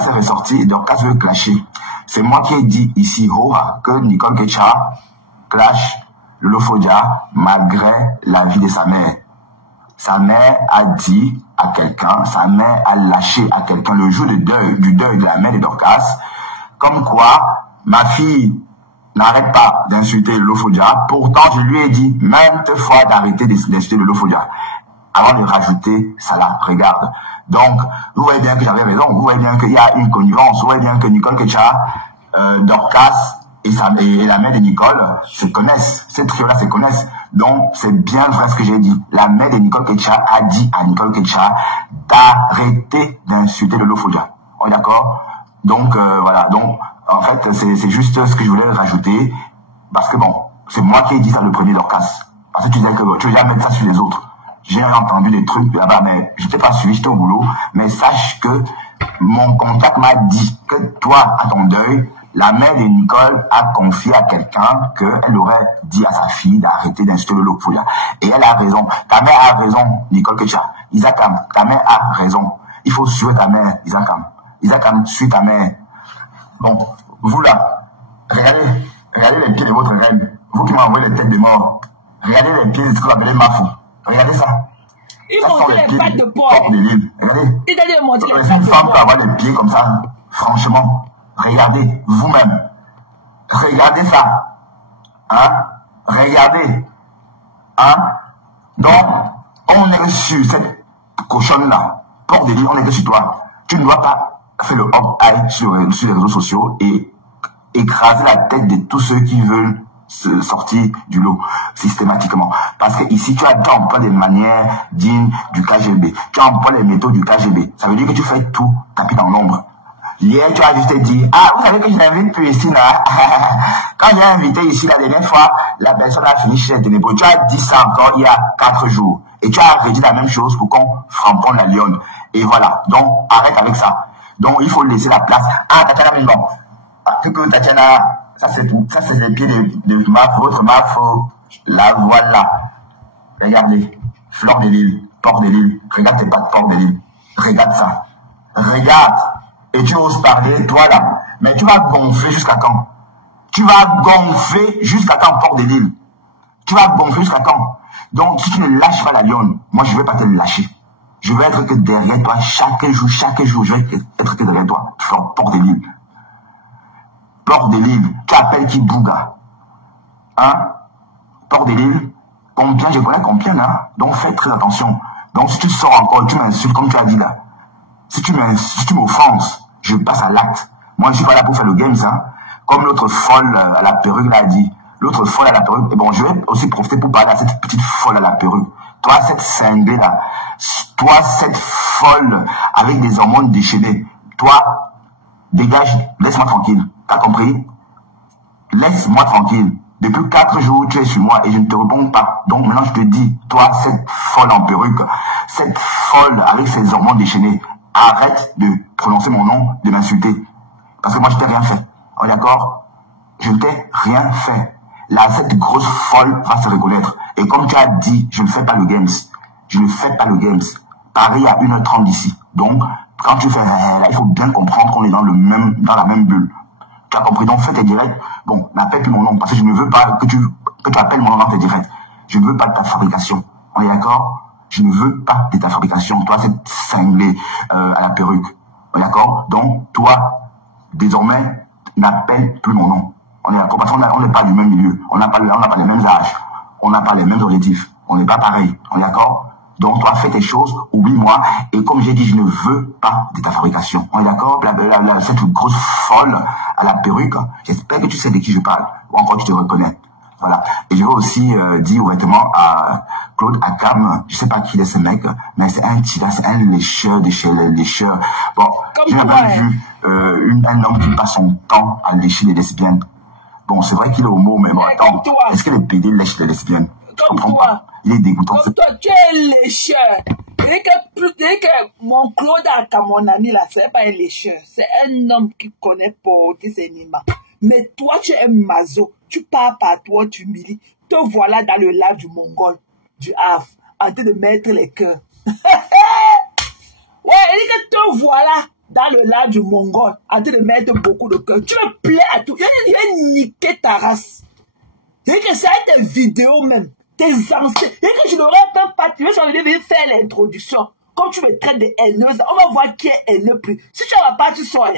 est ressorti, Dorcas veut clasher. C'est moi qui ai dit ici, que Nicole Ketcha clash Lolo Fodia malgré l'avis de sa mère. Sa mère a dit à quelqu'un, sa mère a lâché à quelqu'un le jour du deuil de la mère de Dorcas, comme quoi ma fille n'arrête pas d'insulter Lolo Fodia. Pourtant, je lui ai dit maintes fois d'arrêter d'insulter Lolo Fodia. Avant de rajouter, ça la regarde. Donc, vous voyez bien que j'avais raison. Vous voyez bien qu'il y a une connivence. Vous voyez bien que Nicole Ketcha, Dorcas et la mère de Nicole se connaissent. Ces trios-là se connaissent. Donc, c'est bien vrai ce que j'ai dit. La mère de Nicole Ketcha a dit à Nicole Ketcha d'arrêter d'insulter Lolo Fodia. On est d'accord? Donc, voilà. Donc, en fait, c'est juste ce que je voulais rajouter. Parce que bon, c'est moi qui ai dit ça le premier Dorcas. Parce que tu disais que tu veux jamais mettre ça sur les autres. J'ai entendu des trucs là-bas, mais je t'ai pas suivi, j'étais au boulot. Mais sache que mon contact m'a dit que toi, à ton deuil, la mère de Nicole a confié à quelqu'un qu'elle aurait dit à sa fille d'arrêter d'insulter le Lolo Fodia. Et elle a raison. Ta mère a raison, Nicole Ketcha. Isakam, ta mère a raison. Il faut suivre ta mère, Isakam. Isakam, suis ta mère. Bon, vous là, regardez les pieds de votre reine. Vous qui m'envoyez les têtes de mort. Regardez les pieds de ce qu'on appelle Mafou. Regardez ça. Il montre les pattes de porc. Regardez. Il t'a dit de montrer les pattes de porc. Une femme peut avoir des pieds comme ça. Franchement, regardez vous-même. Regardez ça. Hein? Regardez. Hein? Donc, on est sur cette cochonne-là. Port de Lille, on est sur toi. Tu ne dois pas faire le hop-eye sur les réseaux sociaux et écraser la tête de tous ceux qui veulent se sortir du lot systématiquement. Parce que ici, tu emploies des manières dignes du KGB. Tu emploies les méthodes du KGB. Ça veut dire que tu fais tout tapis dans l'ombre. Hier, tu as juste dit, ah, vous savez que je n'invite plus ici, là. Quand j'ai invité ici la dernière fois, la personne a fini chez les ténébreux. Tu as dit ça encore il y a 4 jours. Et tu as redit la même chose pour qu'on framponne la lionne. Et voilà. Donc, arrête avec ça. Donc, il faut laisser la place. Ah, Tatiana Mimon. Que Tatiana, ça c'est tout. Ça c'est les pieds de Maf, votre Maf. La voilà. Regardez. Fleur de Lille, Port de Lille. Regarde tes pattes, Port de Lille. Regarde ça. Regarde. Et tu oses parler, toi là. Mais tu vas gonfler jusqu'à quand? Tu vas gonfler jusqu'à quand, Port de Lille? Tu vas gonfler jusqu'à quand? Donc, si tu ne lâches pas la lionne, moi, je ne vais pas te lâcher. Je vais être que derrière toi chaque jour, je vais être que derrière toi. Port de Lille. Port de Lille. Tu appelles qui Bouga? Hein? Port de Lille. Combien? Je connais combien, hein? Donc, fais très attention. Donc, si tu sors encore, tu m'insultes, comme tu as dit là. Si tu m'offenses, je passe à l'acte. Moi, je suis pas là pour faire le games, hein. Comme l'autre folle à la perruque l'a dit. L'autre folle à la perruque. Et bon, je vais aussi profiter pour parler à cette petite folle à la perruque. Toi, cette cinglée là. Toi, cette folle avec des hormones déchaînées. Toi, dégage, laisse-moi tranquille. T'as compris? Laisse-moi tranquille. Depuis 4 jours, tu es sur moi et je ne te réponds pas. Donc maintenant, je te dis, toi, cette folle en perruque, cette folle avec ses hormones déchaînées, arrête de prononcer mon nom, de m'insulter. Parce que moi, je t'ai rien fait. On est d'accord? Je ne t'ai rien fait. Là, cette grosse folle va se reconnaître. Et comme tu as dit, je ne fais pas le games. Je ne fais pas le games. Paris à 1h30 d'ici. Donc, quand tu fais là, il faut bien comprendre qu'on est dans la même bulle. Tu as compris? Donc, fais tes directs. Bon, n'appelle plus mon nom. Parce que je ne veux pas que tu appelles mon nom dans tes directs. Je ne veux pas de ta fabrication. On est d'accord? Je ne veux pas de ta fabrication. Toi, cette cinglée à la perruque. On est d'accord? Donc, toi, désormais, n'appelle plus mon nom. On est d'accord? Parce qu'on n'est pas du même milieu. On n'a pas les mêmes âges. On n'a pas les mêmes objectifs. On n'est pas pareil. On est d'accord? Donc, toi, fais tes choses, oublie-moi. Et comme j'ai dit, je ne veux pas de ta fabrication. On est d'accord? Cette grosse folle à la perruque, j'espère que tu sais de qui je parle. Ou encore, tu te reconnais. Voilà. Et je vais aussi dire ouvertement à Claude Akam, je sais pas qui est ce mec, mais c'est un tyran, c'est un lécheur de chez les lécheurs. Bon, j'ai jamais vu un homme qui passe son temps à lécher les lesbiennes. Bon, c'est vrai qu'il est homo, mais bon, attends, est-ce que les PD lèchent les lesbiennes? Je comprends pas. Il est dégoûtant. Comme toi, tu es lécheur. Dès que mon Claude Akam, mon ami là, c'est pas un lécheur. C'est un homme qui connaît porter ses nima. Mais toi, tu es un mazo. Tu pars par toi, tu milites. Te voilà dans le lac du Mongol, du Havre, en train de mettre les cœurs. Ouais, il dit que te voilà dans le lac du Mongol, en train de mettre beaucoup de cœurs. Tu me plais à tout. Il a niqué ta race. Il dit que c'est tes vidéos même, tes anciens. Il dit que je n'aurais pas tu veux venir faire l'introduction. Comme tu me traites de haineuse, on va voir qui est haineux plus. Si tu vas pas, tu sors.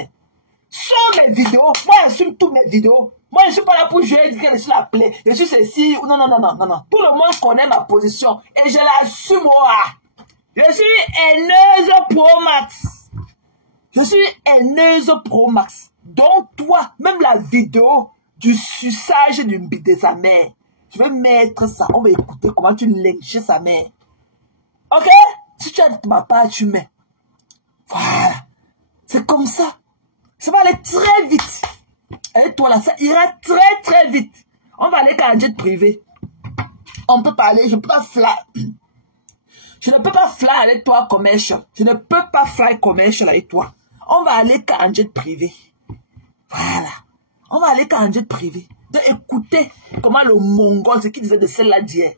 Sur mes vidéos, moi j'assume toutes mes vidéos. Moi je ne suis pas là pour jouer, dire que je suis la plaie. Je suis ceci. Non. Tout le monde connaît ma position. Et je l'assume. Je suis haineuse Pro Max. Je suis haineuse Pro Max. Donc toi, même la vidéo du suçage d'une bite de sa mère, je vais mettre ça. On va écouter comment tu lèches sa mère. Ok? Si tu as de ma part, tu mets. Voilà. C'est comme ça. Ça va aller très vite. Et toi là, ça ira très vite. On va aller qu'à un jet privé. On peut parler, je ne peux pas fly. Je ne peux pas fly avec toi commercial. Je ne peux pas fly commercial avec toi. On va aller qu'à un jet privé. Voilà. On va aller qu'à un jet privé. Donc écoutez comment le Mongol, ce qu'il disait de celle-là d'hier.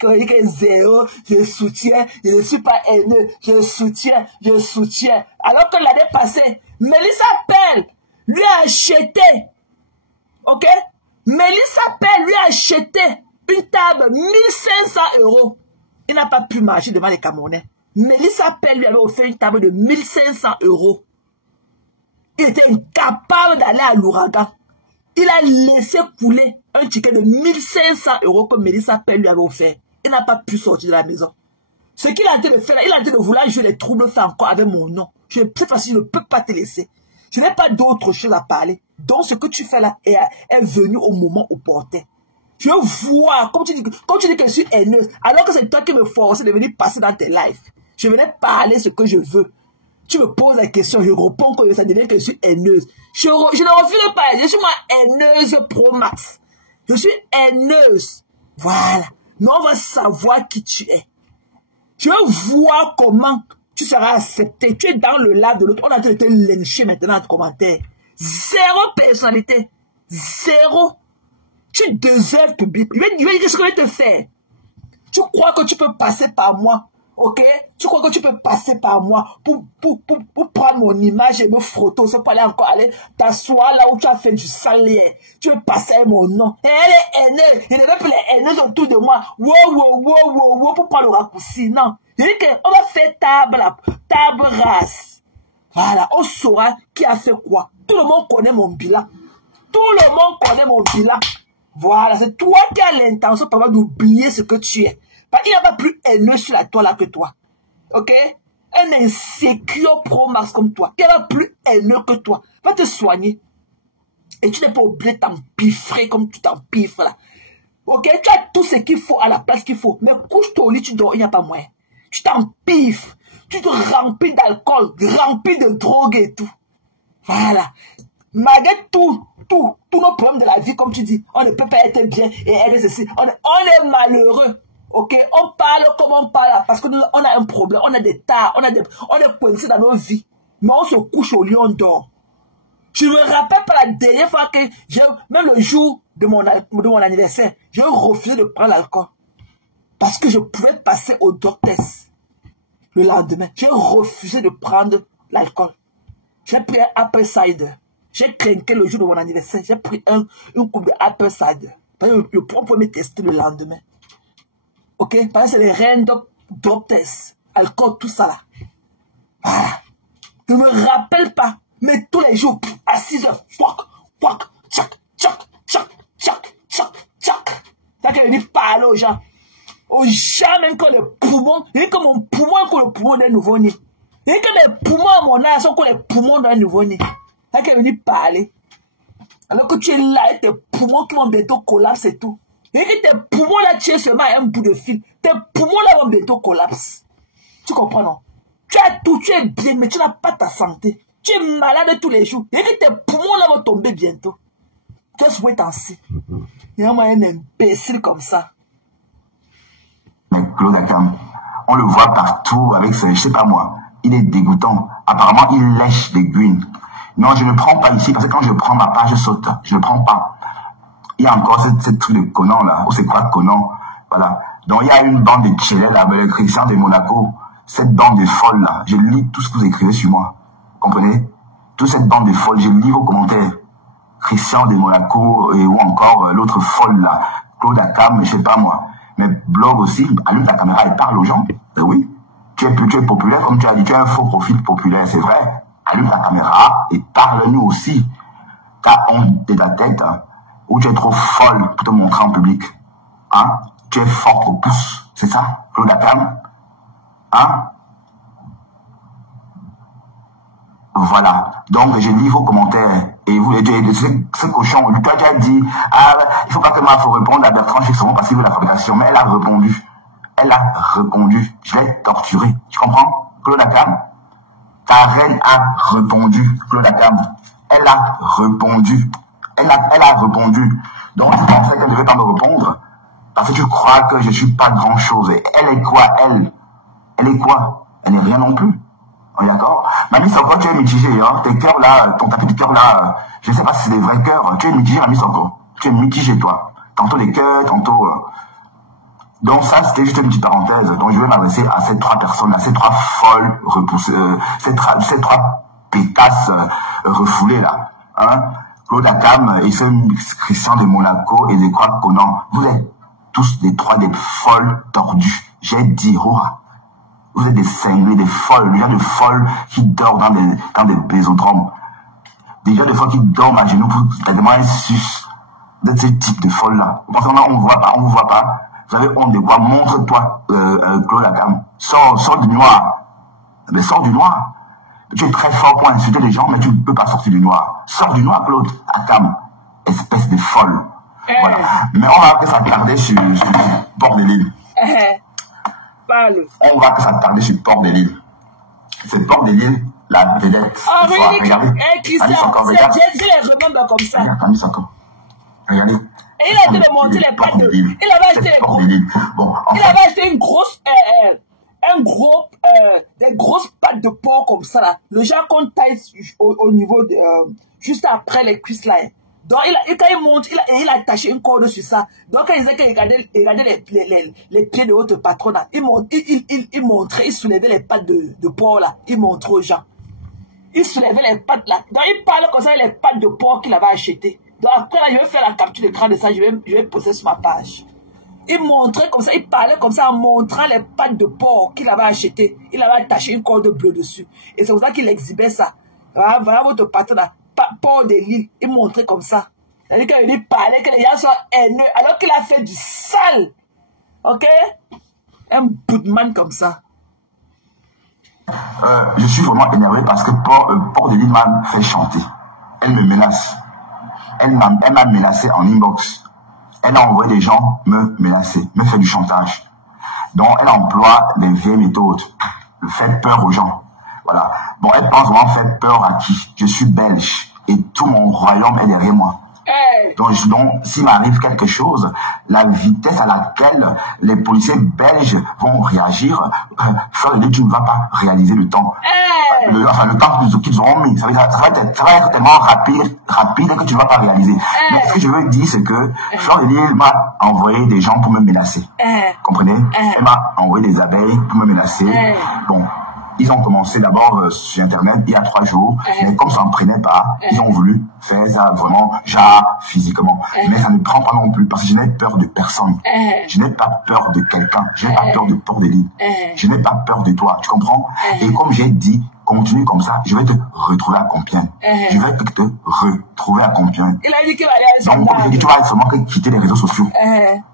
Quand il dit que zéro, je soutiens, je ne suis pas haineux, je soutiens. Alors que l'année passée, Mélissa Pell lui a acheté, ok? Mélissa Pell lui a acheté une table 1500 €. Il n'a pas pu marcher devant les Camerounais. Mélissa Pell lui avait offert une table de 1500 €. Il était incapable d'aller à l'ouragan. Il a laissé couler un ticket de 1500 € que Mélissa Pell lui avait offert. Il n'a pas pu sortir de la maison. Ce qu'il a en train de faire, il a en train de vouloir jouer les troubles faits encore avec mon nom. C'est facile, je ne peux pas te laisser. Je n'ai pas d'autre chose à parler. Donc, ce que tu fais là est venu au moment opportun. Je vois, comme tu dis que je suis haineuse, alors que c'est toi qui me forçais de venir passer dans tes lives. Je venais parler ce que je veux. Tu me poses la question, je réponds que ça devient que je suis haineuse. Je ne refuse pas, je suis moi haineuse Pro Max. Je suis haineuse. Voilà. Mais on va savoir qui tu es. Je veux voir comment tu seras accepté. Tu es dans le lac de l'autre. On a train de te lyncher maintenant en commentaire. Zéro personnalité. Zéro. Tu désertes tout bip. Je vais dire ce que je vais te faire. Tu crois que tu peux passer par moi Ok? Tu crois que tu peux passer par moi pour prendre mon image et me frotter, c'est pas aller encore aller t'asseoir là où tu as fait du salaire. Tu veux passer avec mon nom. Et elle est haineux. Il y a plus les haineux autour de moi. Wow, pour prendre le raccourci. Non. Je dis qu'on va faire table rase. Voilà, on saura qui a fait quoi. Tout le monde connaît mon bilan. Tout le monde connaît mon bilan. Voilà, c'est toi qui as l'intention d'oublier ce que tu es. Parce qu'il n'y a pas plus haineux sur la toile là que toi. Ok? Un insécure pro max comme toi. Il n'y a pas plus haineux que toi. Va te soigner. Et tu n'es pas obligé de t'empiffrer comme tu t'empiffres là. Ok? Tu as tout ce qu'il faut à la place qu'il faut. Mais couche-toi au lit, tu dors, il n'y a pas moyen. Tu t'empiffres. Tu te remplis d'alcool, remplis de drogue et tout. Voilà. Malgré tous nos problèmes de la vie, comme tu dis, on ne peut pas être bien et être ceci. On est malheureux. Ok? On parle comme on parle parce qu'on a un problème, on a des tares, on est coincés dans nos vies. Mais on se couche au lit, on dort. Je me rappelle pas la dernière fois que même le jour de mon anniversaire, j'ai refusé de prendre l'alcool. Parce que je pouvais passer au docteur le lendemain. J'ai refusé de prendre l'alcool. J'ai pris un apple cider. J'ai craqué le jour de mon anniversaire. J'ai pris une coupe de apple cider. Parce que le point pour me tester le lendemain. Ok? Parce que c'est les reines docteurs. Alcool, tout ça là. Voilà. Je ne me rappelle pas. Mais tous les jours, à 6 heures, tchac. T'as qu'à venir parler aux gens. Aux gens, même quand les poumons, et comme mon poumon, comme le poumon d'un nouveau-né. Et que mes poumons à mon âge sont comme les poumons d'un nouveau-né. T'as qu'à venir parler. Alors que tu es là et tes poumons qui vont bientôt collapser et tout. Et que tes poumons là, tu es seulement un bout de fil. Tes poumons là vont bientôt collapser. Tu comprends, non? Tu as tout, tu es bien, mais tu n'as pas ta santé. Tu es malade tous les jours. Et que tes poumons là vont tomber bientôt. Just wait and see. Il y a un imbécile comme ça. Mais Claude Akam, on le voit partout avec ce, je sais pas moi, il est dégoûtant. Apparemment, il lèche des guines. Non, je ne prends pas ici parce que quand je prends ma part, je saute. Je ne prends pas. Il y a encore cette truc de Conan là, ou c'est quoi Conan? Voilà. Donc il y a une bande de Tchélé là, avec le Christian de Monaco. Cette bande de folles là, je lis tout ce que vous écrivez sur moi. Comprenez? Toute cette bande de folles, je lis vos commentaires. Christian de Monaco ou encore l'autre folle là, Claude Akam, je sais pas moi. Mais blog aussi, allume ta caméra et parle aux gens. Ben oui. Tu es populaire, comme tu as dit, tu as un faux profil populaire, c'est vrai. Allume ta caméra et parle-nous aussi. T'as honte de ta tête, hein, ou tu es trop folle pour te montrer en public. Hein? Tu es forte au pouce. C'est ça, Claude Akam? Hein? Voilà. Donc, je lis vos commentaires. Et vous, ce cochon, lui, tu as déjà dit, il faut pas que moi, faut répondre à Bertrand Chixon parce qu'il veut la fabrication. Mais elle a répondu. Elle a répondu. Je l'ai torturé. Tu comprends? Claude Akam? Ta reine a répondu. Claude Akam. Elle a répondu. Elle a répondu. Donc, tu pensais qu'elle ne devait pas me répondre parce que tu crois que je suis pas grand chose. Et elle est quoi, elle? Elle est quoi? Elle n'est rien non plus. D'accord? Mamie Soko, tu es mitigé, hein? Tes cœurs là, ton tapis de cœur là, je ne sais pas si c'est des vrais cœurs. Tu es mitigé, Mamie Soko. Tu es mitigé, toi. Tantôt les cœurs, tantôt. Donc ça, c'était juste une petite parenthèse. Donc je vais m'adresser à ces trois personnes, à ces trois folles repoussées, ces trois pétasses refoulées là. Hein? Claude Akam et ce Christian de Monaco et des croix Conan. Vous êtes tous des trois des folles tordues. J'ai dit, Rora. Vous êtes des cinglés, des folles, déjà des folles qui dorment dans des bésodromes. Déjà des folles qui dorment à genoux pour tellement un sus. Vous êtes ce type de folles-là. Vous pensez qu'on ne voit pas, on ne vous voit pas. Vous avez honte de quoi? Montre-toi, Claude Akam. Sors du noir. Mais sors du noir. Tu es très fort pour insulter les gens, mais tu ne peux pas sortir du noir. Sors du noir, Claude Akam. Espèce de folle. Voilà. Mais on va que ça tarder sur Port de l'Île. On va que ça tarder sur Port de l'Île. C'est Port de l'Île, la vedette. Ah oui, Christian, j'ai les remember comme ça. Regardez. Et il a été de monter les pattes de... Il avait acheté il avait acheté des grosses pattes de porc comme ça là. Le genre qu'on taille au niveau de... juste après les cuisses là. Donc, quand il monte, il a attaché une corde sur ça. Donc, quand il disait qu'il regardait les pieds de votre patron, là, il montrait, il soulevait les pattes de porc, là. Il montrait aux gens. Il soulevait les pattes, là. Donc, il parlait comme ça avec les pattes de porc qu'il avait achetées. Donc, après, là, je vais faire la capture d'écran de ça, je vais poster sur ma page. Il montrait comme ça, il parlait comme ça en montrant les pattes de porc qu'il avait achetées. Il avait attaché une corde bleue dessus. Et c'est comme ça qu'il exhibait ça. Voilà votre patron, là. Port de l'île, il montrait comme ça. C'est-à-dire qu'il parlait que les gens sont haineux, alors qu'il a fait du sale. Ok? Un bout de man comme ça. Je suis vraiment énervé parce que Port de l'île m'a fait chanter. Elle me menace. Elle m'a menacé en inbox. Elle a envoyé des gens me menacer, me faire du chantage. Donc elle emploie des vieilles méthodes. Faire peur aux gens. Voilà. Bon, elle pense vraiment faire peur à qui? Je suis belge et tout mon royaume est derrière moi. Hey. Donc s'il m'arrive quelque chose, la vitesse à laquelle les policiers belges vont réagir, tu ne vas pas réaliser le temps. Hey. Le temps qu'ils auront mis, ça va être tellement rapide que tu ne vas pas réaliser. Hey. Mais ce que je veux dire, c'est que Fleur de l'Île m'a envoyé des gens pour me menacer. Comprenez? Elle m'a envoyé des abeilles pour me menacer. Bon. Ils ont commencé d'abord sur Internet il y a 3 jours, mais comme ça n'en prenait pas, ils ont voulu faire ça vraiment, physiquement. Mais ça ne prend pas non plus, parce que je n'ai peur de personne. Je n'ai pas peur de quelqu'un. Je n'ai pas peur de Port de l'Île. Je n'ai pas peur de toi, tu comprends? Et comme j'ai dit, continue comme ça, je vais te retrouver à Compiègne. Je vais te retrouver à Compiègne. Il a dit qu'il va aller à son Donc, comme je dis, tu vas seulement quitter les réseaux sociaux.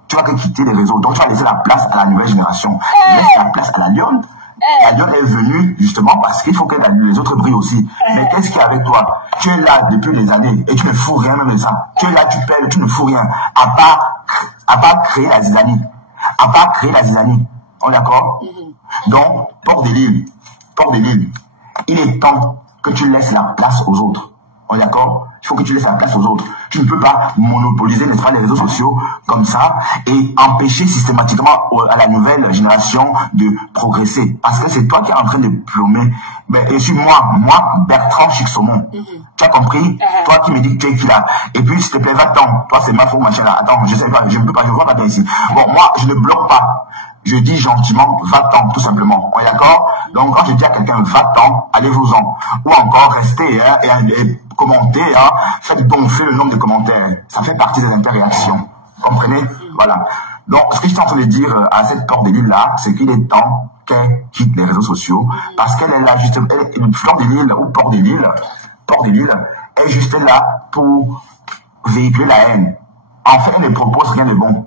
Tu vas quitter les réseaux. Donc, tu vas laisser la place à la nouvelle génération. Laisse la place à la lionne. La lionne est venue justement parce qu'il faut que les autres brillent aussi. Mais qu'est-ce qu'il y a avec toi? Tu es là depuis des années et tu ne fous rien même de ça. Tu es là, tu pèles, tu ne fous rien. À part créer la zizanie. On est d'accord? Donc, Port de l'Île, il est temps que tu laisses la place aux autres. On est d'accord? Il faut que tu laisses la place aux autres. Tu ne peux pas monopoliser, n'est-ce pas, les réseaux sociaux comme ça et empêcher systématiquement à la nouvelle génération de progresser. Parce que c'est toi qui es en train de plomber. Et sur moi, Bertrand Chixomon. Tu as compris? Toi qui me dis que tu es qui là. Et puis, s'il te plaît, va-t'en. Toi, c'est ma faute, machin là. Attends, je sais pas, je ne peux pas, je ne vois pas ici. Bon, moi, je ne bloque pas. Je dis gentiment, va-t'en, tout simplement. On est d'accord? Donc, quand je dis à quelqu'un, va-t'en, allez-vous-en. Ou encore, restez et commentez, faites gonfler le nombre de commentaires. Ça fait partie des interréactions. Comprenez? Voilà. Donc, ce que je suis en train de dire à cette Port de l'Île là, c'est qu'il est temps qu'elle quitte les réseaux sociaux, parce qu'elle est là, justement, Fleur de l'Île ou Port de l'Île est juste là pour véhiculer la haine. En fait, elle ne propose rien de bon.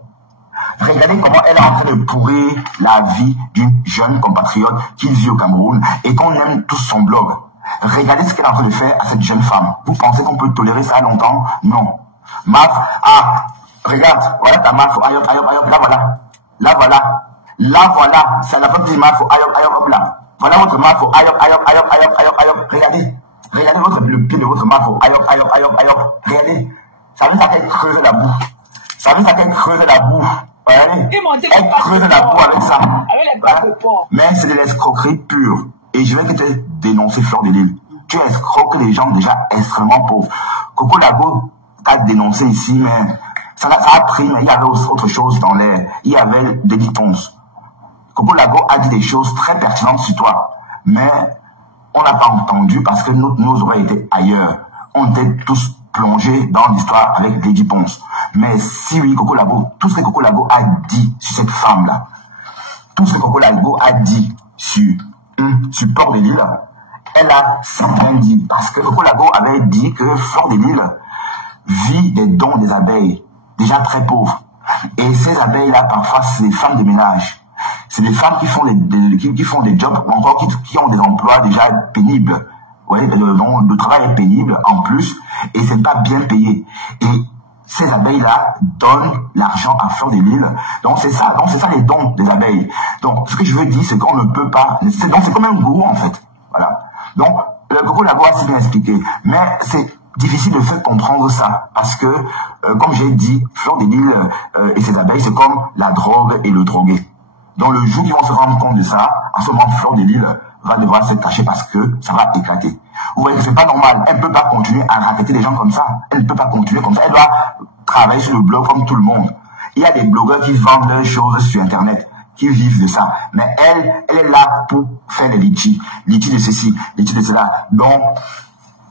Regardez comment elle est en train de pourrir la vie d'une jeune compatriote qui vit au Cameroun et qu'on aime tous son blog. Regardez ce qu'elle est en train de faire à cette jeune femme. Vous pensez qu'on peut tolérer ça longtemps? Non. Maf, regarde, voilà ta Maf, aïe, là voilà, c'est la femme qui dit Maf, aïe, hop là. Voilà votre Maf, aïe, regardez le pied de votre Maf, aïe, regardez. Ça veut dire qu'elle creuse la boue. Elle creuse la boue avec ça. Mais c'est de l'escroquerie pure. Et je vais te dénoncer, Fleur de l'Île. Tu escroques les gens déjà extrêmement pauvres. Coco Lago t'a dénoncé ici, mais ça a pris, mais il y avait autre chose dans l'air. Il y avait des ditons. Coco Lago a dit des choses très pertinentes sur toi. Mais on n'a pas entendu parce que nos oreilles étaient ailleurs. On était tous plongés dans l'histoire avec Lady Ponce. Mais si oui, Coco Lago, tout ce que Coco Lago a dit sur cette femme-là, tout ce que Coco Lago a dit sur Port de l'Île, elle a certainement dit, parce que Coco Lago avait dit que Fleur de l'Île vit des dons des abeilles, déjà très pauvres. Et ces abeilles-là, parfois, c'est des femmes de ménage. C'est des femmes qui font des jobs, ou encore qui ont des emplois déjà pénibles. Ouais, le travail est pénible en plus, et c'est pas bien payé. Et ces abeilles-là donnent l'argent à Fleur de l'Île. Donc c'est ça les dons des abeilles. Donc ce que je veux dire, c'est qu'on ne peut pas. C'est comme un gourou en fait. Voilà. Donc le Coco Lago a si bien expliqué, mais c'est difficile de faire comprendre ça parce que, comme j'ai dit, Fleur de l'Île et ses abeilles, c'est comme la drogue et le drogué. Donc le jour qu'ils vont se rendre compte de ça, à ce moment Fleur de l'Île va devoir se cacher parce que ça va éclater. Vous voyez que c'est pas normal. Elle ne peut pas continuer à répéter les gens comme ça. Elle ne peut pas continuer comme ça. Elle doit travailler sur le blog comme tout le monde. Il y a des blogueurs qui vendent leurs choses sur Internet, qui vivent de ça. Mais elle est là pour faire les litchis. Litchis de ceci, litchis de cela. Donc,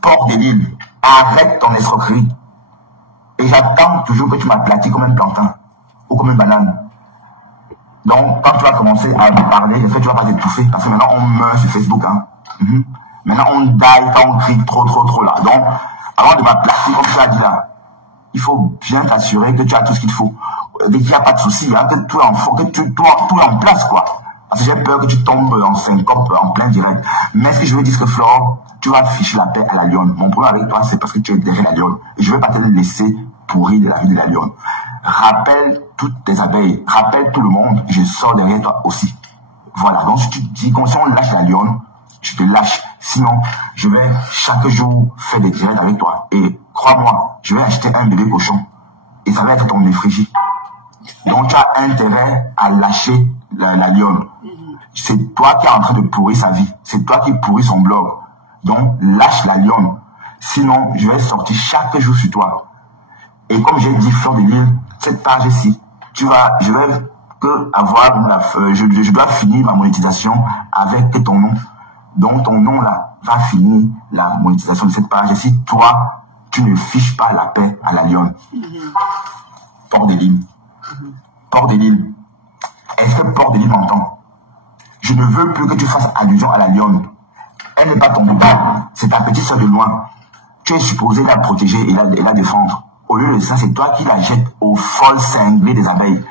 Port de Lille, arrête ton escroquerie. Et j'attends toujours que tu m'aplatis comme un plantain ou comme une banane. Donc, quand tu vas commencer à me parler, je sais que tu vas pas t'étouffer. Parce que maintenant, on meurt sur Facebook. Hein. Maintenant, on die quand on crie trop là. Donc, avant de m'aplatir comme tu as dit là, il faut bien t'assurer que tu as tout ce qu'il faut. Qu'il n'y a pas de souci, hein, que tout est en place, quoi. Parce que j'ai peur que tu tombes en syncope en plein direct. Mais ce que je veux dire, c'est que Flore, tu vas ficher la paix à la lionne. Mon problème avec toi, c'est parce que tu es derrière la lionne. Et je ne vais pas te laisser pourrir de la vie de la lionne. Rappelle toutes tes abeilles. Rappelle tout le monde. Je sors derrière toi aussi. Voilà. Donc, si tu dis, si on lâche la lionne, je te lâche. Sinon, je vais chaque jour faire des directs avec toi. Et crois-moi, je vais acheter un bébé cochon. Et ça va être ton effigie. Donc, tu as intérêt à lâcher la lionne. C'est toi qui es en train de pourrir sa vie. C'est toi qui pourris son blog. Donc, lâche la lionne. Sinon, je vais sortir chaque jour sur toi. Et comme j'ai dit, Flore de Lille, cette page-ci, je vais que avoir je dois finir ma monétisation avec ton nom. Donc, ton nom là va finir la monétisation de cette page-ci. Toi, tu ne fiches pas la paix à la lionne. Port de Lille. Port de Lille. Est-ce que Port de Lille m'entend? Je ne veux plus que tu fasses allusion à la lionne. Elle n'est pas ton papa, c'est ta petite soeur de loin. Tu es supposé la protéger et la défendre. Au lieu de ça, c'est toi qui la jettes aux folles cinglées des abeilles.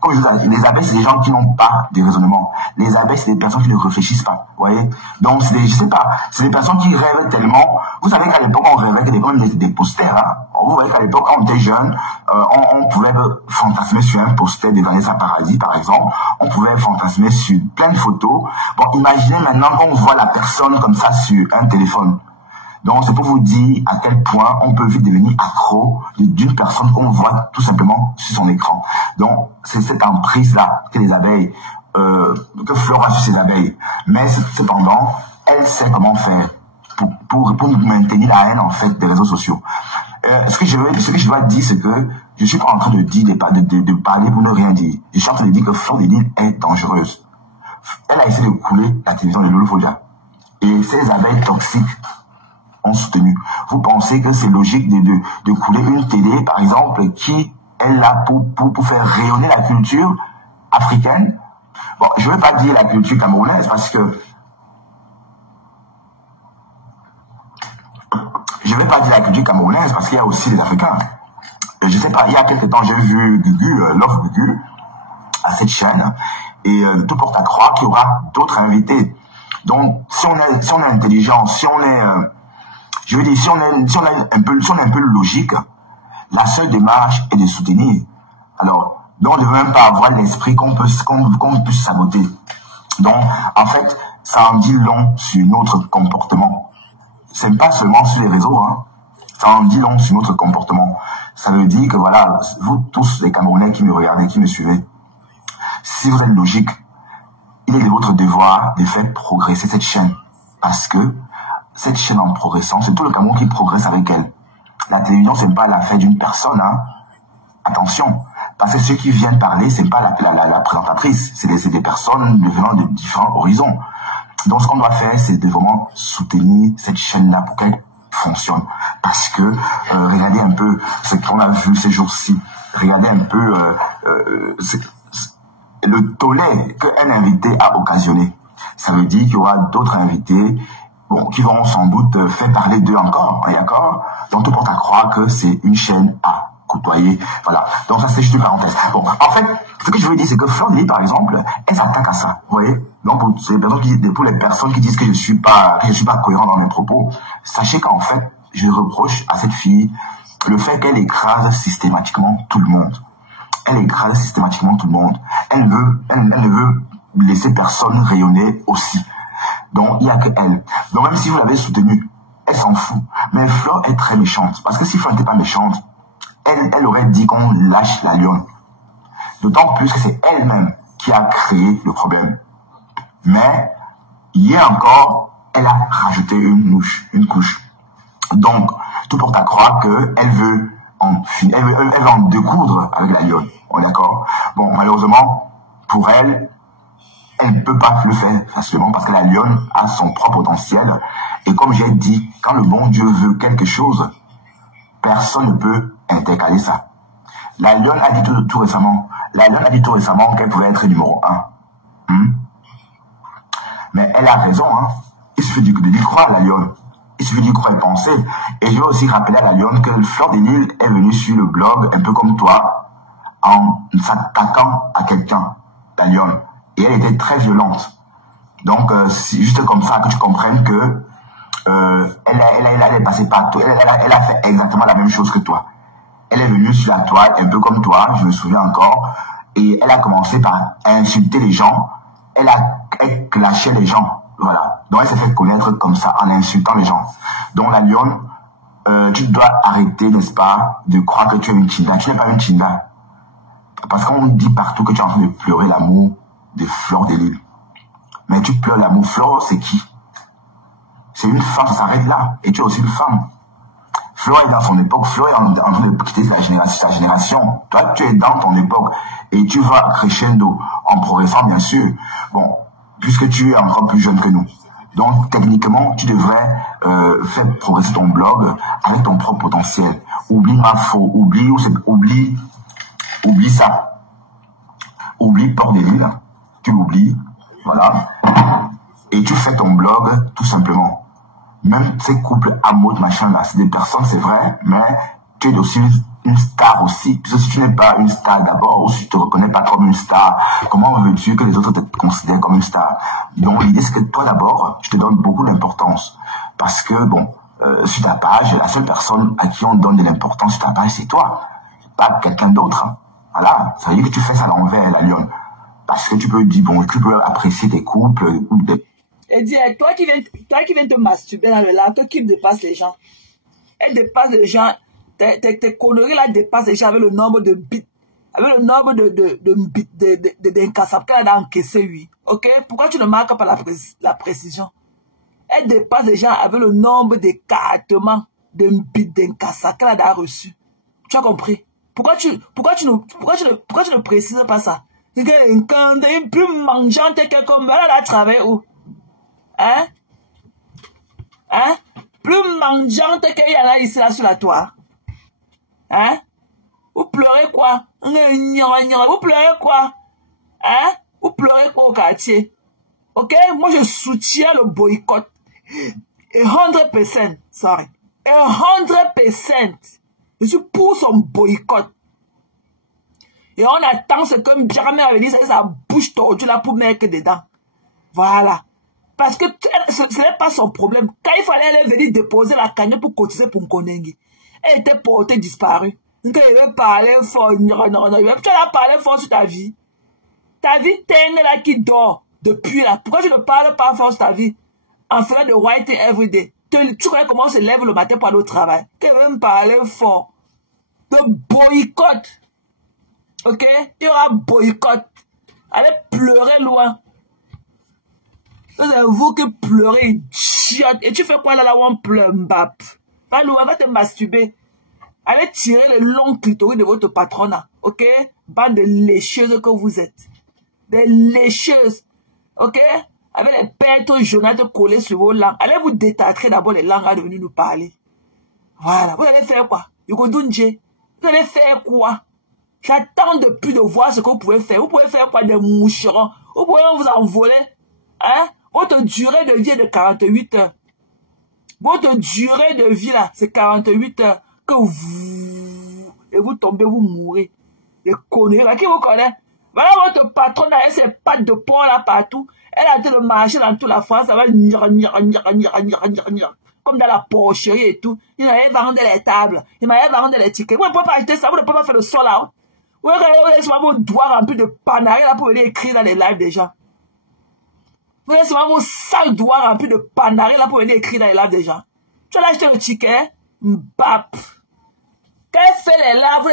Comme je vous dis, les abeilles, c'est des gens qui n'ont pas de raisonnement. Les abeilles, c'est des personnes qui ne réfléchissent pas. Vous voyez? Donc, je sais pas, c'est des personnes qui rêvent tellement. Vous savez qu'à l'époque, on rêvait que des posters. Hein. Vous voyez qu'à l'époque, quand on était jeune, on pouvait fantasmer sur un poster de Vanessa Paradis, par exemple. On pouvait fantasmer sur plein de photos. Bon, imaginez maintenant qu'on voit la personne comme ça sur un téléphone. Donc, c'est pour vous dire à quel point on peut vite devenir accro d'une personne qu'on voit tout simplement sur son écran. Donc, c'est cette emprise-là que les abeilles, que Flore a sur ses abeilles. Mais cependant, elle sait comment faire pour maintenir la haine, en fait, des réseaux sociaux. Ce que je dois dire, c'est que je suis pas en train de dire, de parler pour ne rien dire. Je suis en train de dire que Flore de Lille est dangereuse. Elle a essayé de couler la télévision de Loulou Fodia. Et ces abeilles toxiques ont soutenu. Vous pensez que c'est logique de couler une télé, par exemple, qui est là pour faire rayonner la culture africaine? Bon, je ne vais pas dire la culture camerounaise parce que qu'il y a aussi des Africains. Je sais pas, il y a quelques temps, j'ai vu Gugu, Love Gugu, à cette chaîne, et tout porte à croire qu'il y aura d'autres invités. Donc, si on est intelligent, si on est je veux dire, si on est un peu logique, la seule démarche est de soutenir. Alors, donc on ne veut même pas avoir l'esprit qu'on puisse saboter. Donc, en fait, ça en dit long sur notre comportement. C'est pas seulement sur les réseaux, hein. Ça en dit long sur notre comportement. Ça veut dire que voilà, vous tous les Camerounais qui me regardez, qui me suivez, si vous êtes logique, il est de votre devoir de faire progresser cette chaîne. Parce que cette chaîne en progressant, c'est tout le Cameroun qui progresse avec elle. La télévision, c'est pas l'affaire d'une personne, hein. Attention. Parce que ceux qui viennent parler, c'est pas la présentatrice. C'est des personnes venant de différents horizons. Donc, ce qu'on doit faire, c'est de vraiment soutenir cette chaîne-là pour qu'elle fonctionne. Parce que, regardez un peu ce qu'on a vu ces jours-ci. Regardez un peu le tollé qu'un invité a occasionné. Ça veut dire qu'il y aura d'autres invités qui vont sans doute faire parler d'eux encore, d'accord? Donc, tout porte à croire que c'est une chaîne à côtoyer. Voilà. Donc, ça, c'est juste une parenthèse. Bon, en fait, ce que je veux dire, c'est que Flore de Lille, par exemple, elle s'attaque à ça. Vous voyez? Donc, pour les personnes qui disent que je suis pas cohérent dans mes propos, sachez qu'en fait, je reproche à cette fille le fait qu'elle écrase systématiquement tout le monde. Elle écrase systématiquement tout le monde. Elle ne veut laisser personne rayonner aussi. Donc, il n'y a que elle. Donc, même si vous l'avez soutenue, elle s'en fout. Mais Flore est très méchante. Parce que si Flore n'était pas méchante, elle aurait dit qu'on lâche la lionne. D'autant plus que c'est elle-même qui a créé le problème. Mais, Hier encore, elle a rajouté une couche. Donc, tout porte à croire qu'elle veut elle veut en découdre avec la lionne. On est d'accord? Bon, malheureusement, pour elle, elle ne peut pas le faire facilement parce que la lionne a son propre potentiel. Et comme j'ai dit, quand le bon Dieu veut quelque chose, personne ne peut intercaler ça. La lionne a dit tout récemment qu'elle pouvait être numéro 1. Mais elle a raison, hein. Il suffit de lui croire, la lionne. Il suffit d'y croire et penser. Et je vais aussi rappeler à la lionne que Fleur de Lille est venue sur le blog, un peu comme toi, en s'attaquant à quelqu'un, la lionne. Et elle était très violente. Donc, c'est juste comme ça que tu comprennes que elle est passée partout. Elle a fait exactement la même chose que toi. Elle est venue sur la toile, un peu comme toi, je me souviens encore, et elle a commencé par insulter les gens. Elle clashait les gens. Voilà. Donc elle s'est fait connaître comme ça, en insultant les gens. Donc la lionne, tu dois arrêter, n'est-ce pas, de croire que tu es une Chinda. Tu n'es pas une Chinda. Parce qu'on dit partout que tu es en train de pleurer l'amour de Fleur de Lille. Mais tu pleures l'amour. Fleur, c'est qui? C'est une femme, ça s'arrête là. Et tu es aussi une femme. Fleur est dans son époque. Fleur est en train de quitter sa génération. Toi, tu es dans ton époque. Et tu vas crescendo, en progressant, bien sûr. Bon, puisque tu es encore plus jeune que nous. Donc, techniquement, tu devrais faire progresser ton blog avec ton propre potentiel. Oublie ma faux, oublie ça. Oublie Port des Villes. Tu l'oublies. Voilà. Et tu fais ton blog, tout simplement. Même ces couples amoureux, machin là, c'est des personnes, c'est vrai, mais tu es aussi une star aussi. Puisque si tu n'es pas une star d'abord, ou si tu te reconnais pas comme une star, comment veux-tu que les autres te considèrent comme une star? Donc l'idée c'est que toi d'abord, je te donne beaucoup d'importance. Parce que bon, sur ta page, la seule personne à qui on donne de l'importance sur ta page, c'est toi. Pas quelqu'un d'autre. Hein. Voilà. Ça veut dire que tu fais ça à l'envers, la lionne. Parce que tu peux dire, bon, tu peux apprécier tes couples, ou des... Et dis, toi qui viens te masturber dans le live, qui dépasse les gens. Elle dépasse les gens. Tes conneries là dépassent les gens avec le nombre de bits. Avec le nombre d'incassables qu'elle a encaissé, oui. Ok? Pourquoi tu ne marques pas la précision? Elle dépasse les gens avec le nombre d'écartements de bits d'incassables qu'elle a reçu. Tu as compris? Pourquoi tu ne précises pas ça? C'est qu'une plus mangeante que comme elle a travaillé où? Hein? Hein? Plus mangeante qu'il y en a ici là sur la toile. Hein? Vous pleurez quoi? Vous pleurez quoi? Hein? Vous pleurez quoi au quartier? Ok? Moi je soutiens le boycott. 100%. Sorry. 100%. Je suis pour son boycott. Et on attend ce que Biramé avait dit, c'est sa bouche tordue là pour mettre dedans. Voilà. Parce que ce n'est pas son problème. Quand il fallait aller venir déposer la cagnotte pour cotiser pour Nkonengi, elle était portée disparue. Donc elle avait parlé fort. Non. Tu as parlé fort sur ta vie. Ta vie, t'es là qui dort depuis là. Pourquoi tu ne parles pas fort sur ta vie? En faisant de writing everyday. Tu connais comment on se lève le matin pour aller au travail. Tu vas me parler fort. De boycott. Ok? Il y aura boycott. Allez pleurer loin. C'est vous qui pleurez, idiote. Et tu fais quoi là où on pleure, mbap? Va loin, va te masturber. Allez tirer le long clitoris de votre patronat. Ok? Bande de lécheuses que vous êtes. Des lécheuses. Ok? Avec les pêtres jaunâtres collés sur vos langues. Allez vous détatrer d'abord les langues à venir nous parler. Voilà. Vous allez faire quoi? Yokodunje. Vous allez faire quoi? J'attends depuis de voir ce que vous pouvez faire. Vous pouvez faire quoi? Des moucherons. Vous pouvez vous envoler. Hein? Votre durée de vie est de 48 heures. Votre durée de vie là, c'est 48 heures. Que vous... Et vous tombez, vous mourrez. Les conneries là, qui vous connaît? Voilà votre patron là, elle ses pattes de porc là partout. Elle a été de marcher dans toute la France. Ça va comme dans la porcherie et tout. Il m'avait vendu les tables. Il m'avait vendu les tickets. Vous ne pouvez pas acheter ça. Vous ne pouvez pas faire le sol là. Vous avez vos doigts remplis de panaris là pour venir écrire dans les lives des gens. Vous avez vos sales doigts remplis de panaris là pour venir écrire dans les lives des gens. Tu as acheté le ticket. Mbap. Quand elle fait les lives,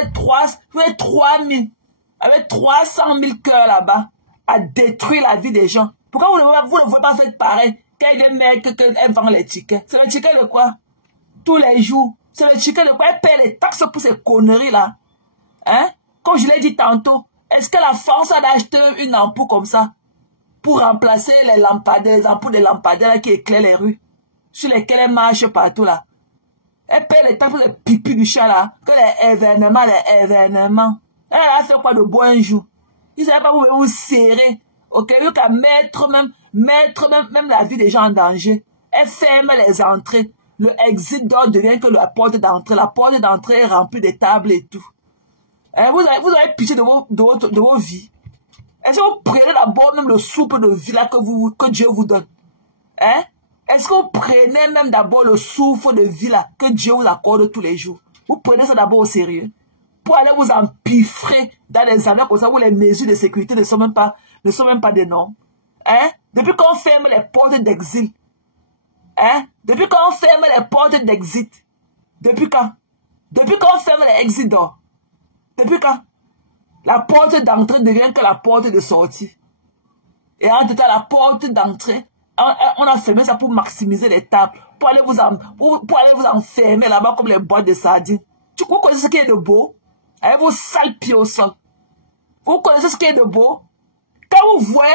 vous êtes 3000. Avec 300 000 cœurs là-bas. À détruire la vie des gens. Pourquoi vous ne voulez pas faire pareil? Qu'elle mettre qu'elle vend les tickets. C'est le ticket de quoi? Tous les jours. C'est le ticket de quoi? Elle paie les taxes pour ces conneries-là. Hein? Comme je l'ai dit tantôt, est-ce que la France a acheté une ampoule comme ça pour remplacer les lampadaires, les ampoules des lampadaires qui éclairent les rues, sur lesquelles elle marche partout là? Elle paie les taxes pour les pipis du chat là, que les événements. Elle a fait quoi de beau un jour? Ils ne savaient pas où vous serrer. Ok, vous qu'à mettre même la vie des gens en danger. Elle ferme les entrées. Le exit door devient que la porte d'entrée. La porte d'entrée est remplie de tables et tout. Hein, vous avez pitié de vos vies. Est-ce que vous prenez d'abord même le soupe de vie là que Dieu vous donne? Hein? Est-ce que vous prenez même d'abord le souffle de vie là que Dieu vous accorde tous les jours? Vous prenez ça d'abord au sérieux? Pour aller vous empiffrer dans les endroits comme ça où les mesures de sécurité ne sont même pas des noms. Hein? Depuis qu'on ferme les portes d'exil. Hein? Depuis qu'on ferme les portes d'exit. Depuis quand? Depuis qu'on ferme les exits d'or. Depuis quand? La porte d'entrée devient que la porte de sortie. Et en tout cas, la porte d'entrée, on a fermé ça pour maximiser les tables, pour aller vous enfermer là-bas comme les boîtes de sardines. Vous connaissez ce qui est de beau? Avec vos sales pieds au sol. Vous connaissez ce qui est de beau? Quand vous voyez,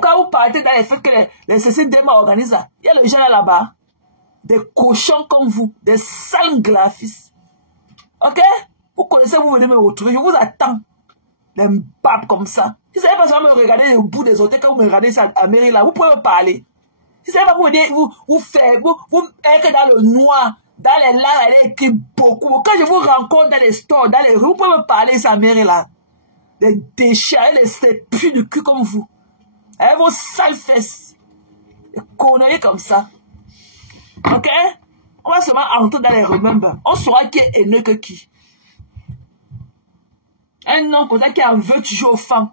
quand vous partez dans les fêtes que les CCDMA organisent, il y a les gens là-bas, des cochons comme vous, des sales graphistes. Ok? Vous connaissez, vous venez me retrouver, je vous attends. Les babes comme ça. Si vous savez pas seulement me regarder le bout des hôtels, quand vous me regardez ça à Mairie là, vous pouvez me parler. Si vous savez pas vous être dans le noir, dans les langues, elle est écrit beaucoup. Quand je vous rencontre dans les stores, dans les rues, vous pouvez me parler ça à Mairie là. Des déchets, des puits de cul comme vous. Avec vos sales fesses. Des conneries comme ça. Ok? On va seulement entrer dans les remember. On saura qui est haineux que qui. Un homme comme ça qui en veut toujours aux femmes.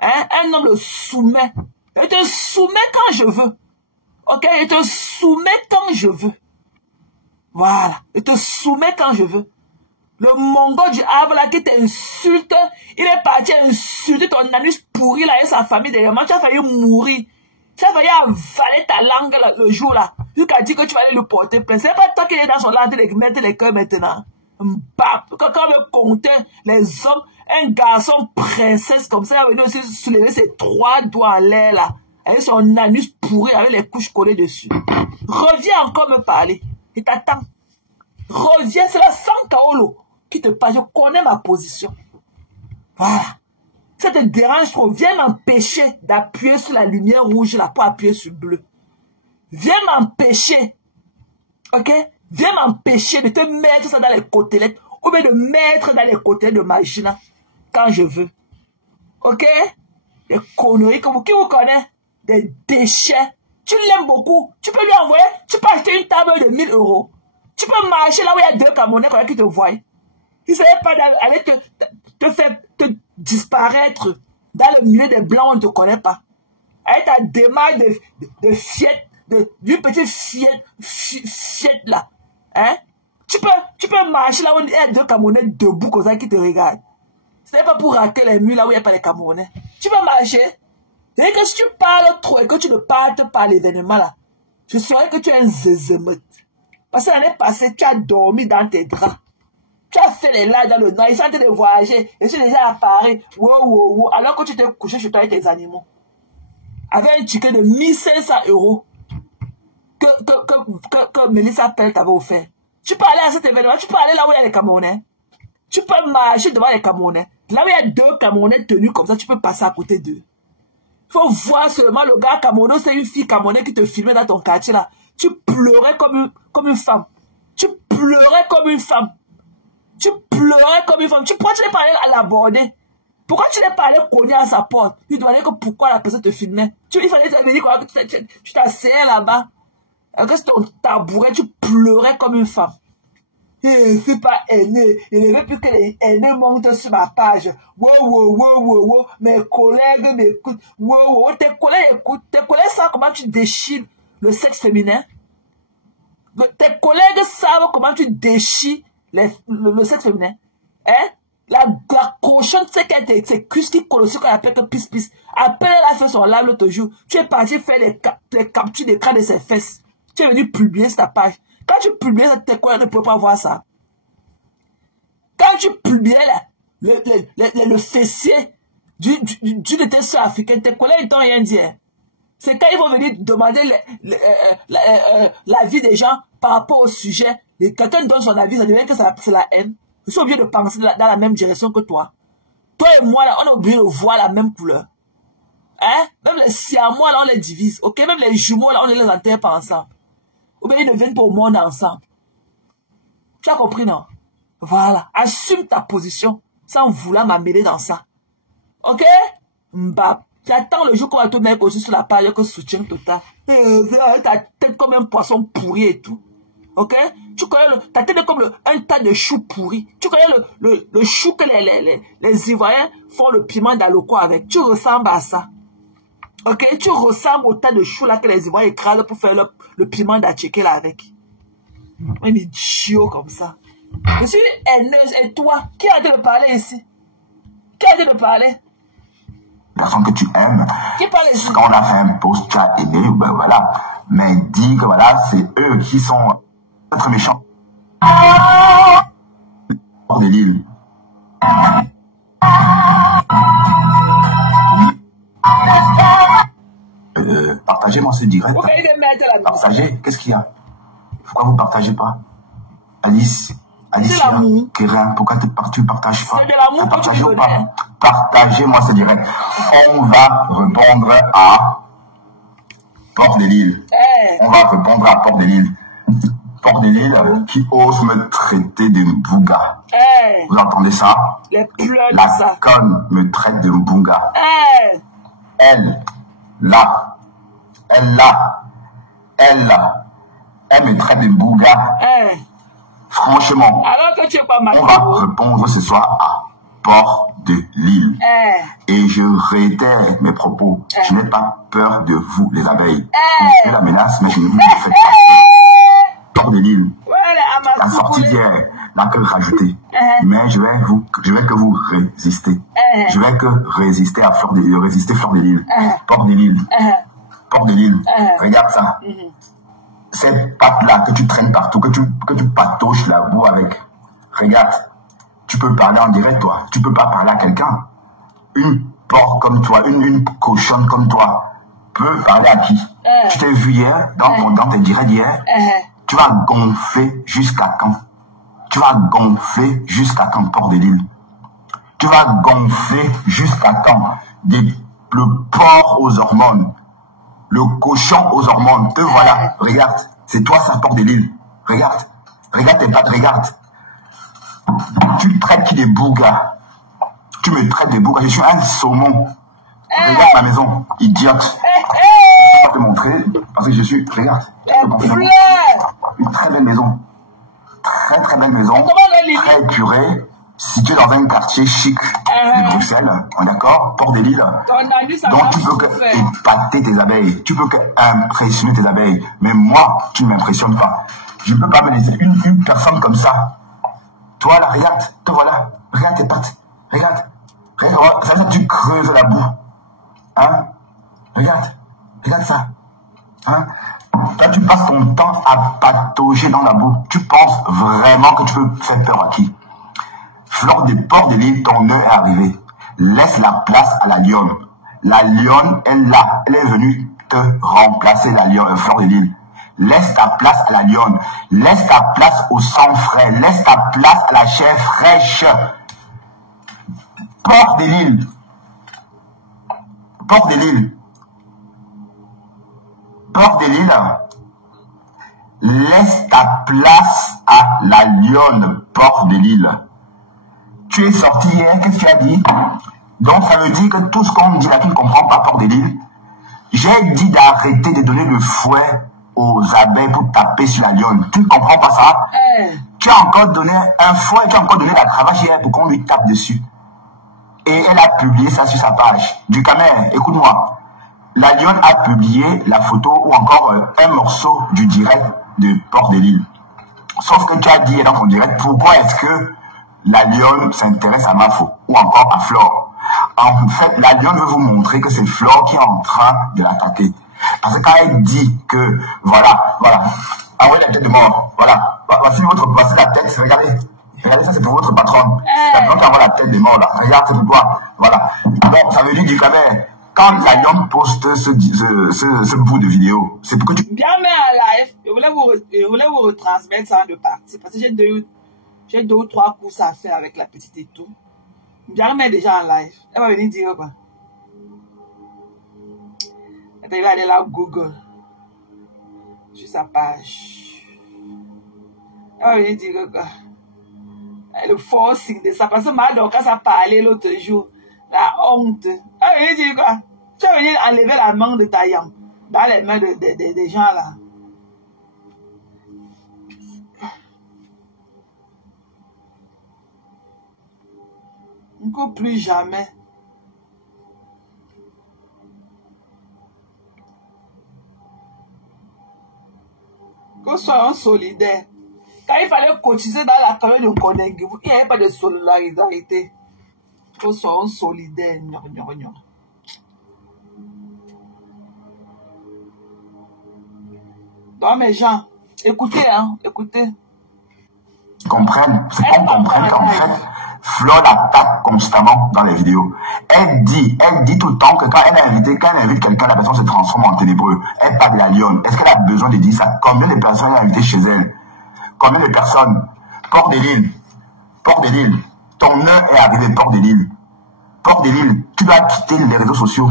Hein? Un homme le soumet. Je te soumets quand je veux. Ok? Je te soumets quand je veux. Voilà. Je te soumets quand je veux. Le mongol du Havre là qui t'insulte, il est parti insulter ton anus pourri là et sa famille derrière moi. Tu as failli mourir. Tu as failli avaler ta langue là, le jour là. Jusqu'à dire que tu vas aller le porter plein. C'est pas toi qui es dans son langue de mettre les cœurs maintenant. Quand on veut compter les hommes, un garçon princesse comme ça, il va venir aussi soulever ses 3 doigts en l'air là. Avec son anus pourri, avec les couches collées dessus. Reviens encore me parler. Et t'attends. Reviens, c'est la sans Kaolo qui te parle. Je connais ma position. Voilà. Ça te dérange trop. Viens m'empêcher d'appuyer sur la lumière rouge là pour appuyer sur bleu. Viens m'empêcher. Ok? Viens m'empêcher de te mettre ça dans les côtelettes ou bien de mettre dans les côtelettes de Magina quand je veux. Ok? Des conneries comme vous. Qui vous connaît? Des déchets. Tu l'aimes beaucoup. Tu peux lui envoyer. Tu peux acheter une table de 1000 €. Tu peux marcher là où il y a 2 Camerounais qui te voient. Ils ne savaient pas aller te faire disparaître dans le milieu des blancs, on ne te connaît pas. Avec ta démarche de fiette, d'une petite fiette là. Hein? Tu peux marcher là où il y a 2 Camerounais debout comme ça qui te regardent. Ce n'est pas pour rater les murs là où il n'y a pas les Camerounais. Tu peux marcher. Et que si tu parles trop et que tu ne parles pas l'événement là, je saurais que tu es un zézémote. Parce que l'année passée, tu as dormi dans tes draps. Tu as fait les lives dans le nord, ils sont en train de voyager. Et tu es déjà à Paris, wow, alors que tu t'es couché chez toi avec tes animaux. Avec un ticket de 1500 € que Mélissa Pell t'avait offert. Tu peux aller à cet événement, tu peux aller là où il y a les Camerounais. Tu peux marcher devant les Camerounais. Là où il y a 2 Camerounais tenus comme ça, tu peux passer à côté d'eux. Il faut voir seulement le gars Camerounais, c'est une fille Camerounais qui te filmait dans ton quartier là. Tu pleurais comme une femme. Tu pleurais comme une femme. Tu pleurais comme une femme. Pourquoi tu n'es pas allé à l'aborder? Pourquoi tu n'es pas allé cogner à sa porte? Tu demandais que pourquoi la personne te filmait. Il fallait te dire quoi, tu t'asseyais là-bas. Avec ton tabouret, tu pleurais comme une femme. C'est pas aîné. Il ne veut plus que les aînés montent sur ma page. Wow. Mes collègues m'écoutent. Wow. Tes collègues écoutent. Tes collègues savent comment tu déchires le sexe féminin. Tes collègues savent comment tu déchires le sexe féminin. Hein? La cochonne, c'est qu'elle était ses cuisses qui collent aussi qu'on appelle que pisse. Après, elle a fait son live l'autre jour. Tu es parti faire les captures d'écran de ses fesses. Tu es venu publier sur ta page. Quand tu publiais, tes collègues ne pouvaient pas voir ça. Quand tu publiais le fessier de tes soeurs africaines, tes collègues ne t'ont rien dit. C'est quand ils vont venir demander l'avis des gens par rapport au sujet. Quelqu'un donne son avis, ça devient que c'est la haine. Ils sont obligés de penser dans la même direction que toi. Toi et moi, là, on est obligé de voir la même couleur. Hein? Même les siamois, là, on les divise. Ok? Même les jumeaux, là, on les enterre pas ensemble. Ou bien ils ne viennent pas au monde ensemble. Tu as compris, non? Voilà. Assume ta position sans vouloir m'amener dans ça. Ok? Mbap. Tu attends le jour qu'on va te mettre aussi sur la page que soutien total. Ta tête comme un poisson pourri et tout. Ok? Tu connais ta tête est comme un tas de choux pourris. Tu connais le chou que les Ivoiriens font le piment d'Aloko avec. Tu ressembles à ça. Ok? Tu ressembles au tas de choux là que les Ivoiriens écrasent pour faire le piment d'Atchéké là avec. Un idiot comme ça. Je suis haineuse. Et toi, qui a arrêté de parler ici? Qui a arrêté de parler? Personne que tu aimes. Qui parle ici? Quand on a fait un post, tu as aimé, ben voilà. Mais dis que voilà, c'est eux qui sont très méchants. Hors de l'île. Partagez-moi ce direct. Partagez, qu'est-ce qu'il y a? Pourquoi vous ne partagez pas? Alicia, Kérin, pourquoi tu ne partages pas? C'est de l'amour que tu connais. Partagez-moi ce direct. On va répondre à Port de Lille. On va répondre à Port de Lille. Port de Lille qui ose me traiter de Mbouga. Vous entendez ça? La conne me traite de Mbouga. Elle me traite de Mbouga. Franchement, alors que tu es pas on va répondre ce soir à Port de Lille. Et je réitère mes propos. Je n'ai pas peur de vous, les abeilles. Vous faites la menace, mais je ne vous fais pas. Port de Lille. La sortie d'hier n'a que rajouté. Mais je vais que vous résister. Je vais que résister à Fleur de Lille. Port de Lille. Port de Lille. Regarde ça. Ces pattes-là que tu traînes partout, que tu patauches la boue avec. Regarde. Tu peux parler en direct, toi. Tu peux pas parler à quelqu'un. Une porc comme toi, une cochonne comme toi, peut parler à qui? Tu t'es vu hier, dans tes directs d'hier, tu vas gonfler jusqu'à quand? Tu vas gonfler jusqu'à quand, Port de Lille? Tu vas gonfler jusqu'à quand? Le porc aux hormones, le cochon aux hormones, te voilà. Regarde, c'est toi ça, Port de Lille. Regarde tes pattes, regarde. Tu traites qui des bougas? Tu me traites des bougas. Je suis un saumon. Regarde ma maison, idiote. Je ne vais pas te montrer parce que je suis. Regarde. Une très belle maison. Très belle maison. Très épurée. Située dans un quartier chic de Bruxelles. On est d'accord? Port de Lille. Donc tu peux que épater tes abeilles. Tu peux que impressionner tes abeilles. Mais moi, tu ne m'impressionnes pas. Je ne peux pas me laisser une personne comme ça. Toi là, regarde, te voilà, regarde tes pattes, regarde, ça veut dire que tu creuses la boue, hein, regarde ça, hein, toi tu passes ton temps à patauger dans la boue, tu penses vraiment que tu peux faire peur à qui? Fleur des Ports de Lille, ton heure est arrivée, laisse la place à la lionne, elle est venue te remplacer Fleur de Lille. Laisse ta place à la lionne. Laisse ta place au sang frais. Laisse ta place à la chair fraîche. Port de Lille. Port de Lille. Port de Lille. Laisse ta place à la lionne. Port de Lille. Tu es sorti hier, qu'est-ce que tu as dit? Donc ça veut dire que tout ce qu'on me dit là, tu ne comprends pas, Port de Lille. J'ai dit d'arrêter de donner le fouet aux abeilles pour taper sur la lionne. Tu ne comprends pas ça? Tu as encore donné un fouet, tu as encore donné la cravache hier pour qu'on lui tape dessus. Et elle a publié ça sur sa page. Du Camer, écoute-moi. La lionne a publié la photo ou encore un morceau du direct de Port de Lille. Sauf que tu as dit dans ton direct, pourquoi est-ce que la lionne s'intéresse à Mafo ou encore à Flore. En fait, la lionne veut vous montrer que c'est Flore qui est en train de l'attaquer. Parce que quand elle dit que, voilà, envoyez la tête de mort, voilà, voici la tête, regardez, ça c'est pour votre patronne. La patronne qui envoie la tête de mort là, regarde, c'est pour toi, voilà. Donc ça veut dire quand même, quand la lionne poste ce bout de vidéo, c'est pour que tu... Bien, mais en live, je voulais vous retransmettre ça de partie, parce que j'ai deux ou trois courses à faire avec la petite et tout. Bien, mais déjà en live, elle va venir dire quoi? Elle va aller là au Google, sur sa page. Elle va venir dire quoi? Le forcing de ça, parce que Madon, quand ça parlait l'autre jour, la honte. Elle va venir dire quoi? Tu vas venir enlever la main de ta yam dans les mains des gens là. Encore plus jamais. Que soyons solidaires. Quand il fallait cotiser dans la colonne de Konengi, il n'y avait pas de solidarité. Que soyons solidaires. Donc mes gens, écoutez, écoutez. Comprennent, c'est qu'on comprenne qu'en fait, Flore l'attaque constamment dans les vidéos. Elle dit tout le temps que quand elle invite quelqu'un, la personne se transforme en ténébreux. Elle parle de la lionne. Est-ce qu'elle a besoin de dire ça? Combien de personnes elle a invité chez elle? Combien de personnes? Port de Lille. Ton heure est arrivée, Port de Lille. Port de Lille, tu dois quitter les réseaux sociaux.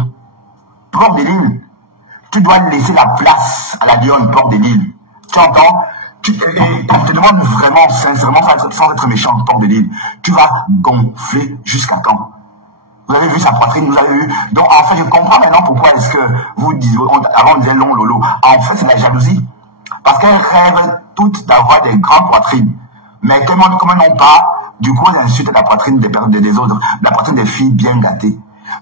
Port de Lille, tu dois laisser la place à la lionne, Port de Lille. Tu entends? Je te demande vraiment, sincèrement, sans être méchant, Port de Lille, tu vas gonfler jusqu'à quand? Vous avez vu sa poitrine, vous avez vu? Donc, en fait, je comprends maintenant pourquoi est-ce que vous dites, avant on disait long lolo. En fait, c'est la jalousie. Parce qu'elles rêvent toutes d'avoir des grandes poitrines. Mais comme elles n'ont pas, du coup, elles insultent la poitrine des autres, la poitrine des filles bien gâtées.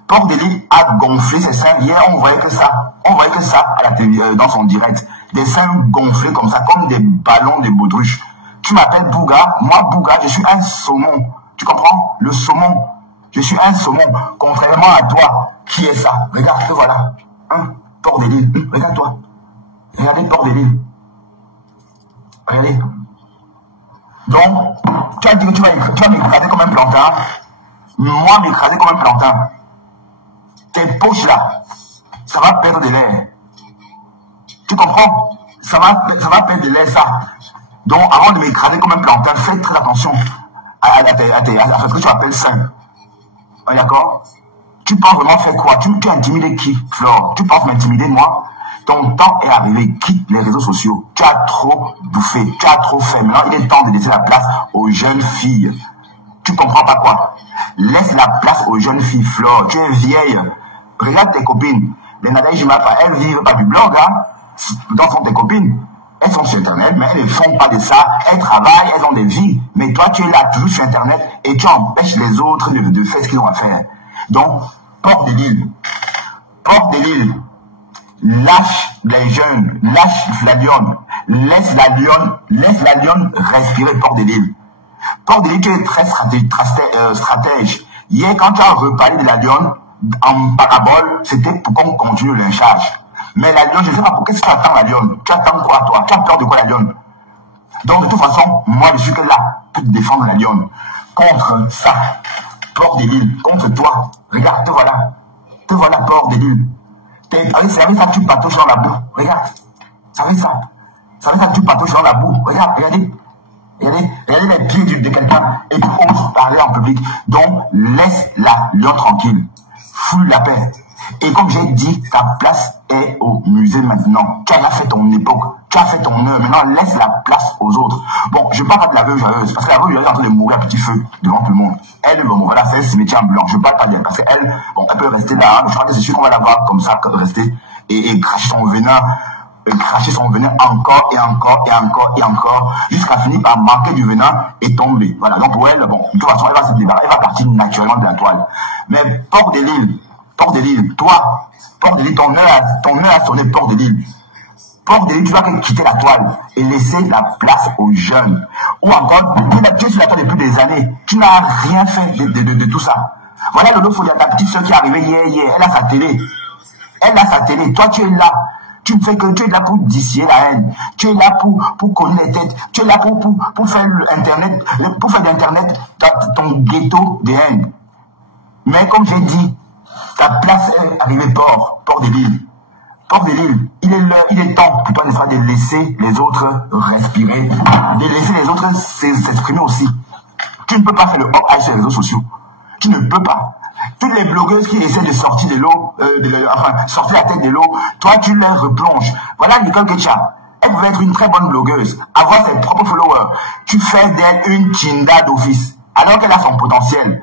Port de Lille a gonflé ses seins. Hier, on voyait que ça à la télé, dans son direct. Des seins gonflés comme ça, comme des ballons de baudruche. Tu m'appelles Bouga, moi Bouga, je suis un saumon. Tu comprends? Le saumon. Je suis un saumon. Contrairement à toi, qui est ça? Regarde, voilà. Port de Lille. Regarde-toi. Regardez Port de Lille. Regardez. Donc, tu as dit que tu vas m'écraser comme un plantain. Moi, m'écraser comme un plantain. Tes poches là, ça va perdre de l'air. Tu comprends? Ça va perdre de l'air, ça. Donc, avant de m'écraser comme un plantain, fais très attention à ce que tu appelles sain. D'accord? Tu penses vraiment faire quoi? Tu intimides qui, Flore? Tu penses m'intimider, moi? Ton temps est arrivé. Quitte les réseaux sociaux. Tu as trop bouffé. Tu as trop fait. Maintenant, il est temps de laisser la place aux jeunes filles. Tu comprends pas quoi? Laisse la place aux jeunes filles, Flore. Tu es vieille. Regarde tes copines. Les Nadège Mapa, elles vivent pas du blog, hein. Donc, sont tes copines. Elles sont sur Internet, mais elles ne font pas de ça. Elles travaillent, elles ont des vies. Mais toi, tu es là, toujours sur Internet, et tu empêches les autres de faire ce qu'ils ont à faire. Donc, Port de Lille. Lâche les jeunes, lâche la lionne. Laisse la lionne respirer, Port de Lille. Port de Lille, tu es très stratège. Hier, quand tu as reparlé de la lionne, en parabole, c'était pour qu'on continue le lynchage. Mais la lionne, je ne sais pas pour qu'est-ce que tu attends la lionne. Tu attends quoi, toi? Tu as peur de quoi, la lionne? Donc, de toute façon, moi, je suis que là pour défendre la lionne. Contre ça, Port de Lille, contre toi. Regarde, te voilà, Port de Lille. C'est avec ça que tu patauches dans la boue. Regarde, c'est avec ça que tu patauches dans la boue. Regardez les pieds de quelqu'un et tu oses parler en public. Donc, laisse la lionne tranquille. Foule la paix. Et comme j'ai dit, ta place est au musée maintenant. Tu as déjà fait ton époque. Tu as fait ton heure. Maintenant, laisse la place aux autres. Bon, je ne parle pas de la veuve joyeuse. Parce que la veuve joyeuse est en train de mourir à petit feu devant tout le monde. Elle, bon, on va la faire cimetière ambulant. Je ne parle pas d'elle. Parce qu'elle, bon, elle peut rester là. Je crois que c'est sûr qu'on va la voir comme ça, rester et cracher son venin. Encore et encore, jusqu'à finir par manquer du venin et tomber. Voilà, donc pour elle, bon, de toute façon, elle va se débarrasser, elle va partir naturellement de la toile. Mais Port de Lille, toi, Port de Lille, ton heure a sonné, Port de Lille. Port de Lille, tu dois quitter la toile et laisser la place aux jeunes. Ou encore, tu es sur la toile depuis des des années. Tu n'as rien fait de tout ça. Voilà Lolo Folia, ta petite soeur qui est arrivée hier. Elle a sa télé. Elle a sa télé. Toi, tu es là. Tu ne fais que, tu es là pour distiller la haine. Tu es là pour coller les têtes. Tu es là pour faire l'Internet, pour faire d'Internet ton ghetto de haine. Mais comme j'ai dit, ta place est arrivée Port de Lille. Port de Lille, il est temps pour toi, n'est-ce pas, de laisser les autres respirer, de laisser les autres s'exprimer aussi. Tu ne peux pas faire le hop-eye sur les réseaux sociaux. Tu ne peux pas. Toutes les blogueuses qui essaient de sortir de l'eau, sortir la tête de l'eau, toi tu les replonges. Voilà Nicole Ketcha. Elle pouvait être une très bonne blogueuse, avoir ses propres followers. Tu fais d'elle une Chinda d'office, alors qu'elle a son potentiel.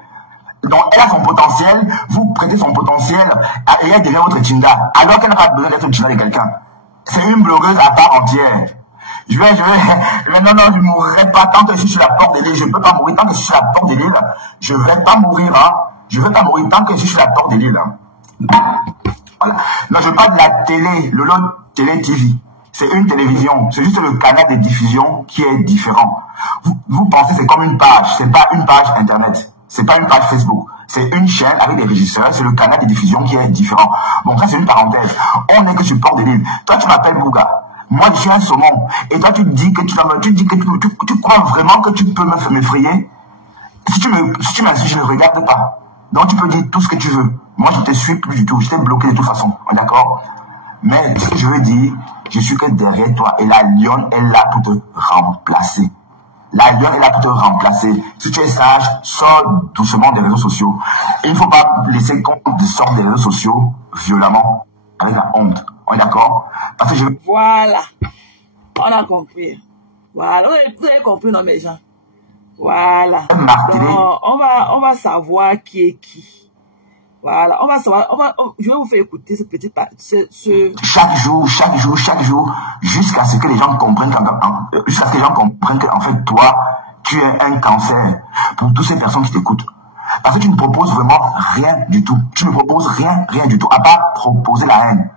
Donc elle a son potentiel, vous prêtez son potentiel et elle devient votre Chinda, alors qu'elle n'a pas besoin d'être une Chinda de quelqu'un. C'est une blogueuse à part entière. Non, je ne mourrai pas tant que je suis sur la porte de l'île. Je ne peux pas mourir tant que je suis sur la porte de l'île. Je ne vais pas mourir, hein. Je ne vais pas mourir tant que je suis sur la porte de l'île. Voilà. Non, je parle de la télé, Lolo Télé TV. C'est une télévision. C'est juste le canal de diffusion qui est différent. Vous pensez que c'est comme une page. C'est pas une page Internet. C'est pas une page Facebook. C'est une chaîne avec des régisseurs. C'est le canal de diffusion qui est différent. Bon, ça, c'est une parenthèse. On n'est que sur Port de l'Île. Toi, tu m'appelles Bouga. Moi, je suis un saumon. Et toi, tu dis que tu crois vraiment que tu peux m'effrayer. Si tu m'insultes, je ne regarde pas. Donc, tu peux dire tout ce que tu veux. Moi, je te suis plus du tout. Je t'ai bloqué de toute façon. D'accord? Mais ce que je veux dire, je suis que derrière toi. Et la lionne est là pour te remplacer. La lionne est là pour te remplacer. Si tu es sage, sors doucement des réseaux sociaux. Et il ne faut pas laisser qu'on sorte des réseaux sociaux violemment, avec la honte. On est d'accord? Parce que je... Voilà. On a compris. Voilà. Vous avez compris, non, mes gens? Voilà. Donc, on va savoir qui est qui. Voilà. On va savoir. Je vais vous faire écouter ce petit... Chaque jour, jusqu'à ce que les gens comprennent qu'en fait, toi, tu es un cancer pour toutes ces personnes qui t'écoutent. Parce que tu ne proposes vraiment rien du tout. Tu ne proposes rien du tout, à part proposer la haine.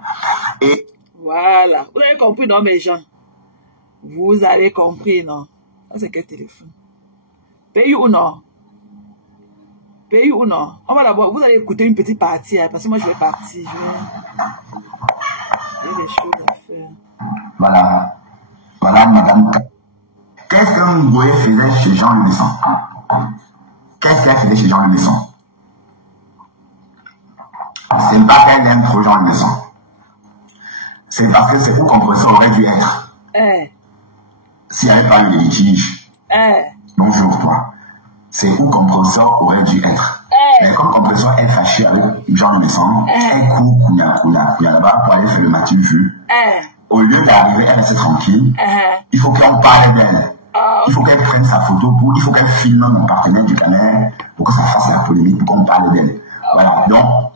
Et voilà. Vous avez compris, non, mes gens? Vous avez compris, non? Ça, c'est quel téléphone? Pays ou non? Pays ou non? On va d'abord, vous allez écouter une petite partie, hein, parce que moi, je vais partir. Il y a des choses à faire. Voilà. Voilà, madame. Qu'est-ce que Ngoué faisait chez Jean Le Messon? Qu'est-ce qu'elle faisait chez Jean Le Messon? C'est pas qu'elle aime trop Jean Le Messon. C'est parce que c'est où compresseur aurait dû être. S'il n'y avait pas eu de litige. Bonjour toi. C'est où compresseur aurait dû être. Mais comme compresseur est fâché avec Jean Le Messon, elle court couilla là-bas pour aller faire le matin vu. Au lieu d'arriver, elle reste tranquille. Il faut qu'on parle d'elle. Il faut qu'elle prenne sa photo il faut qu'elle filme mon partenaire du canal pour que ça fasse la polémique, pour qu'on parle d'elle. Voilà. Donc,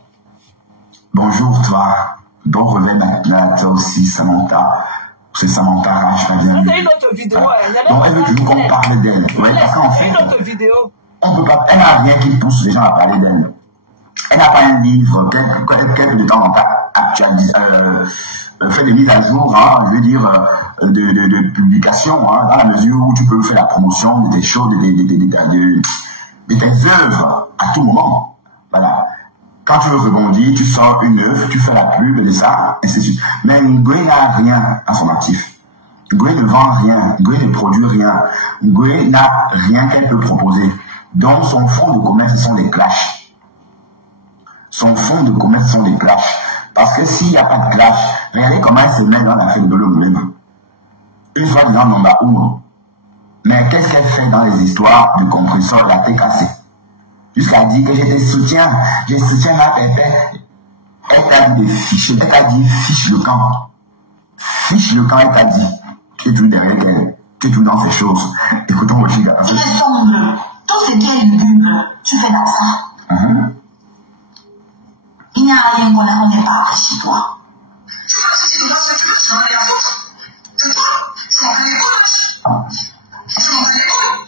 bonjour toi. Bon réveil maintenant, toi aussi, Samantha. C'est Samantha Rach, pas bien. C'est une autre vidéo. Donc, elle veut toujours qu'on parle d'elle. Ouais, parce qu'en fait, une autre vidéo. On peut pas, elle n'a rien qui pousse les gens à parler d'elle. Elle n'a pas un livre, quelques de temps en temps, fait des mises à jour, hein, je veux dire, de publications, hein, dans la mesure où tu peux faire la promotion de tes choses, de tes œuvres à tout moment. Voilà. Quand tu veux rebondir, tu sors une œuvre, tu fais la pub de ça, et c'est suite. Mais Ngoué n'a rien à son actif. Ngoué ne vend rien, Ngoué ne produit rien, Ngoué n'a rien qu'elle peut proposer. Donc son fonds de commerce sont des clashs. Son fonds de commerce sont des clashs. Parce que s'il n'y a pas de clash, regardez comment elle se met dans l'affaire de Lolo Moulema. Une fois disant Nomba Uno. Mais qu'est-ce qu'elle fait dans les histoires de compresseur, la TKC? Jusqu'à dire que je soutiens la pépé. Elle t'a dit des fiches. Elle t'a dit fiche le camp. Fiche le camp, elle t'a dit. Tu es tout derrière elle. Tu es tout dans ces choses. Écoutons aussi. Tu ressembles. Tout ce qui est lugubre, tu fais dans ça. Il n'y a rien qu'on n'est pas chez toi.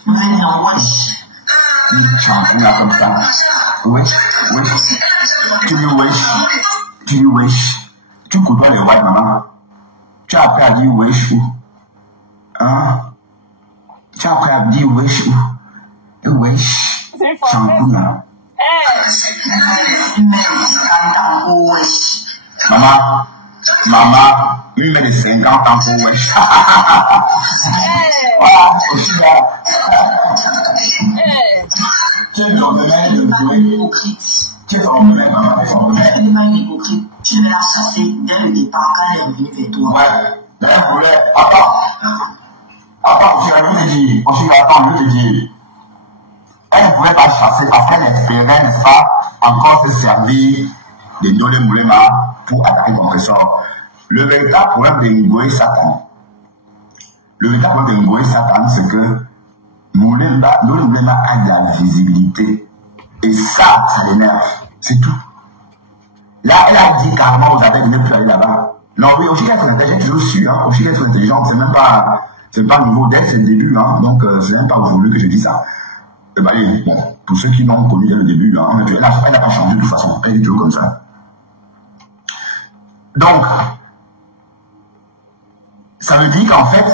Venons, wesh. Là comme ça. Wesh. Tu dis wesh. Tu côtoies les white maman. Tu as appris à dire wesh ou? Hein? Tu as appris à dire wesh ou? Wesh. C'est une Shampoo, française. là. Eh, Maman, une mère de 50 ans pour wesh. Voilà, aussi là. Tu es ton domaine de jouer. Tu es ton domaine, maman, tu es ton domaine. Tu n'es pas une hypocrite. Tu devais la chasser dès le départ quand elle est revenue vers toi. Ouais. D'ailleurs, vous voulez. Attends, je vais te dire. Attends, je vais te dire. Elle ne pouvait pas chasser parce qu'elle espérait, n'est-ce pas, encore se servir de Ndolé Moulema pour attaquer ton trésor. Le véritable problème de Ngoé Satan, c'est que Ndolé Moulema a de la visibilité. Et ça l'énerve. C'est tout. Là, elle a dit carrément aux adeptes de ne plus aller là-bas. Non, oui, aussi qu'être intelligent, j'ai toujours su, hein. Aussi qu'être intelligent, c'est même pas nouveau dès c'est le début, hein. Donc, c'est même pas aujourd'hui que je dis ça. Bon, pour ceux qui l'ont connu dès le début, hein, elle n'a pas changé de toute façon. Elle est toujours comme ça. Donc, ça veut dire qu'en fait,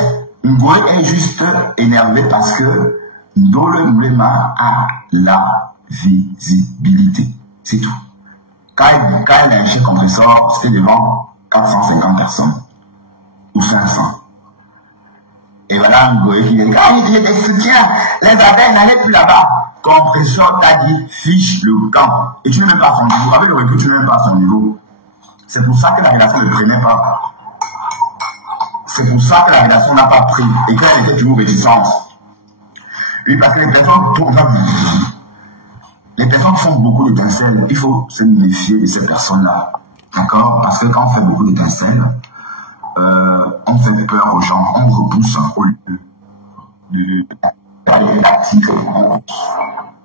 Ngoé est juste énervé parce que Ndolé Moulema a la visibilité. C'est tout. Quand elle a un chèque compresseur, c'était devant 450 personnes. Ou 500. Et voilà Ngoé qui dit, il y a des soutiens, les adeptes n'allaient plus là-bas. Compresseur t'a dit, fiche le camp. Et tu n'es même pas à son niveau. Avec le recul, tu n'es même pas à son niveau. C'est pour ça que la relation ne prenait pas. C'est pour ça que la relation n'a pas pris. Et qu'elle était toujours réticente. Oui, parce que les personnes font beaucoup d'étincelles. Il faut se méfier de ces personnes-là. D'accord? Parce que quand on fait beaucoup d'étincelles, on fait peur aux gens, on repousse au lieu d'aller attirer.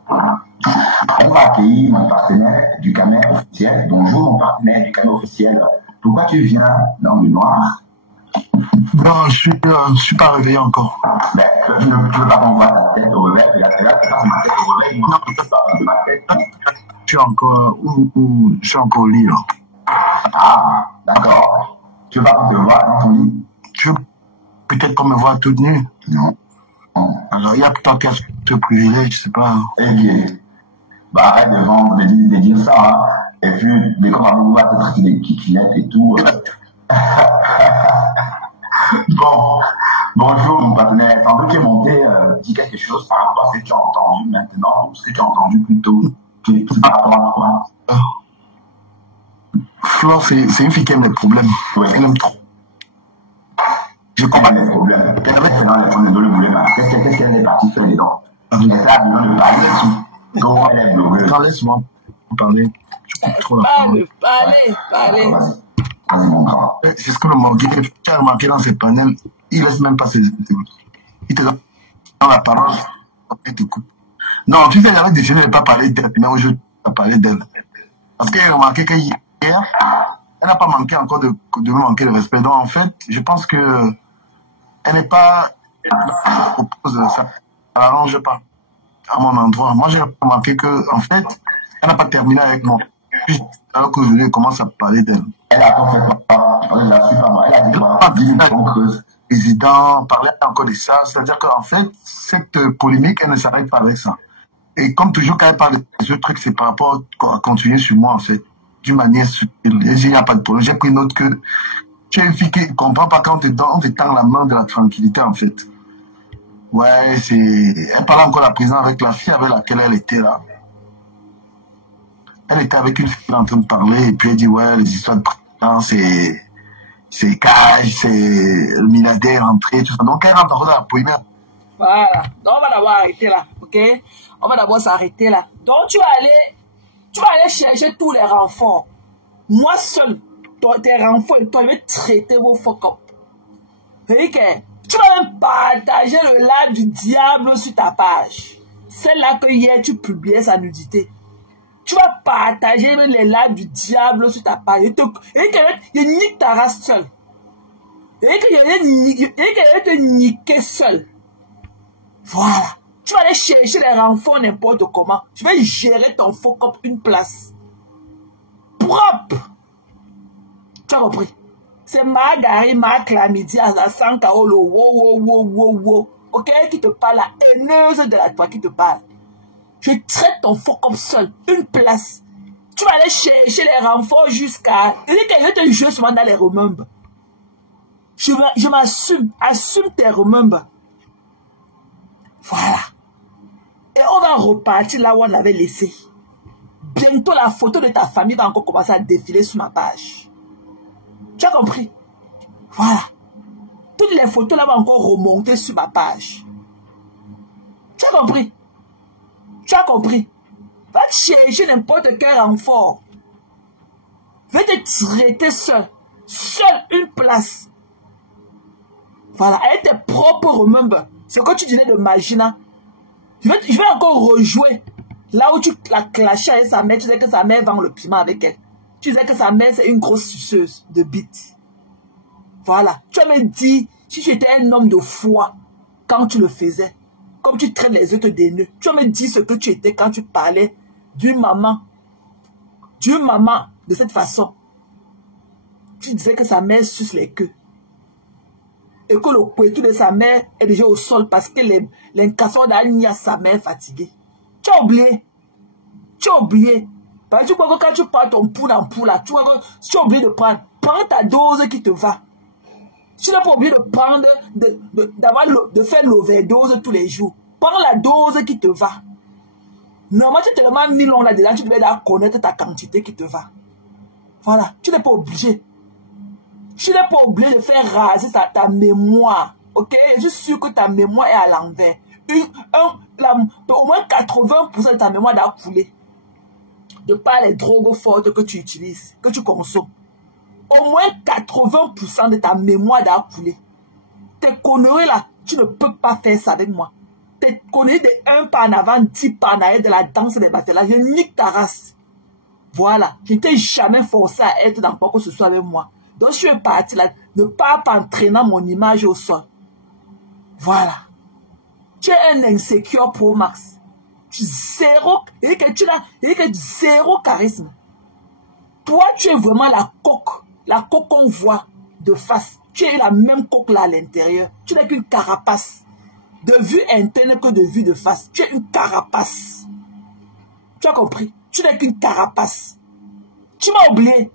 On va accueillir mon partenaire du Camer officiel. Bonjour mon partenaire du Camer officiel. Pourquoi tu viens dans le noir? Non, je suis pas réveillé encore. Mais tu ne veux pas qu'on voit ta tête au réveil, puis après là, tu passes ma tête au réveil, moi je ne peux pas de ma tête. Je suis encore au lit là. Ah, d'accord. Tu veux pas qu'on te voit dans ton lit? Tu veux peut-être qu'on me voit toute nue? Non. Alors il y a peut-être qu'à ce privilège, je sais pas. Eh bien, bah arrête de dire ça, hein. Et puis, dès qu'on va vous voir te traiter des kikillettes et tout. Bon, bonjour mon partenaire. Sans doute tu es monté, dis quelque chose par rapport à ce que tu as entendu maintenant ou ce que tu as entendu plus tôt. C'est par rapport à quoi? Flore, c'est une fille qui aime les problèmes. Oui. Elle aime trop. Je comprends les problèmes. Qu'est-ce qu'elle fait dans les problèmes de le problème? Qu'est-ce qu'elle est partie faire dedans? Elle a besoin de parler tout. Comment elle est blogueuse? Attends, laisse-moi parler. Je coupe trop la parole. Parlez. Vas-y mon grand. C'est ce que le manqué. Tu as remarqué dans ces panels, il laisse même pas ses interviews. Il te donne la parole, après tu coupes. Non, tu sais, j'avais décidé de ne pas parler d'elle, mais aujourd'hui, je vais parler d'elle. Parce qu'il a remarqué que hier, elle n'a pas manqué encore de me manquer de respect. Donc, en fait, je pense que elle n'est pas, ça n'arrange pas à mon endroit. Moi, j'ai remarqué que, en fait, elle n'a pas terminé avec moi. Alors qu'aujourd'hui, elle commence à parler d'elle. Elle a encore fait quoi? Elle a su pas moi. Elle a dit quoi? Président, parler encore de ça. C'est-à-dire qu'en fait, cette polémique, elle ne s'arrête pas avec ça. Et comme toujours, quand elle parle de ce truc, c'est par rapport à continuer sur moi, en fait. D'une manière subtile. Il n'y a pas de problème. J'ai pris note que tu es une fille qui ne comprend pas quand on te tend la main de la tranquillité, en fait. Ouais, elle parlait encore à la prison avec la fille avec laquelle elle était là. Elle était avec une fille en train de parler, et puis elle dit, ouais, les histoires de président, c'est cage, c'est le milliardaire entré, tout ça. Donc elle rentre encore dans la polémique. Voilà. Donc on va d'abord arrêter là, ok? On va d'abord s'arrêter là. Donc tu vas aller chercher tous les renforts. Moi seul, tes renforts et toi, je vais traiter vos fuck up. C'est-à-dire que tu vas même partager le live du diable sur ta page. Celle-là que hier tu publiais sa nudité. Tu vas partager même les lives du diable sur ta page. Et il nique ta race seule. Et il te niquer seul. Voilà. Tu vas aller chercher les renforts n'importe comment. Je vais gérer ton fuck up une place. Propre. Tu as compris? C'est Margari, Clamidi, Azan Karolo, wow. Ok? Qui te parle, la haineuse de la toi qui te parle. Je traite ton faux comme seul. Une place. Tu vas aller chercher les renforts jusqu'à... C'est-à-dire que je vais te jouer souvent dans les remembres. Je m'assume. Assume tes remembres. Voilà. Et on va repartir là où on l'avait laissé. Bientôt, la photo de ta famille va encore commencer à défiler sur ma page. Tu as compris? Voilà. Toutes les photos là vont encore remonter sur ma page. Tu as compris? Tu as compris? Va te chercher n'importe quel renfort. Va te traiter seul. Seul une place. Voilà. Avec tes propres remembers. Ce que tu disais de Magina. Je vais encore rejouer. Là où tu l'as clashé avec sa mère. Tu sais que sa mère vend le piment avec elle. Tu disais que sa mère c'est une grosse suceuse de bites. Voilà. Tu as me dit, si tu étais un homme de foi, quand tu le faisais, comme tu traites les autres des nœuds, tu as me dit ce que tu étais quand tu parlais d'une maman de cette façon. Tu disais que sa mère suce les queues. Et que le couettou de sa mère est déjà au sol parce que l'incasseur d'Agni a sa mère fatiguée. Tu as oublié. Tu as oublié. Parce que tu crois que quand tu prends ton poule en poule, tu as oublié de prendre. Prends ta dose qui te va. Tu n'as pas oublié de prendre, de faire l'overdose tous les jours. Prends la dose qui te va. Normalement, tu te demandes 1000 ans là-dedans, tu devais connaître ta quantité qui te va. Voilà, tu n'es pas obligé. Tu n'es pas obligé de faire raser ta mémoire. Ok? Je suis sûr que ta mémoire est à l'envers. Au moins 80% de ta mémoire doit couler. De par les drogues fortes que tu utilises, que tu consommes. Au moins 80% de ta mémoire doit couler. Tes conneries là, tu ne peux pas faire ça avec moi. Tes conneries de 1 pas en avant, 10 pas en arrière de la danse des batailles là, je nique ta race. Voilà. Je ne t'ai jamais forcé à être dans quoi que ce soit avec moi. Donc je suis parti là, ne pas entraînant mon image au sol. Voilà. Tu es un insécure pro max. Tu as zéro charisme. Toi, tu es vraiment la coque qu'on voit de face. Tu es la même coque là à l'intérieur. Tu n'es qu'une carapace. De vue interne que de vue de face. Tu es une carapace. Tu as compris? Tu n'es qu'une carapace. Tu m'as oublié.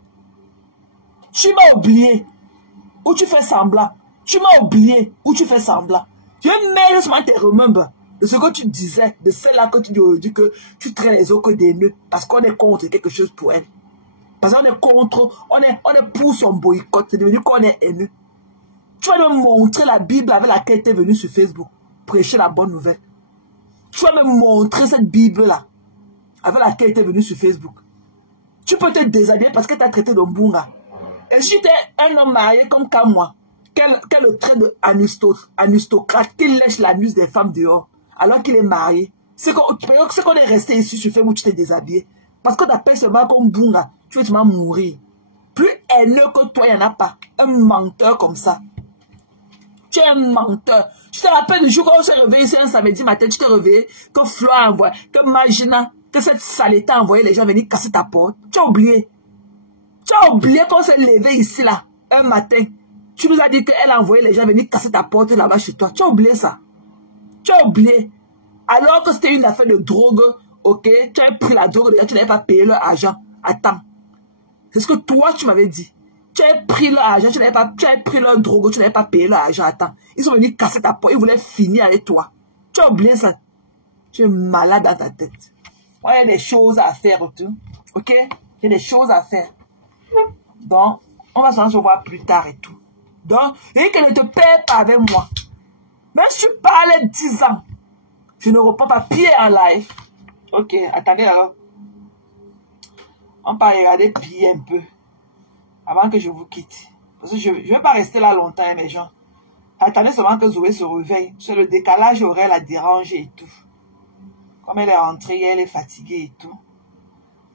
Tu m'as oublié. Ou tu fais semblant. Tu m'as oublié. Ou tu fais semblant. Je mets seulement tes remembers de ce que tu disais, de celle-là que tu dis aujourd'hui que tu traites les autres des nœuds parce qu'on est contre quelque chose pour elle. Parce qu'on est contre, on est pour son boycott. C'est devenu qu'on est haineux. Tu vas me montrer la Bible avec laquelle tu es venu sur Facebook prêcher la bonne nouvelle. Tu vas me montrer cette Bible-là avec laquelle tu es venu sur Facebook. Tu peux te déshabiller parce que tu as traité de Mbunga. Et si tu es un homme marié comme moi, quel le trait d'aristocrate qui lèche l'anus des femmes dehors alors qu'il est marié. C'est qu'on est resté ici sur Facebook, tu t'es déshabillé. Parce que t'appelles ce mec comme Mbunga, tu vas mourir. Plus haineux que toi, il n'y en a pas. Un menteur comme ça. Tu es un menteur. Je te rappelle le jour où on s'est réveillé ici un samedi matin, tu t'es réveillé, que Flo a envoyé, que Magina, que cette saleté a envoyé les gens venir casser ta porte. Tu as oublié. Tu as oublié qu'on s'est levé ici là, un matin. Tu nous as dit qu'elle a envoyé les gens venir casser ta porte là-bas chez toi. Tu as oublié ça. Tu as oublié. Alors que c'était une affaire de drogue, ok, tu as pris la drogue, tu n'avais pas payé leur argent. Attends. C'est ce que toi, tu m'avais dit. Tu as pris leur argent, tu as pris leur drogue, tu n'avais pas payé leur argent. Attends. Ils sont venus casser ta porte, ils voulaient finir avec toi. Tu as oublié ça. Tu es malade dans ta tête. Il y a des choses à faire, ok? Il y a des choses à faire. Donc, on va se voir plus tard et tout. Donc, et qu'elle ne te paie pas avec moi. Même si tu parlais 10 ans, je ne reprends pas pied en live. Ok, attendez alors. On va regarder pied un peu. Avant que je vous quitte. Parce que je ne vais pas rester là longtemps, mes gens. Attendez seulement que Zoé se réveille. Parce que le décalage horaire la dérange et tout. Comme elle est rentrée, elle est fatiguée et tout.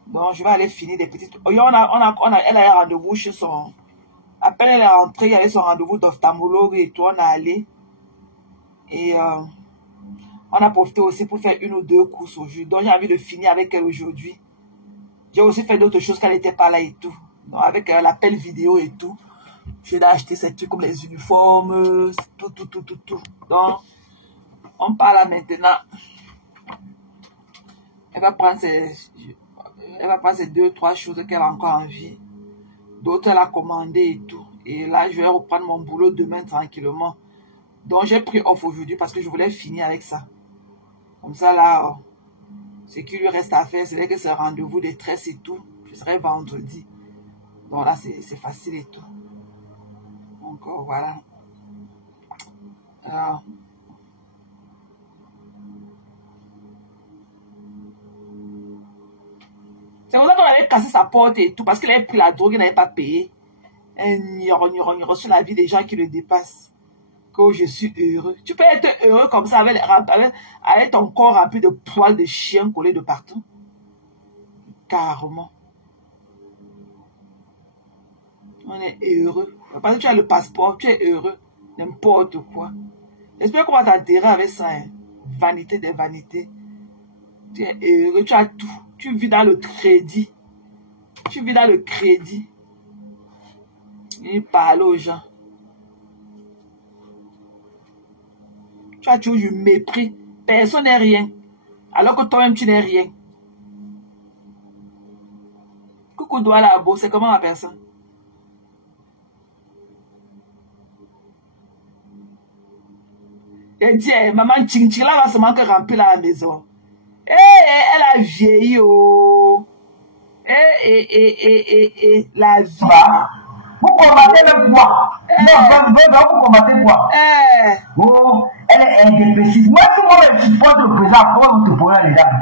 Donc, je vais aller finir des petites... elle a un rendez-vous chez son... À peine elle est rentrée, elle a son rendez-vous d'ophtalmologue et tout. On a allé. Et on a profité aussi pour faire 1 ou 2 courses aujourd'hui. Donc, j'ai envie de finir avec elle aujourd'hui. J'ai aussi fait d'autres choses qu'elle n'était pas là et tout. Donc, avec l'appel vidéo et tout. J'ai acheté ces trucs comme les uniformes, tout. Donc, on parle là maintenant. Elle va prendre ces 2-3 choses qu'elle a encore envie. D'autres, elle a commandé et tout. Et là, je vais reprendre mon boulot demain tranquillement. Donc, j'ai pris off aujourd'hui parce que je voulais finir avec ça. Comme ça, là, ce qui lui reste à faire, c'est que ce rendez-vous de tresse et tout. Je serai vendredi. Donc là, c'est facile et tout. Donc, voilà. Alors, c'est pour ça qu'on avait cassé sa porte et tout, parce qu'il avait pris la drogue, il n'avait pas payé. Il reçu la vie des gens qui le dépassent. Que je suis heureux. Tu peux être heureux comme ça avec ton corps rempli de poils de chien collés de partout. Carrément. On est heureux. Parce que tu as le passeport, tu es heureux. N'importe quoi. J'espère qu'on va t'enterrer avec ça. Hein. Vanité des vanités. Tu es heureux, tu as tout. Tu vis dans le crédit. Tu vis dans le crédit. Il parle aux gens. Tu as toujours du mépris. Personne n'est rien. Alors que toi-même, tu n'es rien. Coucou doigt là-bas, c'est comment la personne? Et dit, maman Ching Ching, là, va seulement que remplir la maison. Elle a vieilli, oh. La vie. Vous combattez le poids. Vous combattez le poids. Oh, elle est dépressive. Moi, si moi, je supporte le président, comment vous te prenez les gars?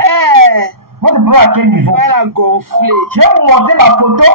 Vous te prenez à quel niveau? Elle a gonflé. Je vais vous montrer ma photo.